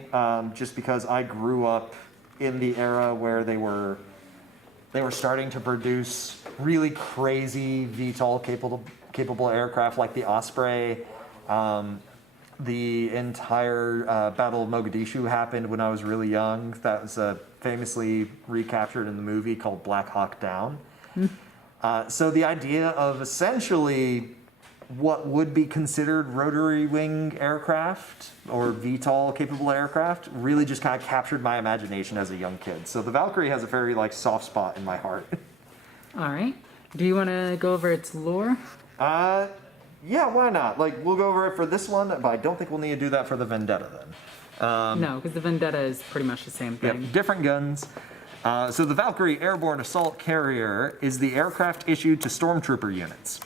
just because I grew up in the era where they were starting to produce really crazy VTOL capable aircraft like the Osprey. The entire Battle of Mogadishu happened when I was really young. That was famously recaptured in the movie called Black Hawk Down. So the idea of essentially what would be considered rotary wing aircraft or VTOL capable aircraft really just kind of captured my imagination as a young kid. So the Valkyrie has a very soft spot in my heart. All right. Do you want to go over its lore? Yeah, why not? We'll go over it for this one, but I don't think we'll need to do that for the Vendetta then. No, because the Vendetta is pretty much the same thing. Yep, different guns. So the Valkyrie Airborne Assault Carrier is the aircraft issued to stormtrooper units.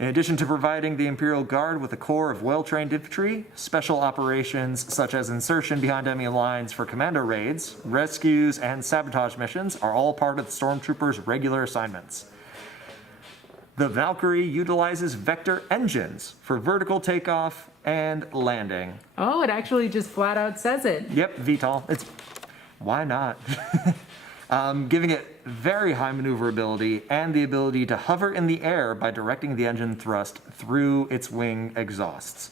In addition to providing the Imperial Guard with a corps of well-trained infantry, special operations such as insertion behind enemy lines for commando raids, rescues, and sabotage missions are all part of the stormtroopers' regular assignments. The Valkyrie utilizes vector engines for vertical takeoff and landing. Oh, it actually just flat out says it. Yep, VTOL. Why not? Giving it very high maneuverability and the ability to hover in the air by directing the engine thrust through its wing exhausts.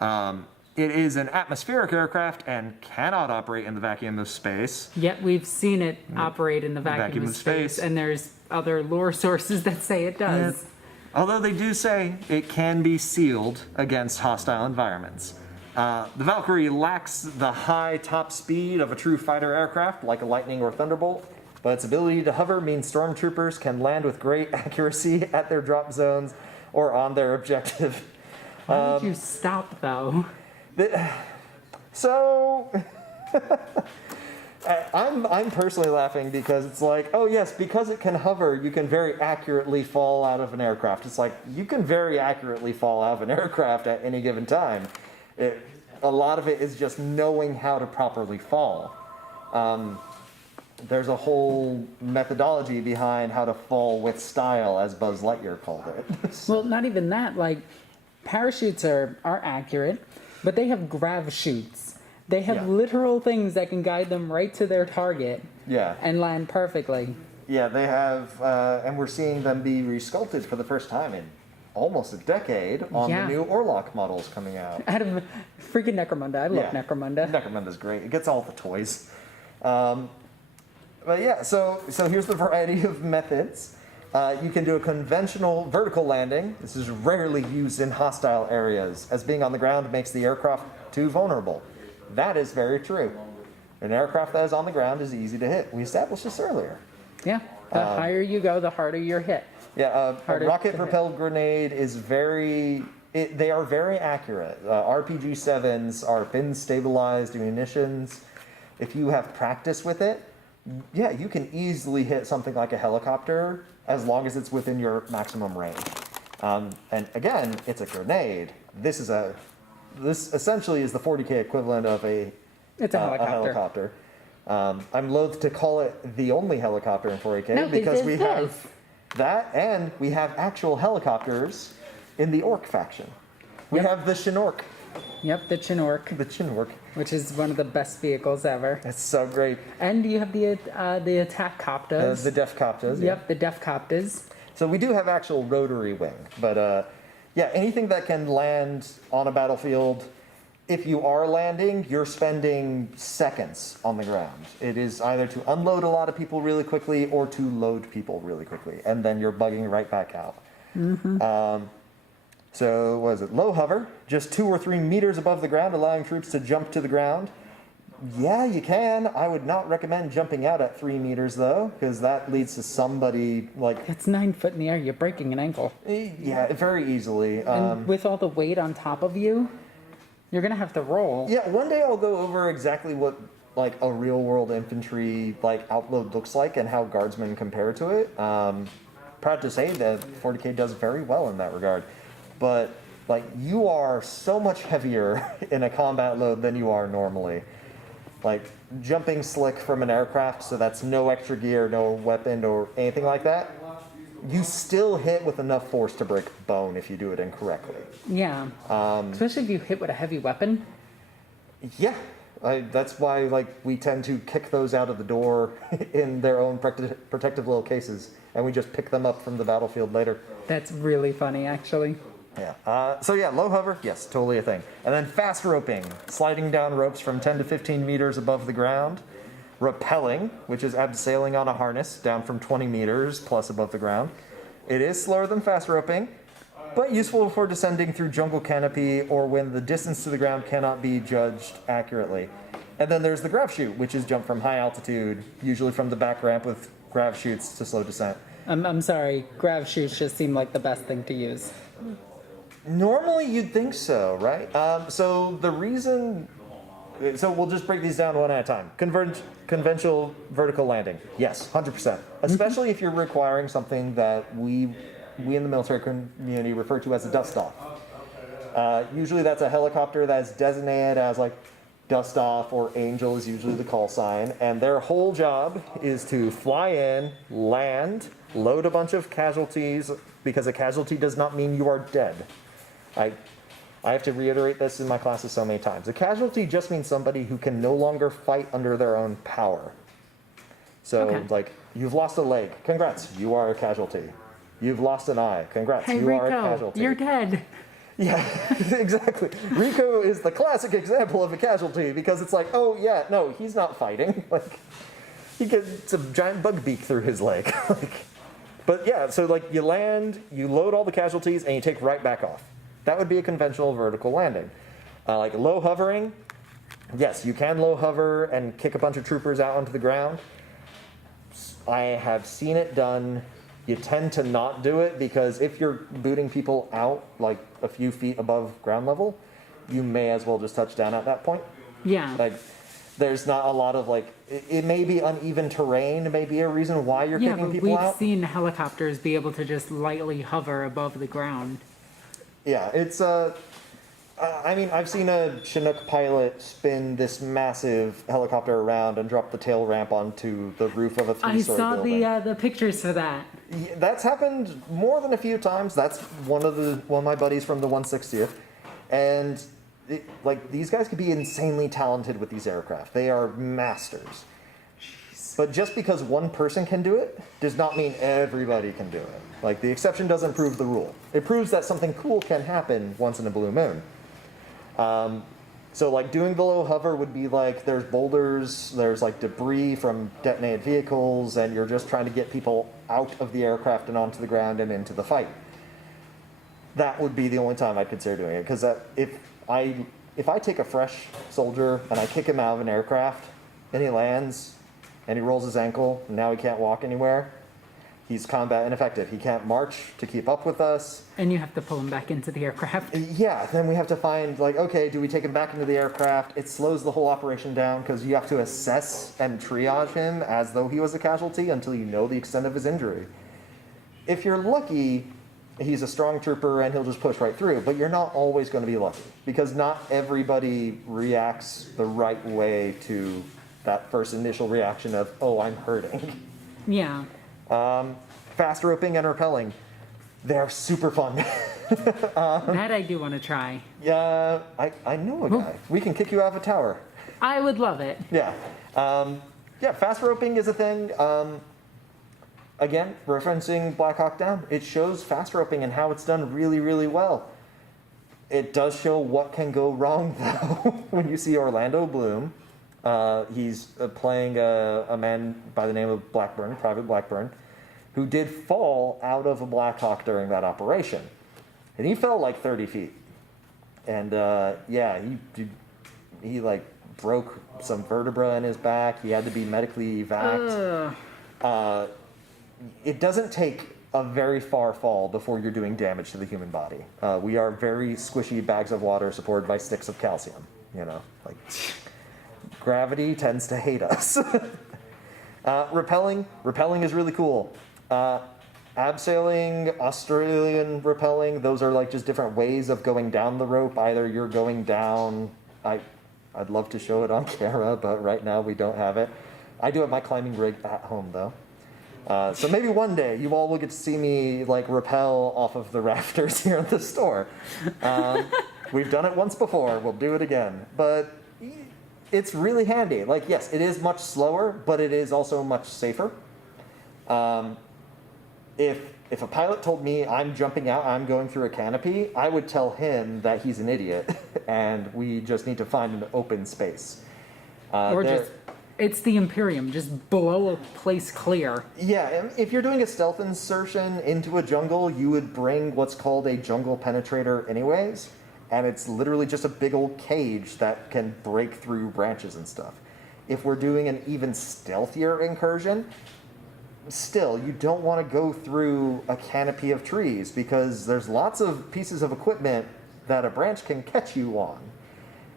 It is an atmospheric aircraft and cannot operate in the vacuum of space. Yet we've seen it operate in the vacuum of space, and there's other lore sources that say it does. Yeah. Although they do say it can be sealed against hostile environments. The Valkyrie lacks the high top speed of a true fighter aircraft, like a Lightning or Thunderbolt, but its ability to hover means stormtroopers can land with great accuracy at their drop zones or on their objective. Why did you stop, though? So, I'm personally laughing because it's oh yes, because it can hover, you can very accurately fall out of an aircraft. It's you can very accurately fall out of an aircraft at any given time. A lot of it is just knowing how to properly fall. There's a whole methodology behind how to fall with style, as Buzz Lightyear called it. Well, not even that. Parachutes are accurate, but they have grav chutes. They have literal things that can guide them right to their target. Yeah. And land perfectly. Yeah, they have, and we're seeing them be resculpted for the first time in almost a decade on the new Orlok models coming out. Out of freaking Necromunda. I love Necromunda. Necromunda's great. It gets all the toys. But yeah, so here's the variety of methods. You can do a conventional vertical landing. This is rarely used in hostile areas, as being on the ground makes the aircraft too vulnerable. That is very true. An aircraft that is on the ground is easy to hit. We established this earlier. Yeah. The higher you go, the harder you're hit. Yeah, a rocket-propelled grenade is they are very accurate. RPG-7s are fin-stabilized munitions. If you have practice with it, you can easily hit something like a helicopter as long as it's within your maximum range. And again, it's a grenade. This essentially is the 40k equivalent of a helicopter. I'm loath to call it the only helicopter in 40k because we have that, and we have actual helicopters in the Ork faction. We have the Shinork Yep, the Chinook, The Chinook. which is one of the best vehicles ever. It's so great. And you have the attack copters. The Def Coptas. Yep, the Def Copters. So we do have actual rotary wing, but yeah, anything that can land on a battlefield, if you are landing, you're spending seconds on the ground. It is either to unload a lot of people really quickly or to load people really quickly, and then you're bugging right back out. So what is it? Low hover, just 2 or 3 meters above the ground, allowing troops to jump to the ground. Yeah, you can. I would not recommend jumping out at 3 meters though, because that leads to somebody like. It's 9 foot in the air. You're breaking an ankle. Yeah, very easily. And with all the weight on top of you, you're gonna have to roll. Yeah, one day I'll go over exactly what like a real world infantry like outload looks like and how guardsmen compare to it. Proud to say that 40k does very well in that regard, but like you are so much heavier in a combat load than you are normally. Like jumping slick from an aircraft, so that's no extra gear, no weapon or anything like that. You still hit with enough force to break bone if you do it incorrectly. Yeah. Especially if you hit with a heavy weapon. Yeah, that's why like we tend to kick those out of the door in their own protective little cases, and we just pick them up from the battlefield later. That's really funny, actually. Yeah. So yeah, low hover, yes, totally a thing. And then fast roping, sliding down ropes from 10 to 15 meters above the ground. Rappelling, which is abseiling on a harness down from 20 meters plus above the ground. It is slower than fast roping, but useful for descending through jungle canopy or when the distance to the ground cannot be judged accurately. And then there's the grav chute, which is jump from high altitude, usually from the back ramp with grav chutes to slow descent. I'm sorry, grav chutes just seem like the best thing to use. Normally you'd think so, right? So the reason... So we'll just break these down one at a time. Conventional vertical landing. Yes, 100%. Especially if you're requiring something that we in the military community refer to as a dust-off. Usually that's a helicopter that's designated as like dust-off or angel is usually the call sign. And their whole job is to fly in, land, load a bunch of casualties, because a casualty does not mean you are dead. I have to reiterate this in my classes so many times. A casualty just means somebody who can no longer fight under their own power. So, like, you've lost a leg. Congrats, you are a casualty. You've lost an eye. Congrats, Hey, you Rico, are a casualty. you're dead. Yeah, exactly. Rico is the classic example of a casualty because it's like, oh yeah, no, he's not fighting. Like, he gets a giant bug beak through his leg. But yeah, so like you land, you load all the casualties, and you take right back off. That would be a conventional vertical landing. Like low hovering, yes, you can low hover and kick a bunch of troopers out onto the ground. I have seen it done. You tend to not do it because if you're booting people out like a few feet above ground level, you may as well just touch down at that point. Yeah. Like, there's not a lot of like, it may be uneven terrain, may be a reason why you're Yeah, kicking but people we've out. seen helicopters be able to just lightly hover above the ground. Yeah, it's I mean, I've seen a Chinook pilot spin this massive helicopter around and drop the tail ramp onto the roof of a I three-story saw building. the pictures for that. Yeah, that's happened more than a few times. That's one of my buddies from the 160th, and like these guys could be insanely talented with these aircraft. They are masters. But just because one person can do it does not mean everybody can do it. Like, the exception doesn't prove the rule. It proves that something cool can happen once in a blue moon. So, like, doing the low hover would be like there's boulders, there's, like, debris from detonated vehicles, and you're just trying to get people out of the aircraft and onto the ground and into the fight. That would be the only time I'd consider doing it, because if I take a fresh soldier and I kick him out of an aircraft, and he lands, and he rolls his ankle, and now he can't walk anywhere, he's combat ineffective. He can't march to keep up with us. And you have to pull him back into the aircraft. Yeah, then we have to find, like, okay, do we take him back into the aircraft? It slows the whole operation down because you have to assess and triage him as though he was a casualty until you know the extent of his injury. If you're lucky, he's a strong trooper and he'll just push right through, but you're not always going to be lucky because not everybody reacts the right way to that first initial reaction of, oh, I'm hurting. Yeah. Fast roping and rappelling, they're super fun. That I do want to try. Yeah, I know a guy. We can kick you out of a tower. I would love it. Yeah. Yeah, fast roping is a thing. Again, referencing Black Hawk Down, it shows fast roping and how it's done really, really well. It does show what can go wrong, though, when you see Orlando Bloom. He's playing a man by the name of Blackburn, Private Blackburn, who did fall out of a Black Hawk during that operation. And he fell like 30 feet. And yeah, he like broke some vertebra in his back. He had to be medically evac. It doesn't take a very far fall before you're doing damage to the human body. We are very squishy bags of water supported by sticks of calcium. You know, like gravity tends to hate us. Repelling is really cool. Abseiling, Australian repelling, those are like just different ways of going down the rope. Either you're going down, I'd love to show it on camera, but right now we don't have it. I do have my climbing rig at home though. So maybe one day you all will get to see me like rappel off of the rafters here at the store. We've done it once before, we'll do it again. But it's really handy. Like, yes, it is much slower, but it is also much safer. If a pilot told me I'm jumping out, I'm going through a canopy, I would tell him that he's an idiot and we just need to find an open space. Or just, it's the Imperium, just blow a place clear. Yeah, if you're doing a stealth insertion into a jungle, you would bring what's called a jungle penetrator anyways, and it's literally just a big old cage that can break through branches and stuff. If we're doing an even stealthier incursion, still, you don't want to go through a canopy of trees because there's lots of pieces of equipment that a branch can catch you on.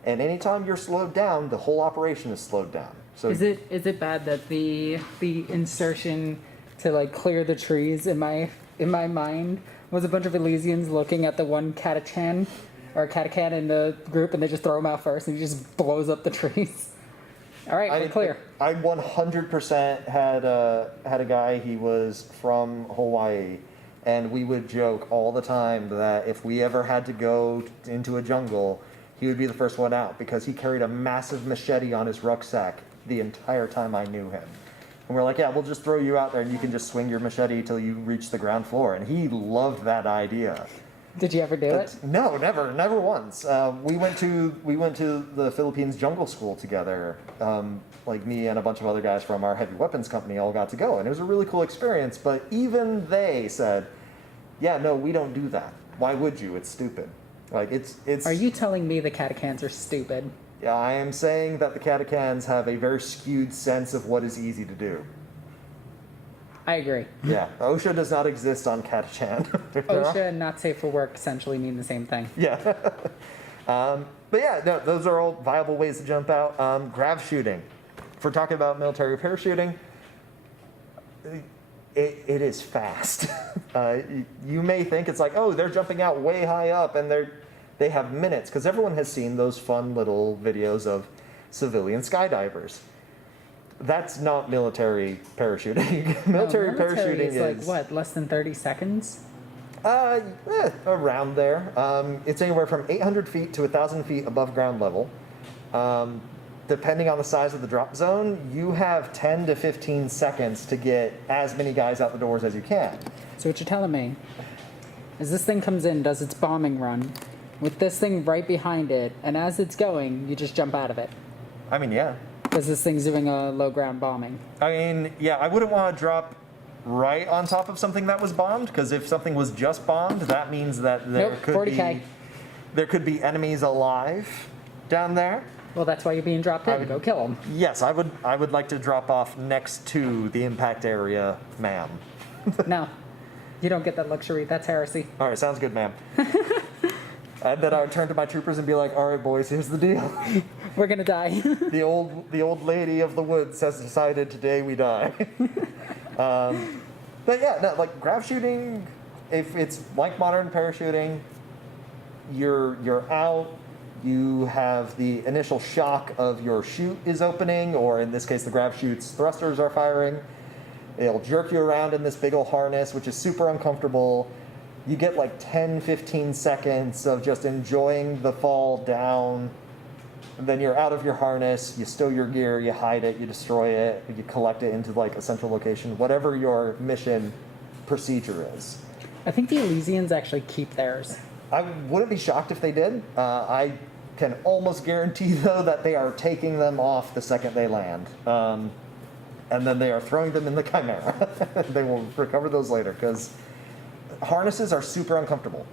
And anytime you're slowed down, the whole operation is slowed down. So Is it bad that the insertion to like clear the trees in my mind was a bunch of Elysians looking at the one catachan or catacan in the group and they just throw him out first and he just blows up the trees? All right, we're clear. I 100% had a guy, he was from Hawaii, and we would joke all the time that if we ever had to go into a jungle, he would be the first one out because he carried a massive machete on his rucksack the entire time I knew him. And we're like, yeah, we'll just throw you out there and you can just swing your machete till you reach the ground floor. And he loved that idea. Did you ever do it? No, never once. We went to the Philippines jungle school together. Like me and a bunch of other guys from our heavy weapons company all got to go, and it was a really cool experience. But even they said, "Yeah, no, we don't do that. Why would you? It's stupid." Like it's. Are you telling me the catacans are stupid? Yeah, I am saying that the catacans have a very skewed sense of what is easy to do. I agree. Yeah, OSHA does not exist on Catachan. OSHA and not safe for work essentially mean the same thing. Yeah. But yeah, no, those are all viable ways to jump out. Grav shooting. If we're talking about military parachuting, it is fast. You may think it's like, oh, they're jumping out way high up and they have minutes, because everyone has seen those fun little videos of civilian skydivers. That's not military parachuting. military parachuting is like what, less than 30 seconds? Around there. It's anywhere from 800 feet to 1,000 feet above ground level. Depending on the size of the drop zone, you have 10 to 15 seconds to get as many guys out the doors as you can. So what you're telling me is this thing comes in, does its bombing run, with this thing right behind it, and as it's going, you just jump out of it. I mean, yeah. Because this thing's doing a low ground bombing. I mean, yeah, I wouldn't want to drop right on top of something that was bombed, because if something was just bombed, that means that there could be enemies alive down there. Well, that's why you're being dropped in. Go kill them. Yes, I would like to drop off next to the impact area, ma'am. No, you don't get that luxury. That's heresy. All right, sounds good, ma'am. And then I would turn to my troopers and be like, all right, boys, here's the deal. We're going to die. The old lady of the woods has decided today we die. But yeah, no, like grav shooting, if it's like modern parachuting, you're out, you have the initial shock of your chute is opening, or in this case the grav chute's thrusters are firing. It'll jerk you around in this big old harness, which is super uncomfortable. you get like 10, 15 seconds of just enjoying the fall down. And then you're out of your harness, you stow your gear, you hide it, you destroy it, you collect it into like a central location, whatever your mission procedure is. I think the Elysians actually keep theirs. I wouldn't be shocked if they did. I can almost guarantee, though, that they are taking them off the second they land. And then they are throwing them in the Chimera. They will recover those later, because harnesses are super uncomfortable.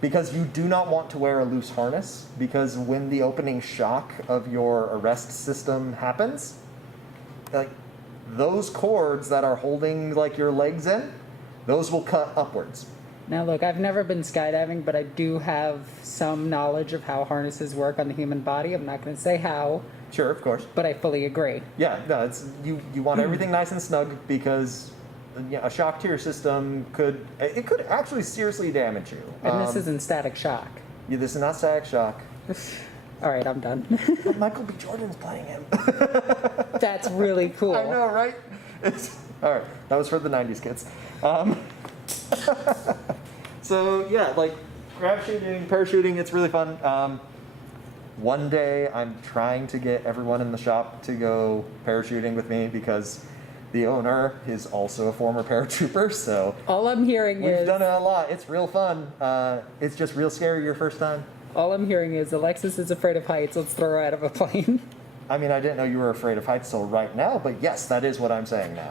Because you do not want to wear a loose harness, because when the opening shock of your arrest system happens, like those cords that are holding like your legs in, those will cut upwards. Now look, I've never been skydiving, but I do have some knowledge of how harnesses work on the human body. I'm not going to say how. Sure, of course. But I fully agree. Yeah, no, it's you want everything nice and snug, because a shock to your system could actually seriously damage you. And this isn't static shock. Yeah, this is not static shock. All right, I'm done. But Michael B. Jordan's playing him. That's really cool. I know, right? All right, that was for the 90s kids. So yeah, like grab shooting, parachuting, it's really fun. One day I'm trying to get everyone in the shop to go parachuting with me, because the owner is also a former paratrooper, so All I'm hearing we've is done it a lot. It's real fun. It's just real scary your first time. all I'm hearing is Alexis is afraid of heights. Let's throw her out of a plane. I mean, I didn't know you were afraid of heights till right now, but yes, that is what I'm saying now.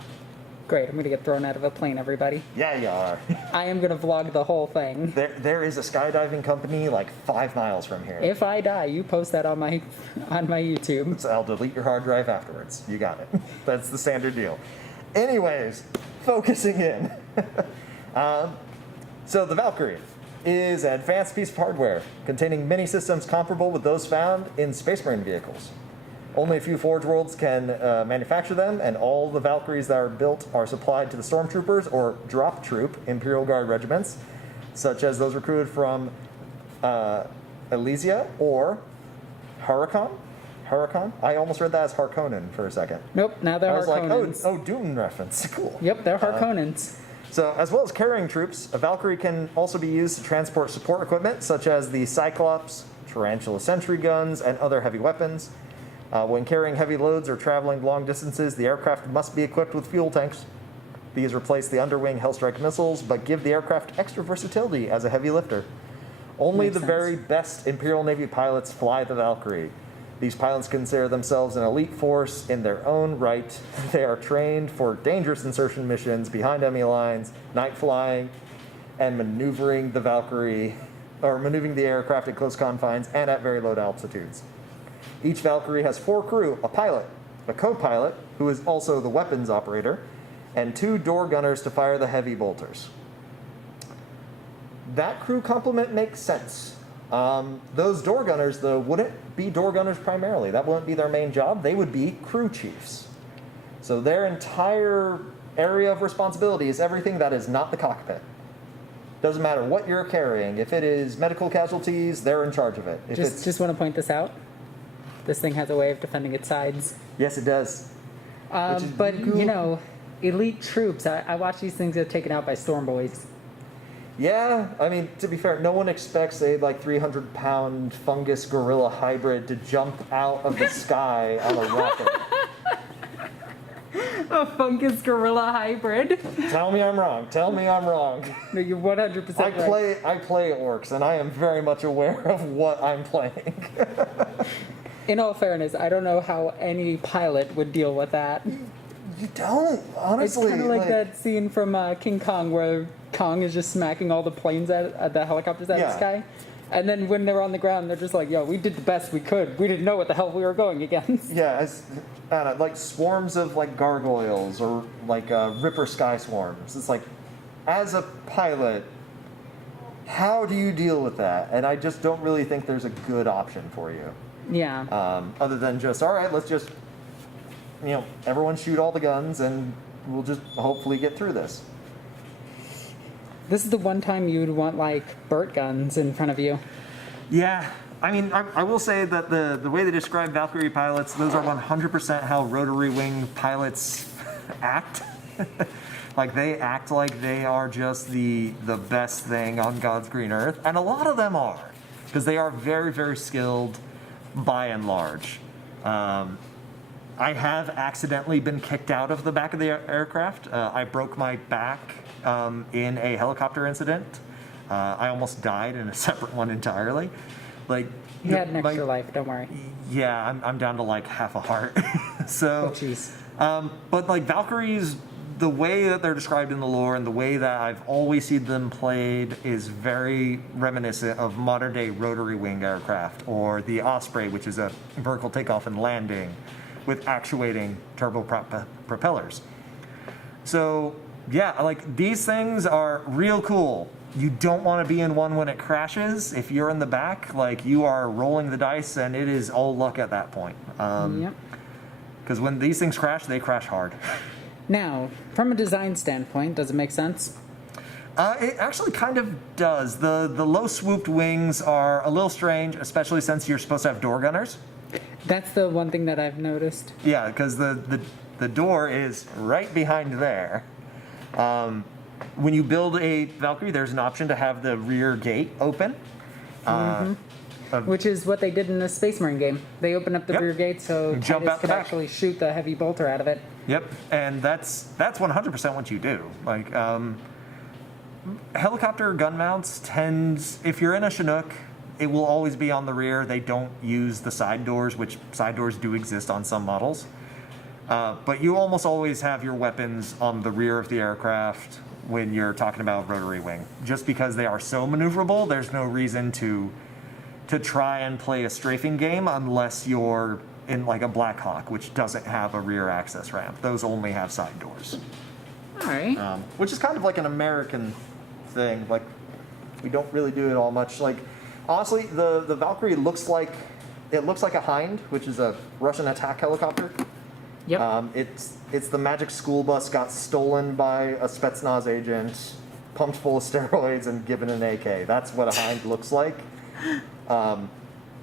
Great, I'm gonna get thrown out of a plane, everybody. Yeah, you are. I am gonna vlog the whole thing. There is a skydiving company like 5 miles from here. If I die, you post that on my YouTube. So I'll delete your hard drive afterwards. You got it. That's the standard deal. Anyways, focusing in. So the Valkyrie is an advanced piece of hardware containing many systems comparable with those found in Space Marine vehicles. Only a few Forge Worlds can manufacture them, and all the Valkyries that are built are supplied to the Stormtroopers or Drop Troop Imperial Guard regiments, such as those recruited from Elysium or Huracan. I almost read that as Harkonnen for a second. Nope, now they're I was like, Harkonnens. oh, Doom reference. Cool. Yep, they're Harkonnens. So, as well as carrying troops, a Valkyrie can also be used to transport support equipment, such as the Cyclops, Tarantula sentry guns, and other heavy weapons. When carrying heavy loads or traveling long distances, the aircraft must be equipped with fuel tanks. These replace the underwing Hellstrike missiles, but give the aircraft extra versatility as a heavy lifter. Only Makes the sense. very best Imperial Navy pilots fly the Valkyrie. These pilots consider themselves an elite force in their own right. They are trained for dangerous insertion missions behind enemy lines, night flying, and maneuvering the Valkyrie, or maneuvering the aircraft at close confines and at very low altitudes. Each Valkyrie has 4 crew, a pilot, a co-pilot, who is also the weapons operator, and 2 door gunners to fire the heavy bolters. That crew complement makes sense. Those door gunners, though, wouldn't be door gunners primarily. That wouldn't be their main job. They would be crew chiefs. So their entire area of responsibility is everything that is not the cockpit. Doesn't matter what you're carrying. If it is medical casualties, they're in charge of it. If it's, Just want to point this out. This thing has a way of defending its sides. yes, it does. Which is But, cool. you know, elite troops, I watch these things get taken out by storm boys. Yeah, I mean, to be fair, no one expects a like 300-pound fungus gorilla hybrid to jump out of the sky on a rocket. A fungus gorilla hybrid. Tell me I'm wrong. Tell me I'm wrong. No, you're 100% I right. play orcs, and I am very much aware of what I'm playing. In all fairness, I don't know how any pilot would deal with that. You don't, honestly. It's kind of like that scene from King Kong where Kong is just smacking all the planes the helicopters out of the Yeah. sky. And then when they're on the ground, they're just like, yo, we did the best we could. We didn't know what the hell we were going against. Yeah, it's, I don't know, like swarms of like gargoyles or like Ripper sky swarms. It's like, as a pilot, how do you deal with that? And I just don't really think there's a good option for you. Yeah. Other than just, all right, let's just, everyone shoot all the guns and we'll just hopefully get through this. This is the one time you'd want, like, Burt guns in front of you. Yeah, I mean, I will say that the way they describe Valkyrie pilots, those are 100% how rotary wing pilots act. Like, they act like they are just the best thing on God's green earth, and a lot of them are, because they are very, very skilled by and large. I have accidentally been kicked out of the back of the aircraft. I broke my back in a helicopter incident. I almost died in a separate one entirely. Like, You had an extra life, don't worry. yeah, I'm down to like half a heart. So, Oh, jeez. but like Valkyries, the way that they're described in the lore and the way that I've always seen them played is very reminiscent of modern day rotary wing aircraft, or the Osprey, which is a vertical takeoff and landing with actuating propellers. So yeah, like these things are real cool. You don't want to be in one when it crashes. If you're in the back, like you are rolling the dice and it is all luck at that point. Yep. Because when these things crash, they crash hard. Now, from a design standpoint, does it make sense? It actually kind of does. The low swooped wings are a little strange, especially since you're supposed to have door gunners. That's the one thing that I've noticed. Yeah, because the door is right behind there. When you build a Valkyrie, there's an option to have the rear gate open. Which is what they did in the Space Marine game. They opened up the Yep. rear gate so Jump Titus out the could back. actually shoot the heavy bolter out of it. Yep, and that's 100% what you do. Like, helicopter gun mounts tends, if you're in a Chinook, it will always be on the rear. They don't use the side doors, which side doors do exist on some models. But you almost always have your weapons on the rear of the aircraft when you're talking about rotary wing. Just because they are so maneuverable, there's no reason to try and play a strafing game unless you're in like a Black Hawk, which doesn't have a rear access ramp. Those only have side doors. All right. Which is kind of like an American thing. Like, we don't really do it all much. Like, honestly, the Valkyrie looks like a Hind, which is a Russian attack helicopter. Yep. It's the magic school bus got stolen by a Spetsnaz agent, pumped full of steroids, and given an AK. That's what a Hind looks like.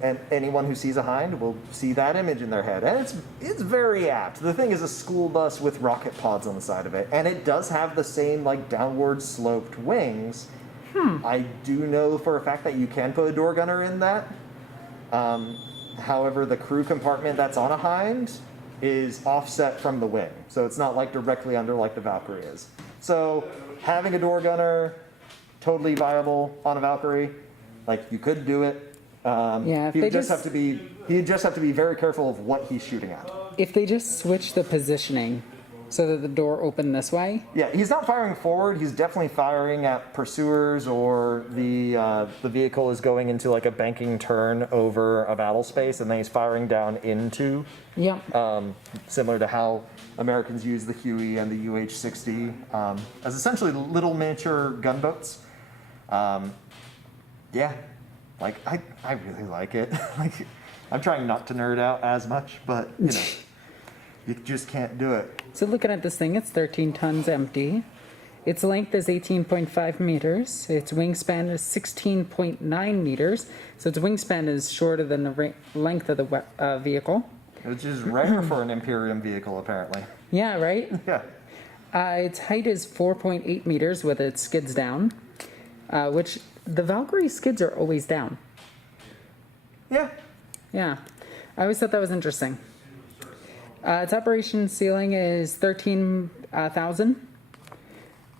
And anyone who sees a Hind will see that image in their head. And it's very apt. The thing is a school bus with rocket pods on the side of it. And it does have the same, like, downward sloped wings. I do know for a fact that you can put a door gunner in that. However, the crew compartment that's on a Hind is offset from the wing. So it's not, like, directly under like the Valkyrie is. So having a door gunner, totally viable on a Valkyrie. Like, you could do it. Yeah, if He'd they just just- have to be very careful of what he's shooting at. If they just switch the positioning so that the door opened this way. Yeah, he's not firing forward. He's definitely firing at pursuers, or the vehicle is going into like a banking turn over a battle space, and then he's firing down into. Yep. Similar to how Americans use the Huey and the UH-60 as essentially little miniature gunboats. Yeah, like I really like it. Like, I'm trying not to nerd out as much, but you know, you just can't do it. So looking at this thing, it's 13 tons empty. Its length is 18.5 meters. Its wingspan is 16.9 meters. So its wingspan is shorter than the length of the vehicle. Which is rare for an Imperium vehicle, apparently. Yeah, right? Yeah. Its height is 4.8 meters with its skids down, which the Valkyrie skids are always down. Yeah. Yeah. I always thought that was interesting. Its operation ceiling is 13,000.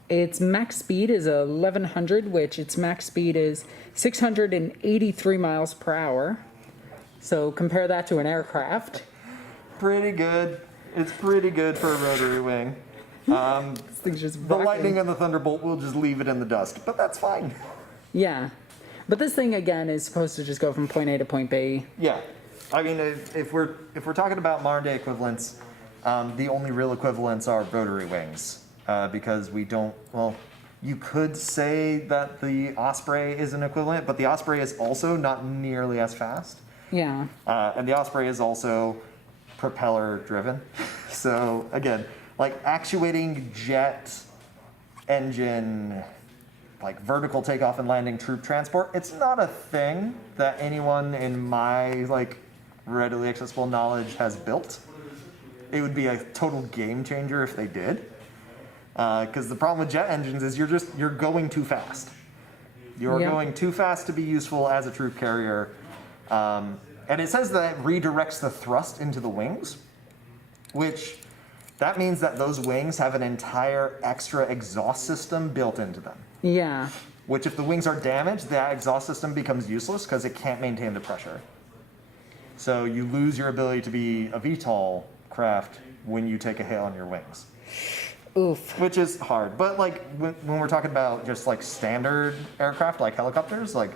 Its max speed is 1,100, which its max speed is 683 miles per hour. So compare that to an aircraft. Pretty good. It's pretty good for a rotary wing. This thing's just The rocking. lightning and the thunderbolt will just leave it in the dust, but that's fine. Yeah. But this thing, again, is supposed to just go from point A to point B. Yeah. I mean, if we're talking about modern day equivalents, the only real equivalents are rotary wings, because we don't. Well, you could say that the Osprey is an equivalent, but the Osprey is also not nearly as fast, Yeah. and the Osprey is also propeller driven. So again, like actuating jet engine, like vertical takeoff and landing troop transport, it's not a thing that anyone in my like readily accessible knowledge has built. It would be a total game changer if they did. Because the problem with jet engines is you're going too fast. You're going too fast to be useful as a troop carrier. And it says that it redirects the thrust into the wings, which that means that those wings have an entire extra exhaust system built into them. Yeah. Which, if the wings are damaged, that exhaust system becomes useless because it can't maintain the pressure. So you lose your ability to be a VTOL craft when you take a hit on your wings. Oof. Which is hard. But like when we're talking about just like standard aircraft, like helicopters, like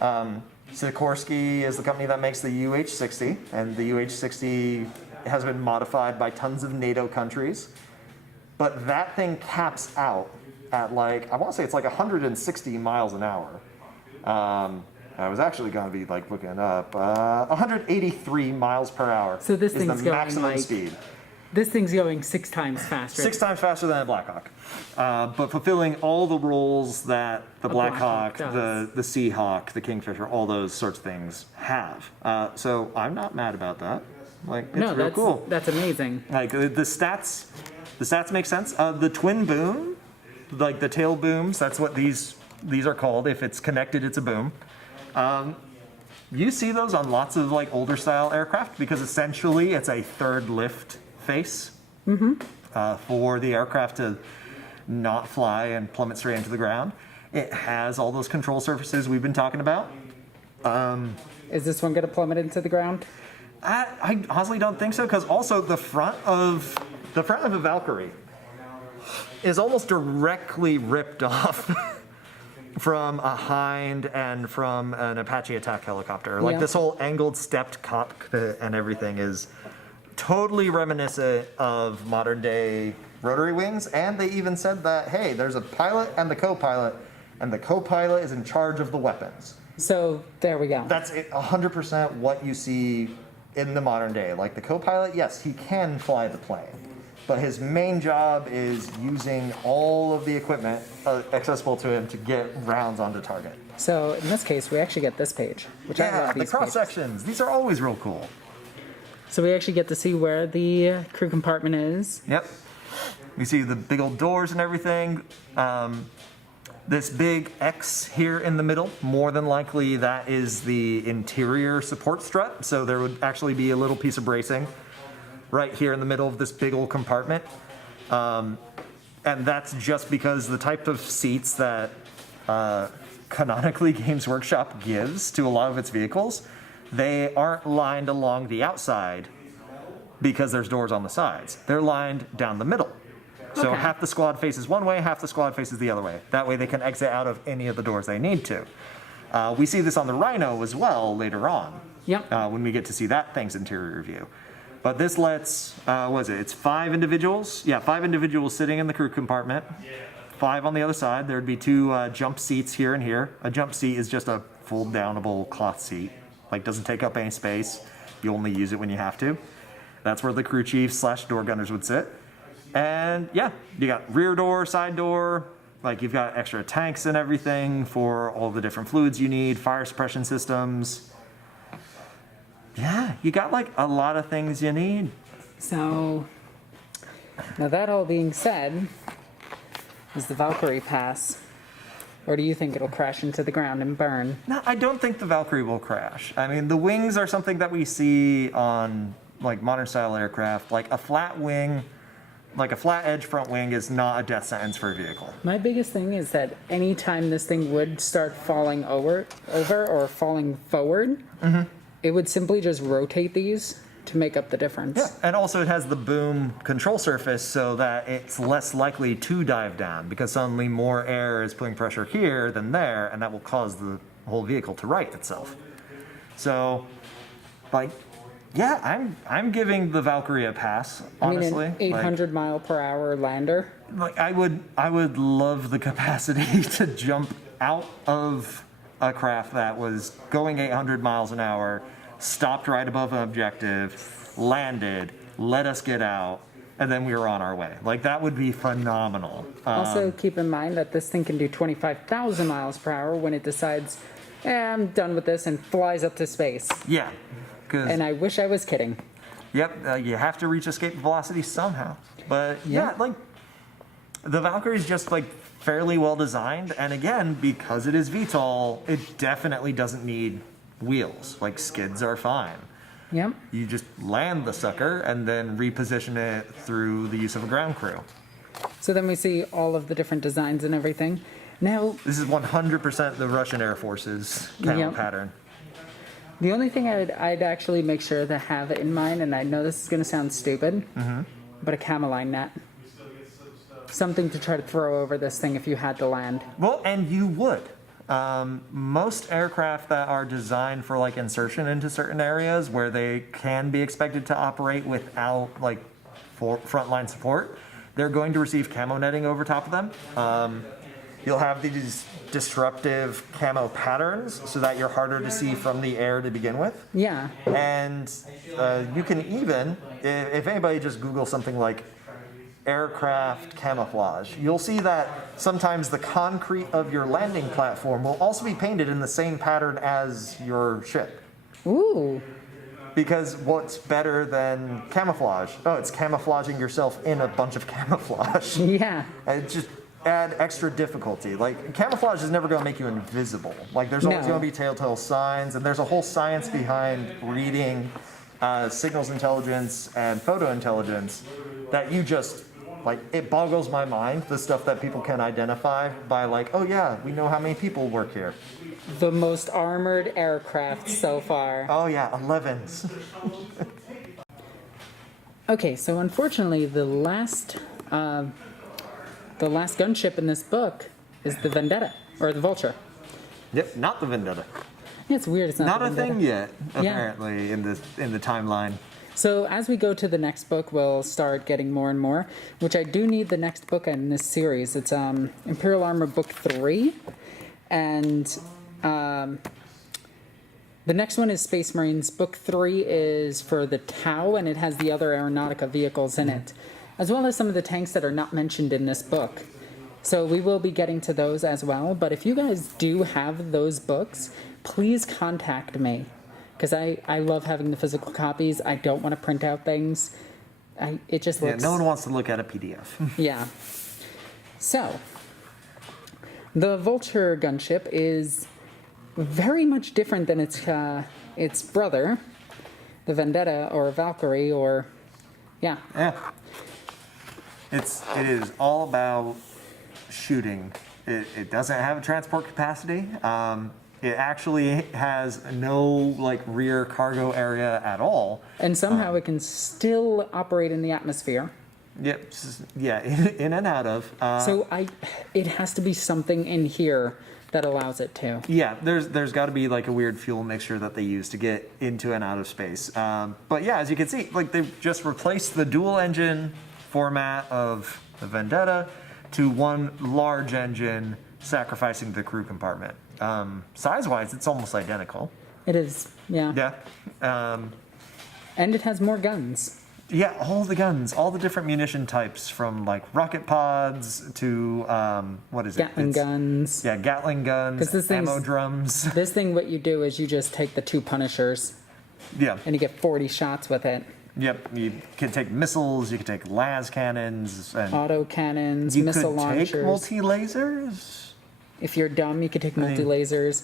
Sikorsky is the company that makes the UH-60, and the UH-60 has been modified by tons of NATO countries. But that thing caps out at like, I want to say it's like 160 miles an hour. I was actually going to be like looking it up. 183 miles per hour. So this is thing's the going maximum like, speed. This thing's going 6 times faster. 6 times faster than a Blackhawk. But fulfilling all the roles that the Blackhawk, the Seahawk, the Kingfisher, all those sorts of things have. So I'm not mad about that. Like, it's real cool. That's amazing. Like the stats make sense. The twin boom, like the tail booms, that's what these are called. If it's connected, it's a boom. You see those on lots of like older style aircraft because essentially it's a third lift face for the aircraft to not fly and plummet straight into the ground. It has all those control surfaces we've been talking about. Is this one going to plummet into the ground? I honestly don't think so, because also the front of a Valkyrie is almost directly ripped off from a Hind and from an Apache attack helicopter. Like this whole angled stepped cockpit and everything is totally reminiscent of modern day rotary wings. And they even said that, hey, there's a pilot and the co-pilot, and the co-pilot is in charge of the weapons. So there we go. That's 100% what you see in the modern day. Like the co-pilot, yes, he can fly the plane, but his main job is using all of the equipment accessible to him to get rounds onto target. So in this case, we actually get this page, which I love the these cross pages. sections. These are always real cool. So we actually get to see where the crew compartment is. Yep. We see the big old doors and everything. This big X here in the middle, more than likely that is the interior support strut. So there would actually be a little piece of bracing right here in the middle of this big old compartment. And that's just because the type of seats that canonically Games Workshop gives to a lot of its vehicles, they aren't lined along the outside because there's doors on the sides. They're lined down the middle. So half the squad faces one way, half the squad faces the other way. That way they can exit out of any of the doors they need to. We see this on the Rhino as well later on. Yep. When we get to see that thing's interior view. But this lets, it's 5 individuals? Yeah, 5 individuals sitting in the crew compartment. 5 on the other side. There'd be 2 jump seats here and here. A jump seat is just a fold-downable cloth seat. Like, doesn't take up any space. You only use it when you have to. That's where the crew chiefs / door gunners would sit. And yeah, you got rear door, side door, like you've got extra tanks and everything for all the different fluids you need, fire suppression systems. Yeah, you got like a lot of things you need. So, now that all being said, is the Valkyrie pass? Or do you think it'll crash into the ground and burn? No, I don't think the Valkyrie will crash. I mean, the wings are something that we see on like modern style aircraft, like a flat wing. Like a flat edge front wing is not a death sentence for a vehicle. My biggest thing is that anytime this thing would start falling over or falling forward, it would simply just rotate these to make up the difference. Yeah, and also it has the boom control surface so that it's less likely to dive down because suddenly more air is putting pressure here than there, and that will cause the whole vehicle to right itself. So, like, yeah, I'm giving the Valkyrie a pass, honestly. I mean, an 800 mile per hour lander. Like I would love the capacity to jump out of a craft that was going 800 miles an hour, stopped right above an objective, landed, let us get out, and then we were on our way. Like that would be phenomenal. Also, keep in mind that this thing can do 25,000 miles per hour when it decides, I'm done with this, and flies up to space. Yeah. And I wish I was kidding. Yep, you have to reach escape velocity somehow. But yeah, like The Valkyrie's just like fairly well designed, and again, because it is VTOL, it definitely doesn't need wheels. Like skids are fine. Yep. You just land the sucker and then reposition it through the use of a ground crew. So then we see all of the different designs and everything. Now, This is 100% the Russian Air Force's camo Yep. pattern. the only thing I'd actually make sure to have in mind, and I know this is going to sound stupid, but a cameline net. Something to try to throw over this thing if you had to land. Well, and you would. Most aircraft that are designed for like insertion into certain areas where they can be expected to operate without like frontline support, they're going to receive camo netting over top of them. You'll have these disruptive camo patterns so that you're harder to see from the air to begin with. Yeah. And you can even, if anybody just Google something like aircraft camouflage, you'll see that sometimes the concrete of your landing platform will also be painted in the same pattern as your ship. Ooh. Because what's better than camouflage? Oh, it's camouflaging yourself in a bunch of camouflage. Yeah. It just add extra difficulty. Like, camouflage is never going to make you invisible. Like, there's always No. going to be telltale signs, and there's a whole science behind reading signals intelligence and photo intelligence that you just, like, it boggles my mind, the stuff that people can identify by, like, oh yeah, we know how many people work here. The most armored aircraft so far. Oh yeah, 11s. Okay, so unfortunately, the last gunship in this book is the Vendetta, or the Vulture. Yep, not the Vendetta. Yeah, it's weird. It's not Not the a Vendetta. thing yet, Yeah. apparently, in the timeline. So as we go to the next book, we'll start getting more and more, which I do need the next book in this series. It's Imperial Armor Book 3, and the next one is Space Marines. Book 3 is for the Tau, and it has the other Aeronautica vehicles in it, as well as some of the tanks that are not mentioned in this book. So we will be getting to those as well, but if you guys do have those books, please contact me. Because I love having the physical copies. I don't want to print out things. It just Yeah, looks... no one wants to look at a PDF. Yeah. So, the Vulture gunship is very much different than its brother, the Vendetta or Valkyrie or... Yeah. Yeah. It is all about shooting. It doesn't have a transport capacity. It actually has no like rear cargo area at all. And somehow it can still operate in the atmosphere. Yep. Yeah. In and out of. So it has to be something in here that allows it to. Yeah. There's got to be like a weird fuel mixture that they use to get into and out of space. But yeah, as you can see, like they've just replaced the dual engine format of the Vendetta to one large engine, sacrificing the crew compartment. Size-wise, it's almost identical. It is, yeah. Yeah. And it has more guns. Yeah, all the guns, all the different munition types, from like rocket pods to what is it? Gatling guns. Yeah, Gatling guns, 'Cause this thing's- ammo drums. This thing, what you do is you just take the 2 Punishers Yeah. and you get 40 shots with it. Yep. You can take missiles. You can take las cannons, and Auto cannons, you missile could launchers. take multi-lasers. If you're dumb, you could take multi-lasers.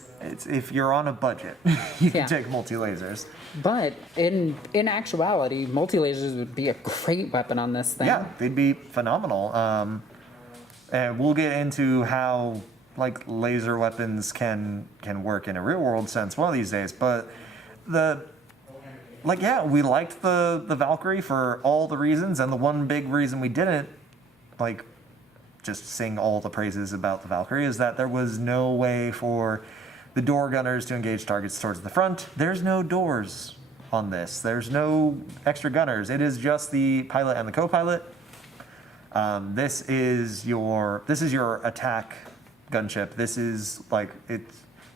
If you're on a budget, you can Yeah. take multi-lasers. But in actuality, multi-lasers would be a great weapon on this thing. Yeah, they'd be phenomenal. And we'll get into how like laser weapons can work in a real world sense one of these days. But we liked the Valkyrie for all the reasons, and the one big reason we didn't like just sing all the praises about the Valkyrie is that there was no way for the door gunners to engage targets towards the front. There's no doors on this. There's no extra gunners. It is just the pilot and the co-pilot. This is your attack gunship. This is like it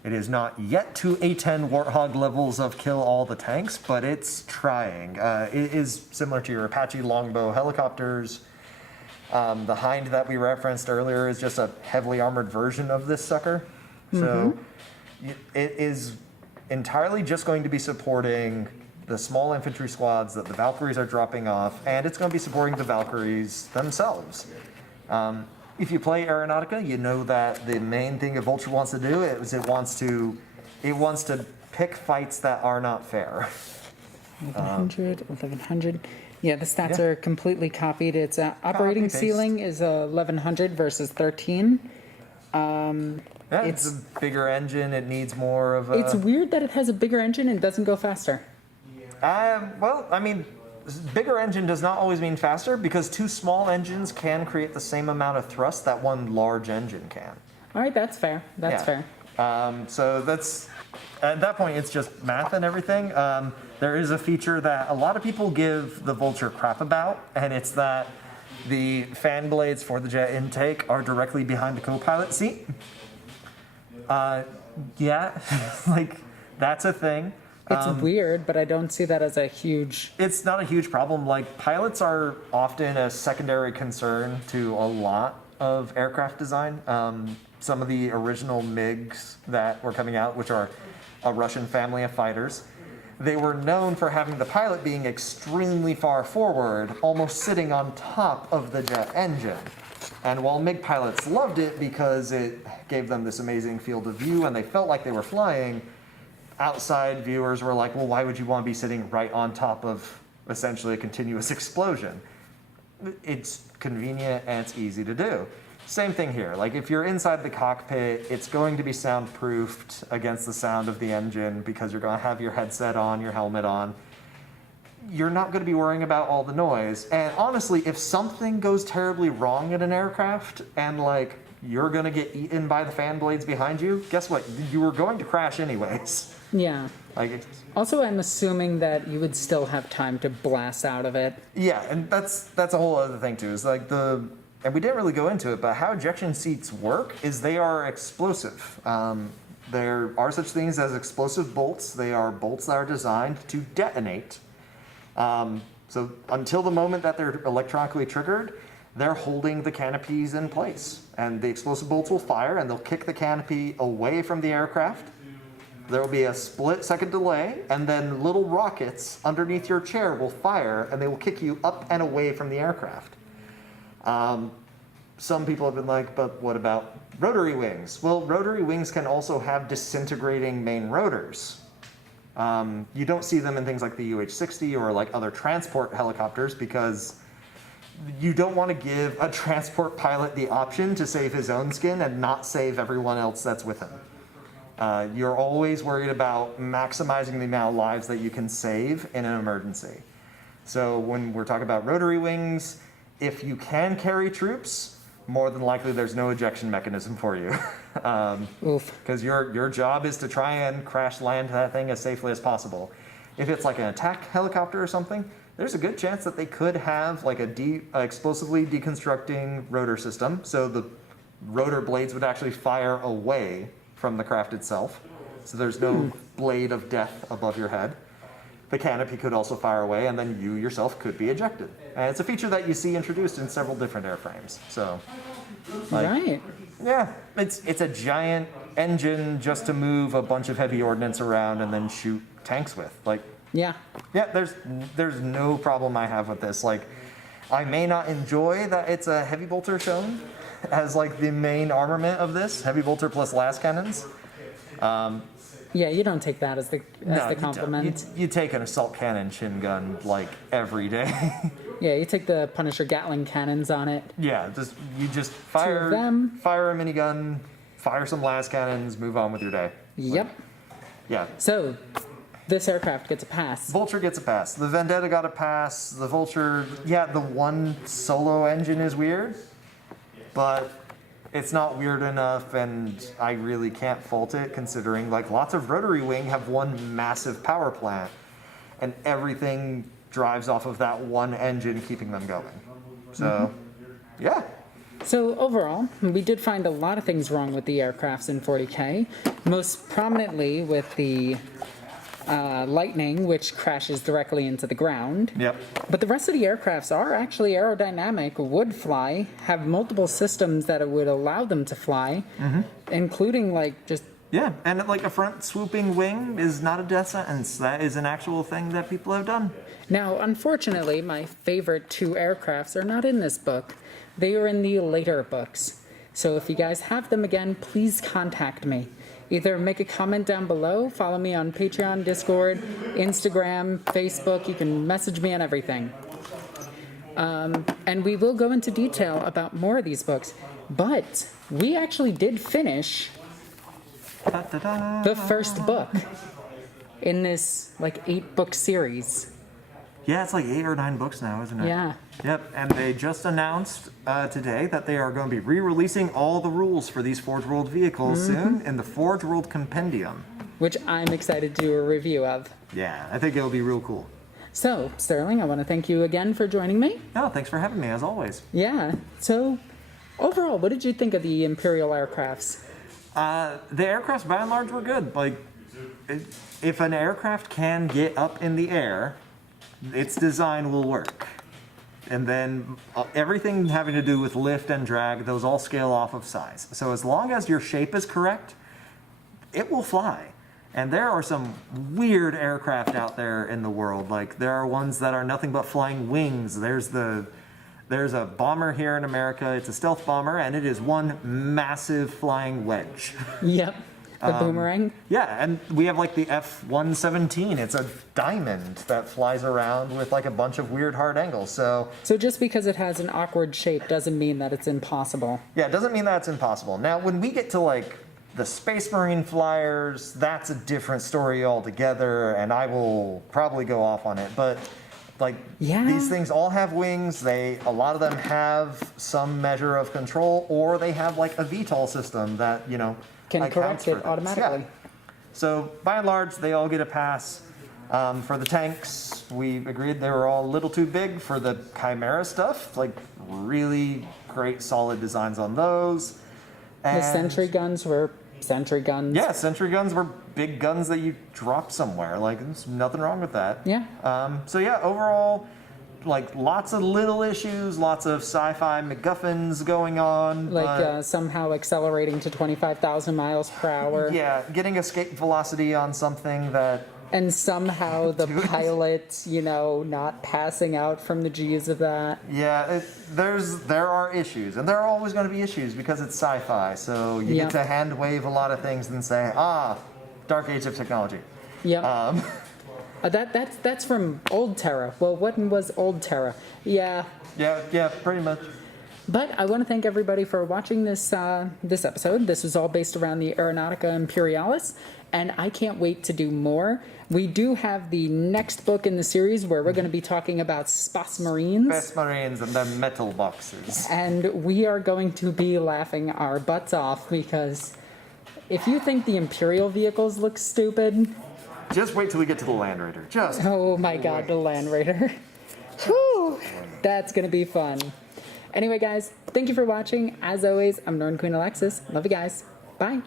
is not yet to A10 Warthog levels of kill all the tanks, but it's trying. It is similar to your Apache longbow helicopters. The Hind that we referenced earlier is just a heavily armored version of this sucker. So it is entirely just going to be supporting the small infantry squads that the Valkyries are dropping off, and it's going to be supporting the Valkyries themselves. If you play Aeronautica, you know that the main thing a Vulture wants to do is it wants to pick fights that are not fair. 1100. Yeah, the stats Yeah. are completely copied. Its operating Copy-paste. ceiling is 1100 versus 13. Yeah, it's a bigger engine. It needs more of a. It's weird that it has a bigger engine and doesn't go faster. Well, I mean, bigger engine does not always mean faster because two small engines can create the same amount of thrust that one large engine can. All right, that's fair. That's Yeah. fair. So that's at that point it's just math and everything. There is a feature that a lot of people give the Vulture crap about, and it's that the fan blades for the jet intake are directly behind the co-pilot seat. Yeah, like that's a thing. It's weird, but I don't see that as a huge. It's not a huge problem. Like pilots are often a secondary concern to a lot of aircraft design. Some of the original MiGs that were coming out, which are a Russian family of fighters, they were known for having the pilot being extremely far forward, almost sitting on top of the jet engine. And while MiG pilots loved it because it gave them this amazing field of view and they felt like they were flying, outside viewers were like, well, why would you want to be sitting right on top of essentially a continuous explosion? It's convenient and it's easy to do. Same thing here. Like if you're inside the cockpit, it's going to be soundproofed against the sound of the engine because you're going to have your headset on, your helmet on. You're not going to be worrying about all the noise. And honestly, if something goes terribly wrong in an aircraft and like you're going to get eaten by the fan blades behind you, guess what? You were going to crash anyways. Yeah. Like, Also, I'm assuming that you would still have time to blast out of it. yeah, and that's a whole other thing too. Is like and we didn't really go into it, but how ejection seats work is they are explosive. There are such things as explosive bolts. They are bolts that are designed to detonate. So until the moment that they're electronically triggered, they're holding the canopies in place. And the explosive bolts will fire and they'll kick the canopy away from the aircraft. There will be a split-second delay, and then little rockets underneath your chair will fire, and they will kick you up and away from the aircraft. Some people have been like, but what about rotary wings? Well, rotary wings can also have disintegrating main rotors. You don't see them in things like the UH-60 or like other transport helicopters because you don't want to give a transport pilot the option to save his own skin and not save everyone else that's with him. You're always worried about maximizing the amount of lives that you can save in an emergency. So when we're talking about rotary wings, if you can carry troops, more than likely there's no ejection mechanism for you. Oof. Because your job is to try and crash land that thing as safely as possible. If it's like an attack helicopter or something, there's a good chance that they could have like a explosively deconstructing rotor system. So the rotor blades would actually fire away from the craft itself. So there's no blade of death above your head. The canopy could also fire away, and then you yourself could be ejected. And it's a feature that you see introduced in several different airframes. So, Right. yeah, it's a giant engine just to move a bunch of heavy ordnance around and then shoot tanks with. Like, Yeah. yeah, there's no problem I have with this. Like, I may not enjoy that it's a heavy bolter shown as like the main armament of this, heavy bolter plus las cannons. Yeah, you don't take that as the No, compliment. you take an assault cannon chin gun like every day. Yeah, you take the Punisher Gatling cannons on it. Yeah, you just Two of fire them. a minigun, fire some las cannons, move on with your day. Yep. Yeah. So, this aircraft gets a pass. Vulture gets a pass. The Vendetta got a pass. The Vulture, yeah, the one solo engine is weird, but it's not weird enough, and I really can't fault it considering like lots of rotary wing have one massive power plant, and everything drives off of that one engine keeping them going. So, yeah. So overall, we did find a lot of things wrong with the aircrafts in 40k, most prominently with the Lightning, which crashes directly into the ground. Yep. But the rest of the aircrafts are actually aerodynamic, would fly, have multiple systems that would allow them to fly, including like just Yeah, and like a front swooping wing is not a death sentence. That is an actual thing that people have done. Now, unfortunately, my favorite 2 aircrafts are not in this book. They are in the later books. So if you guys have them again, please contact me. Either make a comment down below, follow me on Patreon, Discord, Instagram, Facebook. You can message me on everything. And we will go into detail about more of these books. But we actually did finish the first book in this, like, 8-book series. Yeah, it's like 8 or 9 books now, isn't it? Yeah. Yep, and they just announced today that they are going to be re-releasing all the rules for these Forge World vehicles soon in the Forge World Compendium. Which I'm excited to do a review of. Yeah, I think it'll be real cool. So, Sterling, I want to thank you again for joining me. Oh, thanks for having me, as always. Yeah. So, overall, what did you think of the Imperial aircrafts? The aircrafts, by and large, were good. Like, if an aircraft can get up in the air, its design will work. And then everything having to do with lift and drag, those all scale off of size. So as long as your shape is correct, it will fly. And there are some weird aircraft out there in the world. Like, there are ones that are nothing but flying wings. There's a bomber here in America. It's a stealth bomber, and it is one massive flying wedge. Yep. The boomerang? Yeah, and we have like the F-117. It's a diamond that flies around with like a bunch of weird hard angles. So just because it has an awkward shape doesn't mean that it's impossible. yeah, it doesn't mean that it's impossible. Now, when we get to like the Space Marine flyers, that's a different story altogether, and I will probably go off on it. But like, Yeah. these things all have wings. A lot of them have some measure of control, or they have like a VTOL system that, you know, Can accounts correct for it this. automatically. Yeah. So by and large, they all get a pass. For the tanks, we agreed they were all a little too big for the Chimera stuff. Like, really great, solid designs on those. The And sentry guns were sentry guns. yeah, sentry guns were big guns that you drop somewhere. Like, there's nothing wrong with that. Yeah. So yeah, overall, like, lots of little issues, lots of sci-fi MacGuffins going on. Like but, somehow accelerating to 25,000 miles per hour. yeah, getting escape velocity on something that And somehow the Dude. pilot, you know, not passing out from the G's of that. yeah, there are issues, and there are always going to be issues because it's sci-fi. So you Yeah. get to hand wave a lot of things and say, dark age of technology. Yep. Um, That's from Old Terra. Well, what was Old Terra? Yeah. yeah, pretty much. But I want to thank everybody for watching this this episode. This was all based around the Aeronautica Imperialis, and I can't wait to do more. We do have the next book in the series where we're going to be talking about Space Marines. Best Marines and their metal boxes. And we are going to be laughing our butts off because if you think the Imperial vehicles look stupid, Just wait till we get to the Land Raider. Just oh my god, the Land Raider. Whew, that's going to be fun. Anyway, guys, thank you for watching. As always, I'm NornQueenAlexis. Love you guys. Bye.